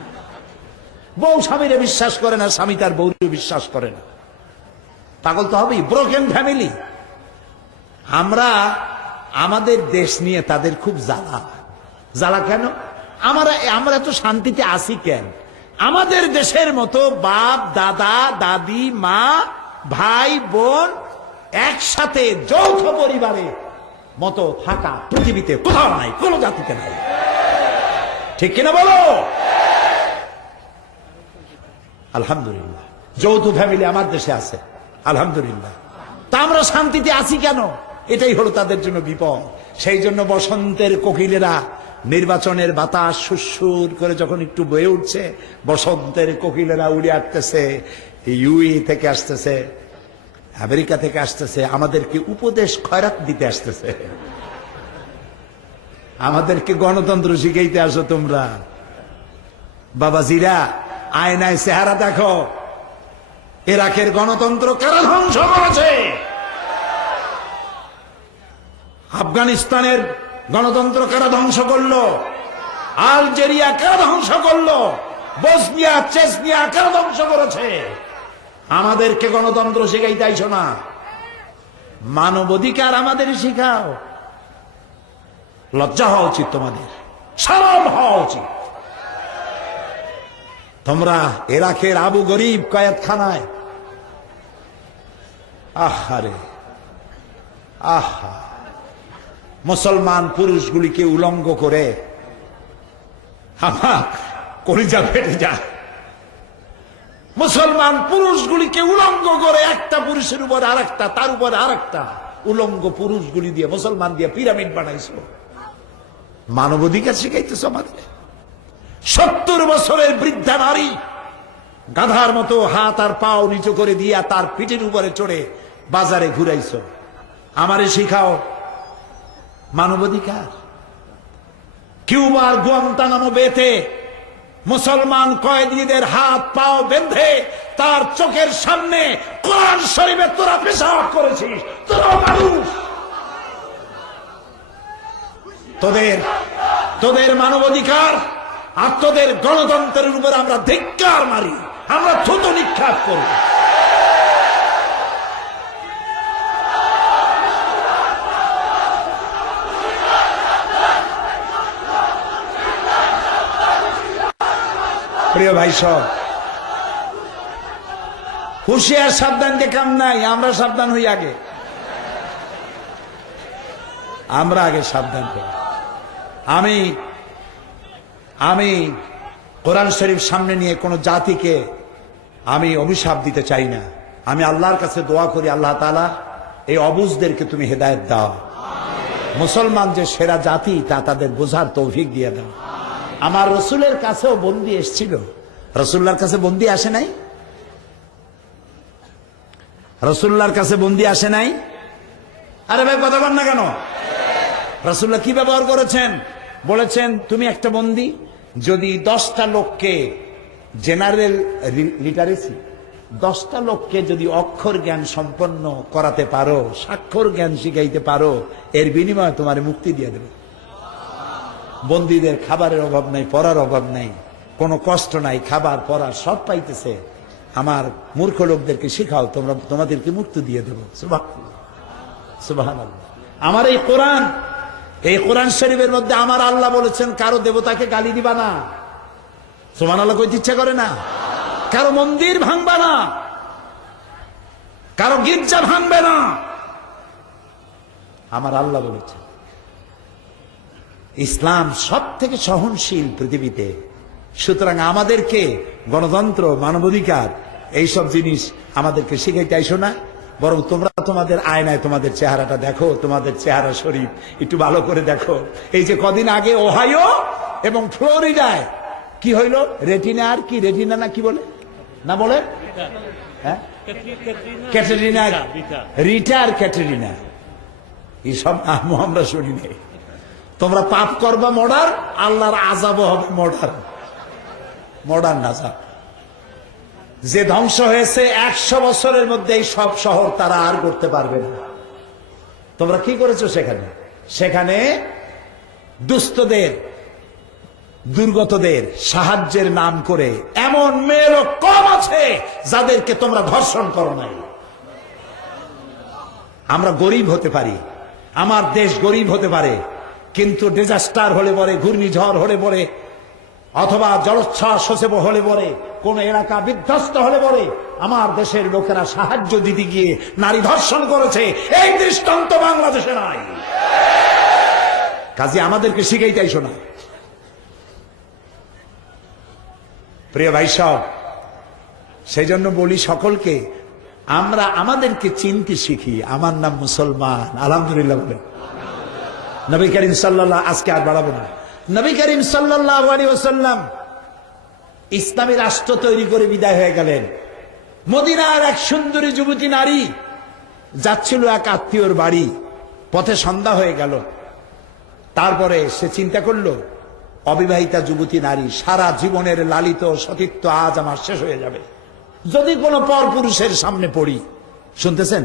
বউ স্বামীরে বিশ্বাস করে না, স্বামী তার বউকে বিশ্বাস করে না, পাগল তো হবেই। Broken family. আমরা আমাদের দেশ নিয়ে তাদের খুব জ্বালা। জ্বালা কেন? আমরা এত শান্তিতে আছি কেন? আমাদের দেশের মতো বাপ দাদা দাদি মা ভাই বোন একসাথে যৌথ পরিবারে মতো থাকা পৃথিবীতে কোথাও নাই, কোন জাতিতে নাই। ঠিক কিনা বলো? আলহামদুলিল্লাহ, যৌথ ফ্যামিলি আমার দেশে আছে, আলহামদুলিল্লাহ। তা আমরা শান্তিতে আছি কেন? এটাই হলো তাদের জন্য বিপদ। সেই জন্য বসন্তের কোকিলেরা, নির্বাচনের বাতাস সুরসুর করে যখন একটু বয়ে উঠছে, বসন্তের কোকিলেরা উড়ে আসতেছে, ইউএই থেকে আসতেছে, আমেরিকা থেকে আসতেছে, আমাদেরকে উপদেশ খয়রাত দিতে আসতেছে। আমাদেরকে গণতন্ত্র শিখাইতে আসো তোমরা। বাবাজিরা, আয়নায় চেহারা দেখো। ইরাকের গণতন্ত্র কারা ধ্বংস করেছে? আফগানিস্তানের গণতন্ত্র কারা ধ্বংস করলো? আলজেরিয়া কারা ধ্বংস করলো? বসনিয়া চেচনিয়া কারা ধ্বংস করেছে? আমাদেরকে গণতন্ত্র শিখাইতে আইসো না, মানবাধিকার আমাদের শিখাও। লজ্জা হওয়া উচিত তোমাদের, শরম হওয়া উচিত। তোমরা ইরাকের আবু গরিব কয়েদখানায়, আহারে আহা, মুসলমান পুরুষগুলিকে উলঙ্গ করে আমার কলিজা ফেটে যায়। মুসলমান পুরুষগুলিকে উলঙ্গ করে একটা পুরুষের উপর আরেকটা, তার উপর আরেকটা উলঙ্গ পুরুষগুলি দিয়ে মুসলমান দিয়ে পিরামিড বানাইছো। মানবাধিকার শিখাইতেছ আমাদের? 70 বছরের বৃদ্ধা নারী গাধার মতো হাত আর পাও নিচু করে দিয়া তার পিঠের উপরে চড়ে বাজারে ঘুরাইছো। আমারে শিখাও মানবাধিকার। কিউবার গুয়ান্তানামো বেতে মুসলমান কয়েদিদের হাত পাও বেঁধে তার চোখের সামনে কোরআন শরীফে তোরা পেশাব করেছিস। তোরা মানুষ, তোদের মানবাধিকার আর তোদের গণতন্ত্রের উপর আমরা ধিক্কার মারি, আমরা থুতু নিক্ষেপ করব। প্রিয় ভাই সব, হুঁশিয়ার সাবধানকে কাম নাই, আমরা সাবধান হই আগে। আমরা আগে সাবধান হই। আমি কোরআন শরীফ সামনে নিয়ে কোন জাতিকে আমি অভিশাপ দিতে চাই না। আমি আল্লাহর কাছে দোয়া করি, আল্লাহ তাআলা এই অবুঝদেরকে তুমি হেদায়েত দাও। মুসলমান যে সেরা জাতি তা তাদের বোঝার তৌফিক দিয়ে দাও। আমার রসুলের কাছেও বন্দী এসেছিল, রসুল্লাহর কাছে বন্দী আসে নাই? রসুল্লাহর কাছে বন্দী আসে নাই? আরে ভাই কথা বল না কেন? রসুল্লাহ কি ব্যবহার করেছেন? বলেছেন তুমি একটা বন্দী, যদি 10টা লোককে জেনারেল লিটারেসি, 10টা লোককে যদি অক্ষর জ্ঞান সম্পন্ন করাতে পারো, স্বাক্ষর জ্ঞান শিখাইতে পারো, এর বিনিময়ে তোমার মুক্তি দিয়ে দেবে। বন্দীদের খাবারের অভাব নাই, পড়ার অভাব নাই, কোনো কষ্ট নাই, খাবার পড়া সব পাইতেছে। আমার মূর্খ লোকদেরকে শিখাও, তোমরা তোমাদেরকে মুক্তি দিয়ে দেবো। সুবহানাল্লাহ। আমার এই কোরআন শরীফের মধ্যে আমার আল্লাহ বলেছেন, কারো দেবতাকে গালি দিবা না। সুবহানাল্লাহ কইতে ইচ্ছা করে না? কারো মন্দির ভাঙবা না, কারো গির্জা ভাঙবে না, আমার আল্লাহ বলেছেন। ইসলাম সব থেকে সহনশীল পৃথিবীতে। সুতরাং আমাদেরকে গণতন্ত্র, মানবাধিকার এইসব জিনিস আমাদেরকে শিখাইতে আইসো না, বরং তোমরা তোমাদের আয়নায় তোমাদের চেহারাটা দেখো, তোমাদের চেহারা শরীফ একটু ভালো করে দেখো। এই যে কদিন আগে ওহাইও এবং ফ্লোরিডায় কি হইল, রেটিনা আর কি রেটিনা না কি বলে না বলে, হ্যাঁ ক্যাটেরিনা, রিটা আর ক্যাটেরিনা, এইসব আমরা শুনি নাই। তোমরা পাপ করবা মর্ডার, আল্লাহর আযাবও হবে মর্ডার আযাব। যে ধ্বংস হয়েছে 100 বছরের মধ্যে এই সব শহর তারা আর করতে পারবে না। তোমরা কি করেছো সেখানে দুস্থদের, দুর্গতদের সাহায্যের নাম করে এমন মেয়েরও কম আছে যাদেরকে তোমরা ধর্ষণ করো নাই। আমরা গরিব হতে পারি, আমার দেশ গরিব হতে পারে, কিন্তু ডিজাস্টার হলে পরে, ঘূর্ণিঝড় হলে পরে, অথবা জলোচ্ছ্বাস হলে পরে, কোন এলাকা বিধ্বস্ত হলে পরে আমার দেশের লোকেরা সাহায্য দিতে গিয়ে নারী ধর্ষণ করেছে, এই দৃষ্টান্ত বাংলাদেশে নাই। কাজে আমাদেরকে শিখাইতে আইসো না। প্রিয় ভাই সব, সেই জন্য বলি সকলকে, আমরা আমাদেরকে চিনতে শিখি। আমার নাম মুসলমান, আলহামদুলিল্লাহ বলে। নবী করিম সাল্লাল্লাহু, আজকে আর বাড়াবো না, নবী করিম সাল্লাল্লাহু আলাইহি ওয়াসাল্লাম ইসলামী রাষ্ট্র তৈরি করে বিদায় হয়ে গেলেন। মদিনার এক সুন্দরী যুবতী নারী যাচ্ছিল এক আত্মীয়র বাড়ি, পথে সন্ধ্যা হয়ে গেল। তারপরে সে চিন্তা করলো, অবিবাহিতা যুবতী নারী, সারা জীবনের লালিত সতীত্ব আজ আমার শেষ হয়ে যাবে যদি কোনো পর পুরুষের সামনে পড়ি। শুনতেছেন?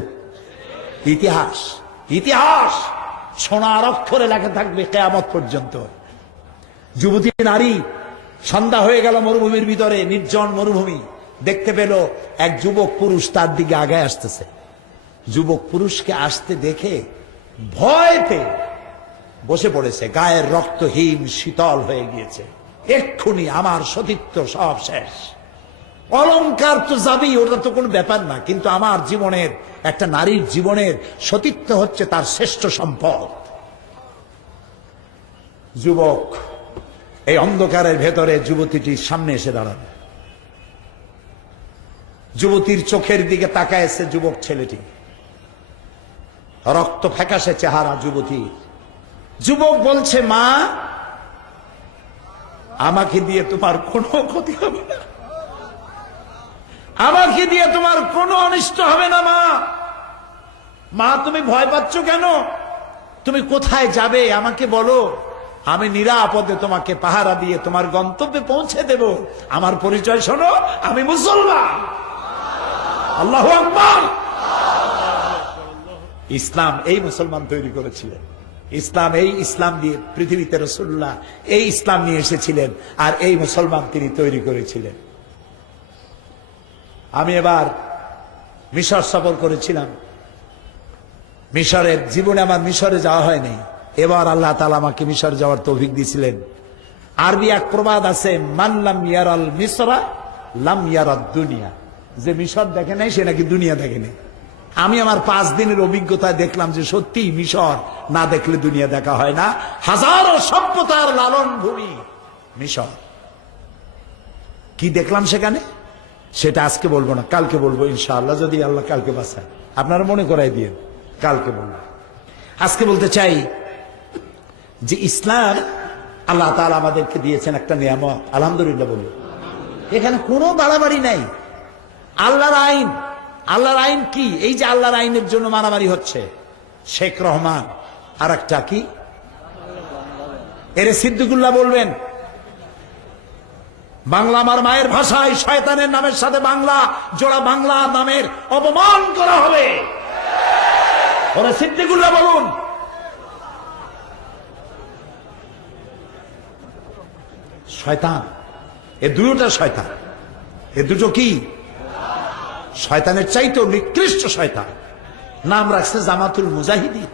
ইতিহাস সোনার অক্ষরে লেখা থাকবে কিয়ামত পর্যন্ত। যুবতী নারী, সন্ধ্যা হয়ে গেল মরুভূমির ভিতরে, নির্জন মরুভূমি, দেখতে পেল এক যুবক পুরুষ তার দিকে আগে আসতেছে। যুবক পুরুষকে আসতে দেখে ভয় পেয়ে বসে পড়েছে, গায়ের রক্ত হিম শীতল হয়ে গিয়েছে। এক্ষুনি আমার সতীত্ব সব শেষ। অলংকার তো যাবেই, ওটা তো কোনো ব্যাপার না, কিন্তু আমার জীবনের, একটা নারীর জীবনের সতীত্ব হচ্ছে তার শ্রেষ্ঠ সম্পদ। যুবক এই অন্ধকারের ভেতরে যুবতীটির সামনে এসে দাঁড়াল। যুবতীর চোখের দিকে তাকায়ছে যুবক ছেলেটি, রক্ত ফ্যাকাশে চেহারা যুবতী। যুবক বলছে, মা, আমাকে দিয়ে তোমার কোনো ক্ষতি হবে না, আমাকে দিয়ে তোমার কোনো অনিষ্ট হবে না। মা তুমি ভয় পাচ্ছ কেন? তুমি কোথায় যাবে আমাকে বলো, আমি নিরাপদে তোমাকে পাহারা দিয়ে তোমার গন্তব্যে পৌঁছে দেব। আমার পরিচয় শোনো, আমি মুসলমান। আল্লাহু আকবার। ইসলাম এই মুসলমান তৈরি করেছিলেন। ইসলাম দিয়ে পৃথিবীতে রাসূলুল্লাহ এই ইসলাম নিয়ে এসেছিলেন, আর এই মুসলমান তিনি তৈরি করেছিলেন। আমি এবার মিশর সফর করেছিলাম। মিশরের জীবনে আমার মিশরে যাওয়া হয়নি, এবার আল্লাহ তাআলা আমাকে মিশর যাওয়ার তৌফিক দিয়েছিলেন। আরবি এক প্রবাদ আছে, মান লাম ইয়ারাল মিসরা লাম ইয়ারাদ দুনিয়া, যে মিশর দেখে নাই সে নাকি দুনিয়া দেখে নাই। আমি আমার 5 দিনের অভিজ্ঞতায় দেখলাম যে সত্যি মিশর না দেখলে দুনিয়া দেখা হয় না। হাজারো সভ্যতার লালন ভূমি মিশর। কি দেখলাম সেখানে সেটা আজকে বলবো না, কালকে বলবো ইনশাআল্লাহ, যদি আল্লাহ কালকে বাঁচায়। আপনারা মনে করাই দিয়ে কালকে বলবো। আজকে বলতে চাই যে ইসলাম আল্লাহ তাআলা আমাদেরকে দিয়েছেন একটা নিয়ামত, আলহামদুলিল্লাহ বলুন। এখানে কোনো বাড়াবাড়ি নাই। আল্লাহর আইন কি? এই যে আল্লাহর আইনের জন্য মারামারি হচ্ছে, শেখ রহমান আর একটা কি, এর সিদ্দিকুল্লাহ বলবেন, বাংলা আমার মায়ের ভাষায় শয়তানের নামের সাথে বাংলা জোড়া বাংলা নামের অপমান করা হবে। ওরা সিদ্দিকুল্লাহ বলুন, শয়তান, এ দুটোটা শয়তান। এ দুটো কি? শয়তানের চাইতেও নিকৃষ্ট শয়তান। নাম রাখছে জামাতুল মুজাহিদিন,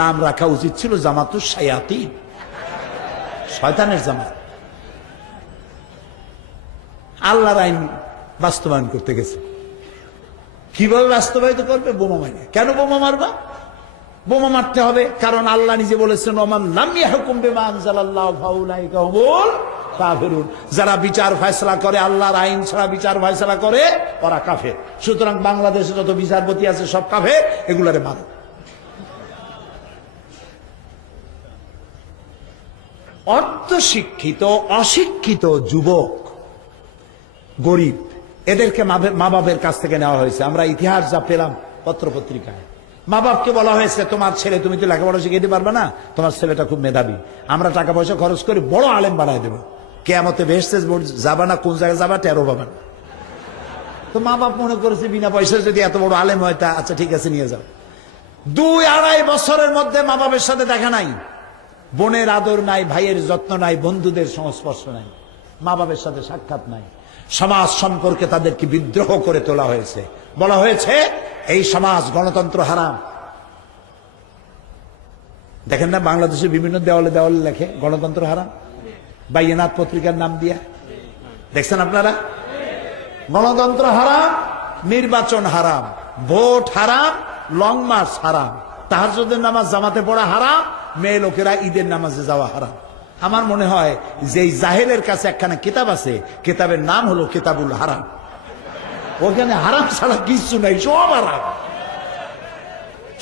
নাম রাখা উচিত ছিল জামাতুল শায়াতিন, শয়তানের জামাত। আল্লাহর আইন বাস্তবায়ন করতে গেছে। কিভাবে বাস্তবায়িত করবে? বোমা মাইনে। কেন বোমা মারবা? বোমা মারতে হবে কারণ আল্লাহ নিজে বলেছেন, ওমান লাম ইয়াহকুম বিমা আনজালাল্লাহু ফাউলাইকা হুমুল কাফিরুন। যারা বিচার ফয়সালা করে, আল্লাহর আইন ছাড়া বিচার ফয়সালা করে, ওরা কাফের। সুতরাং বাংলাদেশে যত বিচারপতি আছে সব কাফের, এগুলারে মারো। অর্ধ শিক্ষিত অশিক্ষিত যুবক, গরিব, এদেরকে মা বাপের কাছ থেকে নেওয়া হয়েছে। আমরা ইতিহাস যা পেলাম পত্র পত্রিকায়, মা বাপকে বলা হয়েছে, তোমার ছেলে, তুমি তো লেখাপড়া শিখিয়ে দিতে পারবে না, তোমার ছেলেটা খুব মেধাবী, আমরা টাকা পয়সা খরচ করে বড় আলেম বানায় দেবো, কেয়ামতে বেহেশতে যাবা না, কোন জায়গায় যাবা টেরো পাবা না। তো মা বাপ মনে করেছে বিনা পয়সায় যদি এত বড় আলেম হয়, তা আচ্ছা ঠিক আছে নিয়ে যাও। 2-2.5 বছরের মধ্যে মা বাপের সাথে দেখা নাই, বোনের আদর নাই, ভাইয়ের যত্ন নাই, বন্ধুদের সংস্পর্শ নাই, মা বাপের সাথে সাক্ষাৎ নাই। সমাজ সম্পর্কে তাদেরকে বিদ্রোহ করে তোলা হয়েছে। বলা হয়েছে এই সমাজ গণতন্ত্র হারাম। দেখেন না বাংলাদেশের বিভিন্ন দেওয়ালে দেওয়ালে লেখে গণতন্ত্র হারাম, বাইনাত পত্রিকার নাম দিয়া। দেখছেন আপনারা? গণতন্ত্র হারাম, নির্বাচন হারাম, ভোট হারাম, লং মার্চ হারাম, তাহাজ্জুদের নামাজ জামাতে পড়া হারাম, মেয়ে লোকেরা ঈদের নামাজে যাওয়া হারাম। আমার মনে হয় যে জাহেলের কাছে একখানা কিতাব আছে, কিতাবের নাম হলো কিতাবুল হারাম। ওখানে হারাম ছাড়া কিছু নাই, সব হারাম।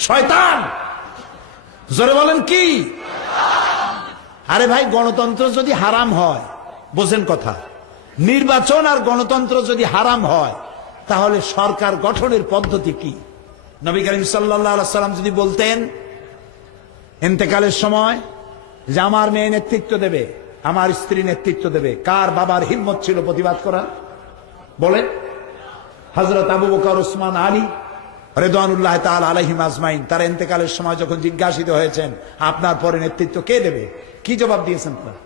শয়তান, জোরে বলেন কি? আরে ভাই, গণতন্ত্র যদি হারাম হয়, বোঝেন কথা, নির্বাচন আর গণতন্ত্র যদি হারাম হয়, তাহলে সরকার গঠনের পদ্ধতি কি? নবী করিম সাল্লাল্লাহু আলাইহি সাল্লাম যদি বলতেন ইন্তেকালের সময় যে আমার মেয়ে নেতৃত্ব দেবে, আমার স্ত্রী নেতৃত্ব দেবে, কার বাবার হিম্মত ছিল প্রতিবাদ করা? বলেন। হযরত আবু বকর, ওসমান, আলী রিদওয়ানুল্লাহ তাআলা আলাইহিম আজমাইন, তারা ইন্তেকালের সময় যখন জিজ্ঞাসিত হয়েছেন আপনার পরে নেতৃত্ব কে দেবে, কি জবাব দিয়েছেন তারা?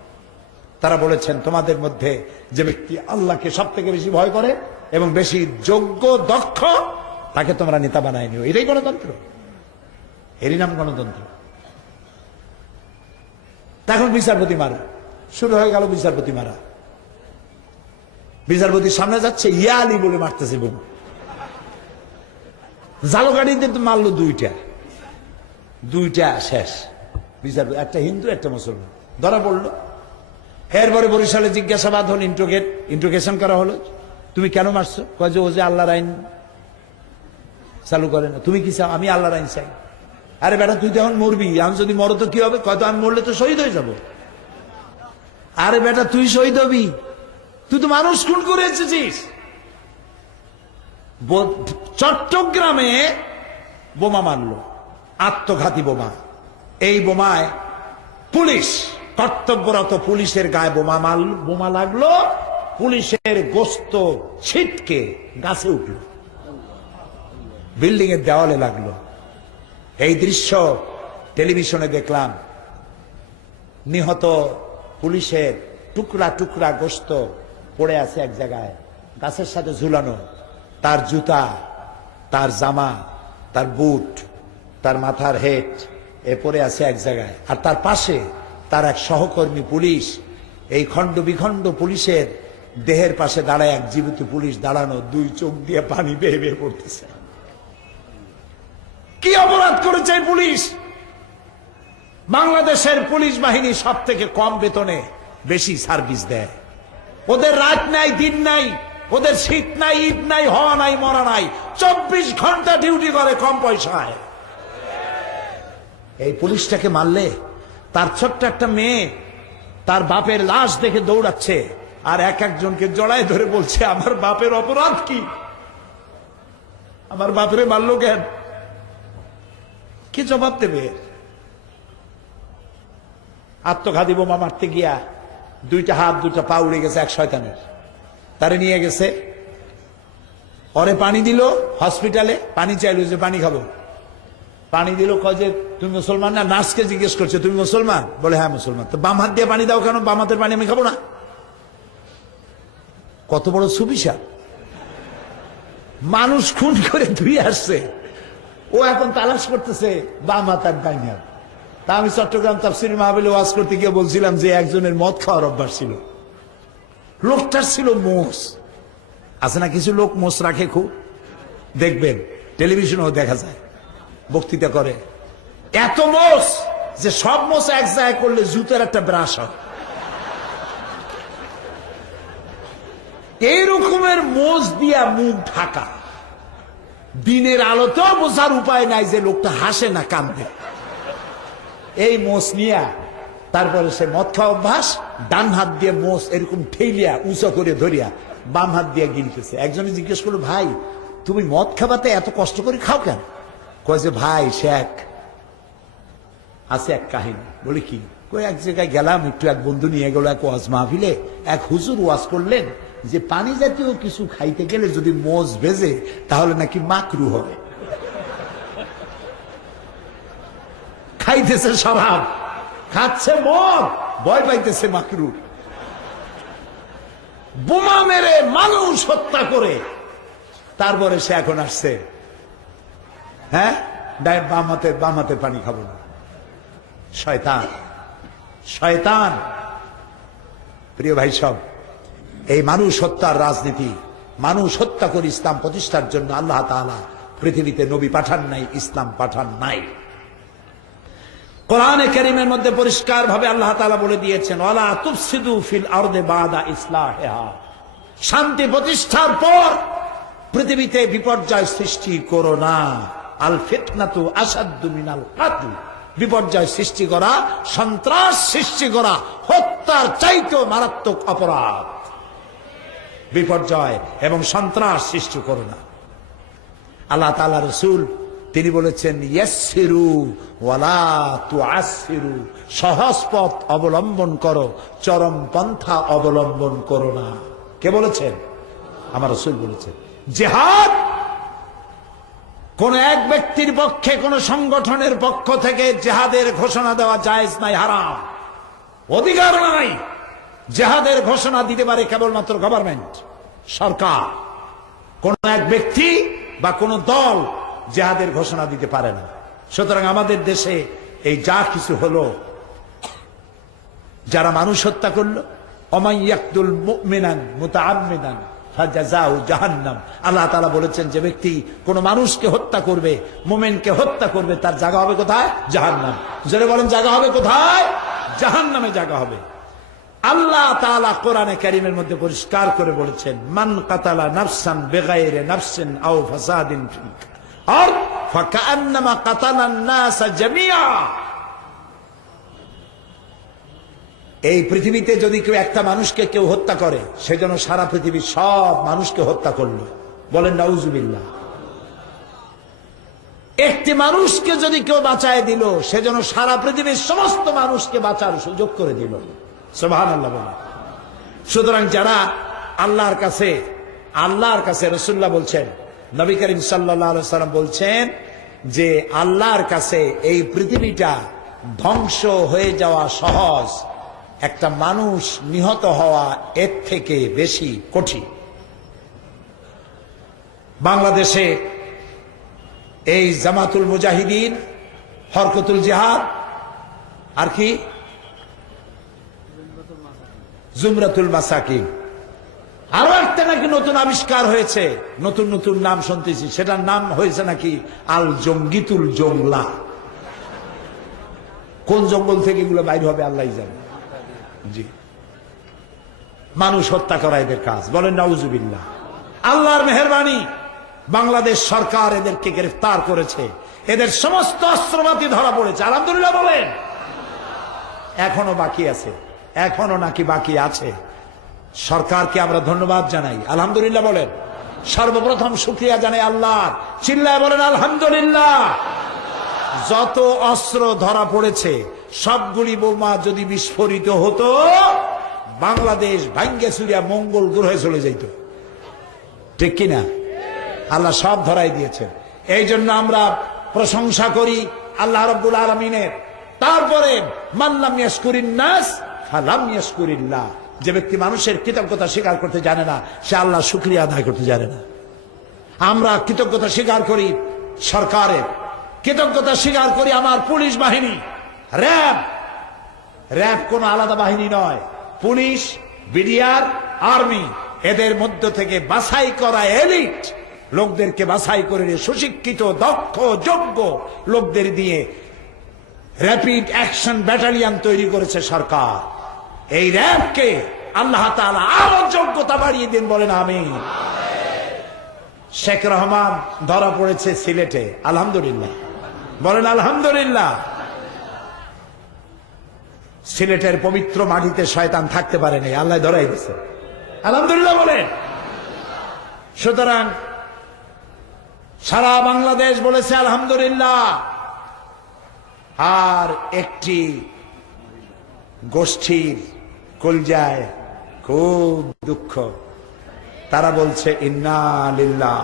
তারা বলেছেন, তোমাদের মধ্যে যে ব্যক্তি আল্লাহকে সব থেকে বেশি ভয় করে এবং বেশি যোগ্য দক্ষ, তাকে তোমরা নেতা বানায় নিও। এটাই গণতন্ত্র, এরই নাম গণতন্ত্র। এখন বিচারপতি মারা শুরু হয়ে গেল, বিচারপতি মারা। বিচারপতির সামনে যাচ্ছে, ইয়া আলী বলে মারতেছে বোন। জালো গাড়িতে তো মারলো দুইটা শেষ। বিচারপতি, একটা হিন্দু একটা মুসলমান, ধরা পড়লো। এরপরে বরিশালে জিজ্ঞাসাবাদ হল, ইন্ট্রোগেশন করা হলো, তুমি কেন মারছো? কয় যে ও যে আল্লাহর আইন চালু করে না। তুমি কি চাও? আমি আল্লাহর আইন চাই। আরে বেটা, তুই তো এখন মরবি, আমি যদি মরো তো কি হবে? কয়তো আমি মরলে তো শহীদ হয়ে যাব। আরে বেটা, তুই শহীদ হবি, তুই তো মানুষ খুন করে এসেছিস। চট্টগ্রামে বোমা মারলো, আত্মঘাতী বোমা। এই বোমায় পুলিশ, কর্তব্যরত পুলিশের গায়ে বোমা লাগলো, পুলিশের গোস্ত ছিটকে গাছে উঠলো, বিল্ডিং এর দেওয়ালে লাগলো। এই দৃশ্য টেলিভিশনে দেখলাম। নিহত পুলিশের টুকরা টুকরা গোস্ত পড়ে আছে এক জায়গায়, গাছের সাথে ঝুলানো। তার জুতা, তার জামা, তার বুট, তার মাথার হেড এ পড়ে আছে এক জায়গায়। আর তার পাশে তার এক সহকর্মী পুলিশ, এই খণ্ড বিখণ্ড পুলিশের দেহের পাশে দাঁড়ায় এক জীবিত পুলিশ দাঁড়ানো, দুই চোখ দিয়ে পানি বেয়ে বেয়ে পড়তেছে। কি অপরাধ করেছে পুলিশ? বাংলাদেশের পুলিশ বাহিনী সব থেকে কম বেতনে বেশি সার্ভিস দেয়। ওদের রাত নাই, দিন নাই, ওদের শীত নাই, ঈদ নাই, হওয়া নাই, মরা নাই, 24 ঘন্টা ডিউটি করে কম পয়সায়। এই পুলিশটাকে মারলে, তার ছোট্ট একটা মেয়ে তার বাপের লাশ দেখে দৌড়াচ্ছে, আর একজনকে জড়ায় ধরে বলছে, আমার বাপের অপরাধ কি? আমার বাপরে মারলো কেন? কি জবাব দেবে? আত্মঘাতী বোমা মারতে গিয়া দুইটা হাত দুইটা পা উড়ে গেছে এক শয়তানের। তারে নিয়ে গেছে, ওরে পানি দিল হসপিটালে, পানি চাইলো যে পানি খাবো, পানি দিল, কয় যে তুমি মুসলমান না? নার্সকে জিজ্ঞেস করছে তুমি মুসলমান? বলে হ্যাঁ মুসলমান। তো বাম হাত দিয়ে পানি দাও কেন? বাম হাতের পানি আমি খাবো না। কত বড় সুবিশা! মানুষ খুন করে ধুয়ে আসছে, ও এখন তালাশ করতেছে বাম হাত আর ডাইন হাত। তা আমি চট্টগ্রাম তাফসীর মাহফিলে ওয়াজ করতে গিয়ে বলছিলাম যে একজনের মদ খাওয়ার অভ্যাস ছিল, লোকটার ছিল মোষ। আছে না কিছু লোক মোষ রাখে খুব, দেখবেন টেলিভিশনেও দেখা যায়, বক্তৃতা করে। এত মোষ যে সব মোষ এক জায়গায় করলে জুতের একটা ব্রাশ হয়। এই রকমের মোষ দিয়া মুখ ঢাকা, দিনের আলোতেও বোঝার উপায় নাই যে লোকটা হাসে না কান্দে। এই মোষ নিয়া তারপরে সে মদ খাওয়া অভ্যাস, ডান হাত দিয়ে মোষ এরকম ঠেলিয়া উঁচা করে ধরিয়া বাম হাত দিয়ে গিলতেছে। একজনে জিজ্ঞেস করলো, ভাই তুমি মদ খাবাতে এত কষ্ট করে খাও কেন? কয় যে ভাই শেখ আছে এক কাহিনী। বলে কি? কই এক জায়গায় গেলাম, একটু এক বন্ধু নিয়ে গেল এক ওয়াজ মাহফিলে, এক হুজুর ওয়াজ করলেন যে পানি জাতীয় কিছু খাইতে গেলে যদি মোষ ভেজে তাহলে নাকি মাকরু হবে। খাইতেছে শরাব, খাচ্ছে মদ, ভয় পাইতেছে মাকরু। বোমা মেরে মানুষ হত্যা করে তারপরে সে এখন আসছে, হ্যাঁ বাম হাতে পানি খাবো না। শয়তান, শয়তান। প্রিয় ভাই সব, এই মানুষ হত্যার রাজনীতি, মানুষ হত্যা করে ইসলাম প্রতিষ্ঠার জন্য আল্লাহ তাআলা পৃথিবীতে নবী পাঠান নাই, ইসলাম পাঠান নাই। কোরআনে কারীমের মধ্যে পরিষ্কার ভাবে আল্লাহ তাআলা বলে দিয়েছেন, ওয়ালা তুফসিদু ফিল আরদি বাদা ইসলাহিহা, শান্তি প্রতিষ্ঠার পর পৃথিবীতে বিপর্যয় সৃষ্টি করো না। আল ফিতনাতু আসাদ্দু মিনাল কাতল, বিপর্যয় সৃষ্টি করা, সন্ত্রাস সৃষ্টি করা হত্যার চাইতেও মারাত্মক অপরাধ। বিপর্যয় এবং সন্ত্রাস সৃষ্টি করো না। আল্লাহ তাআলা রাসূল তিনি বলেছেন, ইয়াসসিরু ওয়ালা তুআসসিরু, সহজ পথ অবলম্বন করো, চরম পন্থা অবলম্বন করো না। কে বলেছেন? আমার রাসূল বলেছেন। জিহাদ কোন এক ব্যক্তির পক্ষে, কোন সংগঠনের পক্ষ থেকে জিহাদের ঘোষণা দেওয়া জায়েজ নাই, হারাম, অধিকার নাই। জিহাদের ঘোষণা দিতে পারে কেবলমাত্র গভর্নমেন্ট, সরকার। কোন এক ব্যক্তি বা কোন দল জিহাদের ঘোষণা দিতে পারে না। সুতরাং আমাদের দেশে এই যা কিছু হলো, যারা মানুষ হত্যা করলো, ওমান ইয়াকতুল মুমিনান মুতাআম্মিদান ফাজাযাউ জাহান্নাম, আল্লাহ তাআলা বলেছেন যে ব্যক্তি কোন মানুষকে হত্যা করবে, মুমিনকে হত্যা করবে, তার জায়গা হবে কোথায়? জাহান্নাম। যারা বলেন জায়গা হবে কোথায়? জাহান্নামে জায়গা হবে। আল্লাহ তাআলা কোরআনে কারীমের মধ্যে পরিষ্কার করে বলেছেন, মান কাতালা নাফসান বিগাইরি নাফসিন আও ফাসাদিন ফিল আরদ ফাকান্নামা কাতালান নাস জামিআ। এই পৃথিবীতে যদি কেউ একটা মানুষকে কেউ হত্যা করে, সেজন্য সারা পৃথিবীর সব মানুষকে হত্যা করলো। বলেন নাউজুবিল্লাহ। একটি মানুষকে যদি কেউ বাঁচায় দিল, সেজন্য সারা পৃথিবীর সমস্ত মানুষকে বাঁচার সুযোগ করে দিল। সুবহানাল্লাহ বলেন। সুতরাং যারা আল্লাহর কাছে রাসূলুল্লাহ বলছেন, নবী করিম সাল্লাল্লাহু আলাইহি ওয়াসাল্লাম বলছেন যে আল্লাহর কাছে এই পৃথিবীটা ধ্বংস হয়ে যাওয়া সহজ, একটা মানুষ নিহত হওয়া এর থেকে বেশি কঠিন। বাংলাদেশে এই জামাতুল মুজাহিদিন, হরকতুল জিহাদ, আর কি জুমরাতুল মাসাকিন, আরো একটা নাকি নতুন আবিষ্কার হয়েছে, নতুন নতুন নাম শুনতেছি, সেটার নাম হয়েছে নাকি আল জঙ্গিতুল জংলা। কোন জঙ্গল থেকে এগুলো বাইর হবে আল্লাহই জানে। জি, মানুষ হত্যা করা এদের কাজ। বলেন নাউজুবিল্লাহ। আল্লাহর মেহেরবানি, বাংলাদেশ সরকার এদেরকে গ্রেফতার করেছে, এদের সমস্ত অস্ত্রপাতি ধরা পড়েছে। আলহামদুলিল্লাহ বলেন। এখনো বাকি আছে, এখনো নাকি বাকি আছে। সরকারকে আমরা ধন্যবাদ জানাই, আলহামদুলিল্লাহ বলেন। সর্বপ্রথম শুকরিয়া জানাই আল্লাহর, চিল্লায় বলেন আলহামদুলিল্লাহ। যত অস্ত্র ধরা পড়েছে সবগুলি বোমা যদি বিস্ফোরিত হতো, বাংলাদেশ ভাঙ্গে চুরিয়া মঙ্গল গ্রহে চলে যাইত, ঠিক কিনা? আল্লাহ সব ধরাই দিয়েছেন। এই জন্য আমরা প্রশংসা করি আল্লাহ রাব্বুল আলামিনের। তারপরে মাল্লাম ইয়াশকুরিন নাস ফালাম ইয়াশকুরিল্লাহ, যে ব্যক্তি মানুষের কৃতজ্ঞতা স্বীকার করতে জানে না, সে আল্লাহ শুকরিয়া আদায় করতে জানে না। আমরা কৃতজ্ঞতা স্বীকার করি সরকারের, কৃতজ্ঞতা স্বীকার করি আমার পুলিশ বাহিনী, র্যাব। র্যাব কোন আলাদা বাহিনী নয়, পুলিশ, বিডিআর, আর্মি, এদের মধ্য থেকে বাছাই করা এলিট লোকদেরকে বাছাই করে সুশিক্ষিত, দক্ষ, যোগ্য লোকদের দিয়ে র্যাপিড অ্যাকশন ব্যাটালিয়ন তৈরি করেছে সরকার। এই র্যাবকে আল্লাহ তাআলা আরো যোগ্যতা বাড়িয়ে দিন, বলেন আমিন। শেখ রহমান ধরা পড়েছে সিলেটে, আলহামদুলিল্লাহ, বলেন আলহামদুলিল্লাহ। সিলেটের পবিত্র মাটিতে শয়তান থাকতে পারেনি, আল্লাহ ধরাই দিয়েছে, আলহামদুলিল্লাহ বলেন। সুতরাং সারা বাংলাদেশ বলেছে আলহামদুলিল্লাহ। আর একটি গোষ্ঠীর কলজায় খুব দুঃখ, তারা বলছে ইন্না লিল্লাহ।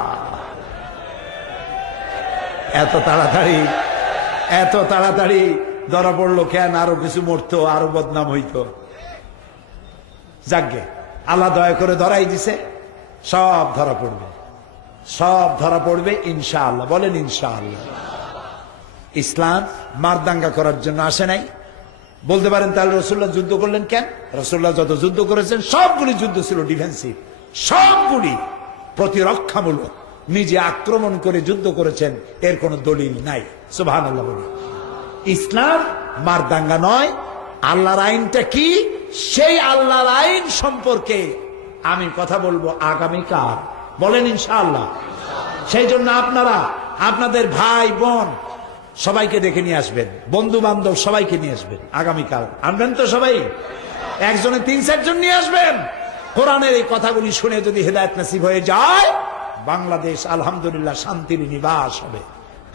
এত তাড়াতাড়ি ধরা পড়লো কেন? আরো কিছু মরতো, আরো বদনাম হইতো। যাকগে, আল্লাহ দয়া করে ধরাই দিছে, সব ধরা পড়বে, সব ধরা পড়বে ইনশাআল্লাহ, বলেন ইনশাআল্লাহ। ইসলাম মারদাঙ্গা করার জন্য আসে নাই। বলতে পারেন তাহলে রাসূলুল্লাহ যুদ্ধ করলেন কেন? রাসূলুল্লাহ যত যুদ্ধ করেছেন সবগুলি যুদ্ধ ছিল ডিফেন্সিভ, সবগুলি প্রতিরক্ষামূলক, নিজে আক্রমণ করে যুদ্ধ করেছেন, এর কোন দলিল নাই। সুবহানাল্লাহ বলি। ইসলাম মারদাঙ্গা নয়। আল্লাহর আইনটা কি, সেই আল্লাহর আইন সম্পর্কে আমি কথা বলবো আগামীকাল, বলেন ইনশাআল্লাহ। সেই জন্য আপনারা আপনাদের ভাই বোন সবাইকে ডেকে নিয়ে আসবেন, বন্ধু বান্ধব সবাইকে নিয়ে আসবেন আগামীকাল। আনবেন তো সবাই? একজনে 3-4 জন নিয়ে আসবেন। কোরআনের এই কথাগুলি শুনে যদি হেদায়েত নসিব হয়ে যায়, বাংলাদেশ আলহামদুলিল্লাহ শান্তির নিবাস হবে।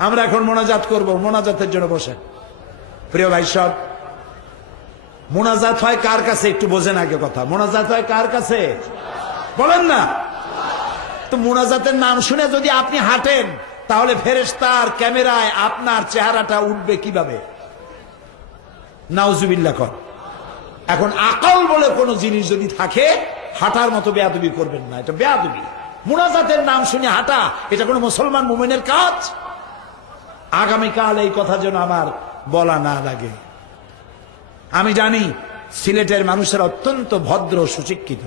আমরা এখন মোনাজাত করব, মোনাজাতের জন্য বসেন। প্রিয় ভাই সব, মোনাজাত হয় কার কাছে একটু বোঝেন আগে কথা। মোনাজাত হয় কার কাছে বলেন না? তো মোনাজাতের নাম শুনে যদি আপনি হাঁটেন, তাহলে ফেরেশতার ক্যামেরায় আপনার চেহারাটা উঠবে কিভাবে? নাউজুবিল্লাহ কর। এখন আকল বলে কোন জিনিস যদি থাকে, হাঁটার মতো বেয়াদবি করবেন না, এটা বেয়াদবি। মোনাজাতের নাম শুনে হাঁটা, এটা কোন মুসলমান মুমিনের কাজ? আগামীকাল এই কথা যেন আমার বলা না লাগে। আমি জানি সিলেটের মানুষের অত্যন্ত ভদ্র, সুশিক্ষিত।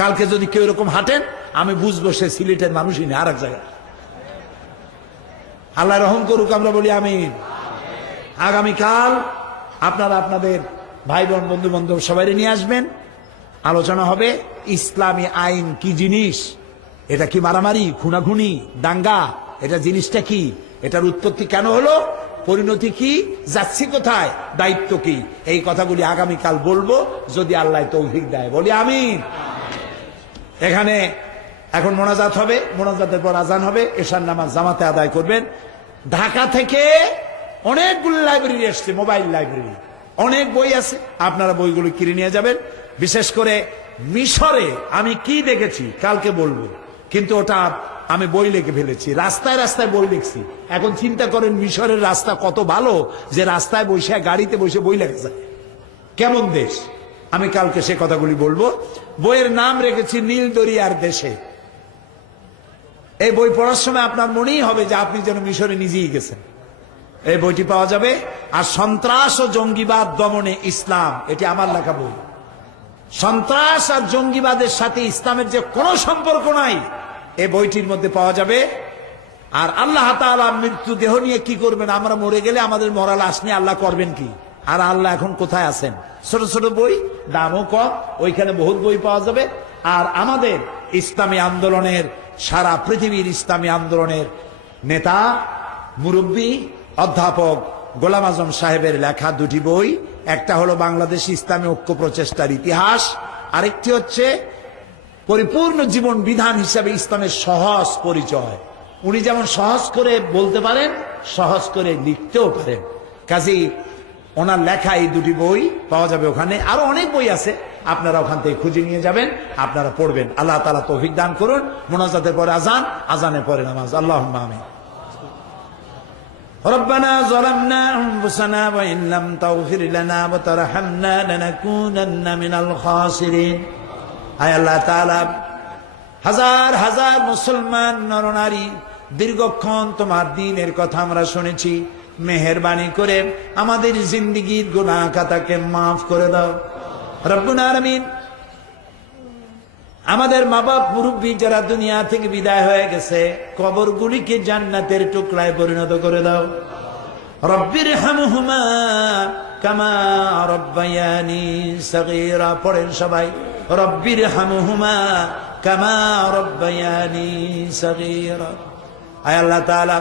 কালকে যদি কেউ এরকম হাঁটেন, আমি বুঝবো সে সিলেটের মানুষই না, আর এক জায়গায়। আল্লাহ রহম করুক, আমরা বলি আমিন। আগামীকাল আপনারা আপনাদের ভাই বোন, বন্ধু বান্ধব সবাই নিয়ে আসবেন। আলোচনা হবে ইসলামী আইন কি জিনিস, এটা কি মারামারি, খুনাখুনি, দাঙ্গা, এটা জিনিসটা কি, এটার উৎপত্তি কেন হলো, পরিণতি কি, যাচ্ছি কোথায়, দায়িত্ব কি, এই কথাগুলি আগামীকাল বলবো যদি আল্লাহ তৌফিক দেয়, বলি আমিন। এখানে এখন মোনাজাত হবে, মোনাজাতের পর আজান হবে, এশার নামাজ জামাতে আদায় করবেন। ঢাকা থেকে অনেকগুলো লাইব্রেরি এসছে, মোবাইল লাইব্রেরি, অনেক বই আছে, আপনারা বইগুলো কিনে নিয়ে যাবেন। বিশেষ করে মিশরে আমি কি দেখেছি কালকে বলবো, কিন্তু ওটা আমি বই লিখে ফেলেছি, রাস্তায় রাস্তায় বই লিখছি। এখন চিন্তা করেন মিশরের রাস্তা কত ভালো, যে রাস্তায় বসে, গাড়িতে বসে বই লেখা যায়, কেমন দেশ। আমি কালকে সে কথাগুলি বলবো। বইয়ের নাম রেখেছি নীল দরিয়ার দেশে। এই বই পড়ার সময় আপনার মনেই হবে যে আপনি যেন মিশরে নিজেই গেছেন। এই বইটি পাওয়া যাবে। আর সন্ত্রাস ও জঙ্গিবাদ দমনে ইসলাম, এটি আমার লেখা বই। সন্ত্রাস আর জঙ্গিবাদের সাথে ইসলামের যে কোনো সম্পর্ক নাই, এই বইটির মধ্যে পাওয়া যাবে। আর আল্লাহ তাআলা মৃত্যু দেহ নিয়ে কি করবেন, আমরা মরে গেলে আমাদের মরা লাশ নিয়ে আল্লাহ করবেন কি, আর আল্লাহ এখন কোথায় আছেন। ছোট ছোট বই, দামও কম, ওইখানে বহুত বই পাওয়া যাবে। আর আমাদের ইসলামী আন্দোলনের, সারা পৃথিবীর ইসলামী আন্দোলনের নেতা, মুরব্বী, অধ্যাপক গোলাম আজম সাহেবের লেখা 2টি বই। একটা হলো বাংলাদেশ ইসলামী ঐক্য প্রচেষ্টার ইতিহাস, আরেকটি হচ্ছে পরিপূর্ণ জীবন বিধান হিসাবে ইসলামের সহজ পরিচয়। উনি যেমন সহজ করে বলতে পারেন, সহজ করে লিখতেও পারেন। কাজেই ওনার লেখা এই 2টি বই পাওয়া যাবে ওখানে। আরো অনেক বই আছে, আপনারা ওখান থেকে খুঁজে নিয়ে যাবেন, আপনারা পড়বেন। আল্লাহ তাআলা তৌফিক দান করুন। মুনাজাতের পরে আজান, আজানের পরে নামাজ। আল্লাহুম্মা আমিন। ربنا ظلمنا أنفسنا وإن لم تغفر لنا وترحمنا لنكونن من الخاسرين। আয় আল্লাহ তাআলা, হাজার হাজার মুসলমান নরনারী দীর্ঘক্ষণ তোমার দ্বীনের কথা আমরা শুনেছি, মেহেরবানি করে আমাদের জিন্দেগীর গুনাহ খাতাকে মাফ করে দাও রব্বুল আলামিন। আমাদের মা বাপ মুরব্বী যারা দুনিয়া থেকে বিদায় হয়ে গেছে, কবরগুলিকে জান্নাতের টুকরায় পরিণত করে দাও। রব্বির হামহুমা কামা রব্বায়ানি সগীরা। পড়েন সবাই, রব্বির হামহুমা কামা রব্বায়ানি সগীরা। আয় আল্লাহ তাআলা,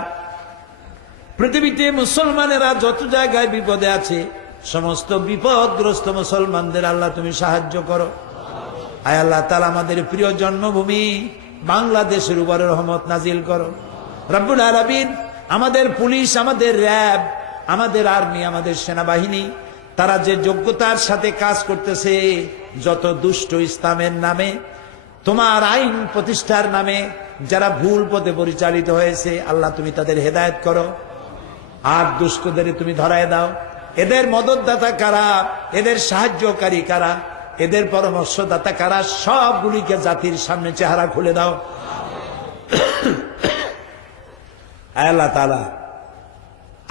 পৃথিবীতে মুসলমানেরা যত জায়গায় বিপদে আছে, সমস্ত বিপদগ্রস্ত মুসলমানদের আল্লাহ তুমি সাহায্য করো। আয় আল্লাহ তাআলা, আমাদের প্রিয় জন্মভূমি বাংলাদেশের উপরে রহমত নাজিল করো রব্বুল আলামিন। আমাদের পুলিশ, আমাদের র্যাব, আমাদের আর্মি, আমাদের সেনাবাহিনী, তারা যে যোগ্যতার সাথে কাজ করতেছে, যত দুষ্ট ইসলামের নামে, তোমার আইন প্রতিষ্ঠার নামে যারা ভুল পথে পরিচালিত হয়েছে, আল্লাহ তুমি তাদের হেদায়েত করো আর দুষ্টদের তুমি ধরায় দাও। এদের মদতদাতা কারা, এদের সাহায্যকারী কারা, এদের পরামর্শদাতা কারা, সবগুলিকে জাতির সামনে চেহারা খুলে দাও। আল্লাহ তাআলা,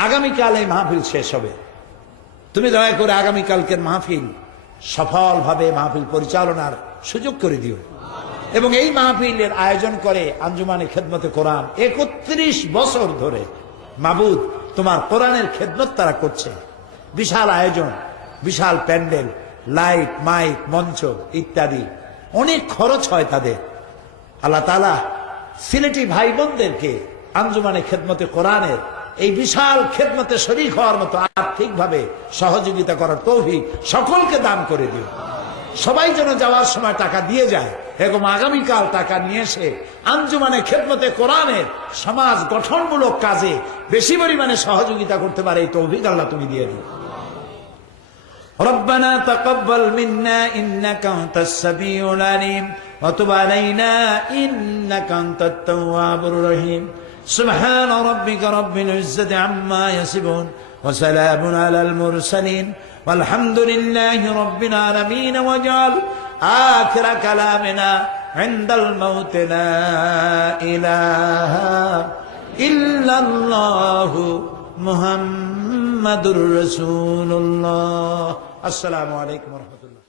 আগামীকাল এই মাহফিল শেষ হবে, তুমি দয়া করে আগামীকালকের মাহফিল সফলভাবে মাহফিল পরিচালনার সুযোগ করে দিও। এবং এই মাহফিলের আয়োজন করে আঞ্জুমানে খেদমতে কোরআন 31 বছর ধরে মাবুদ তোমার কোরআনের খেদমত তারা করছে। বিশাল আয়োজন, বিশাল প্যান্ডেল, লাইট, মাইক, মঞ্চ ইত্যাদি, অনেক খরচ হয় তাদের। আল্লাহ তাআলা সিলেটি ভাই বোনদেরকে আঞ্জুমানে খেদমতে কোরআনের এই বিশাল খেদমতে শরীক হওয়ার মতো আর্থিকভাবে সহযোগিতা করার তৌফিক সকলকে দান করে দিও। সবাই যেন যাওয়ার সময় টাকা দিয়ে যায়, এবং আগামীকাল টাকা নিয়ে এসে আঞ্জুমানে খেদমতে কোরআনের সমাজ গঠনমূলক কাজে বেশি পরিমাণে সহযোগিতা করতে পারে এই তৌফিক আল্লাহ তুমি দিয়ে দিও। ربنا تقبل منا إنك أنت السميع العليم وتب علينا إنك أنت التواب الرحيم سبحان ربك رب العزة عما يصفون وسلام على المرسلين والحمد لله رب العالمين واجعل آخر كلامنا عند الموت لا إله إلا الله محمد رسول الله। السلام عليكم ورحمة الله।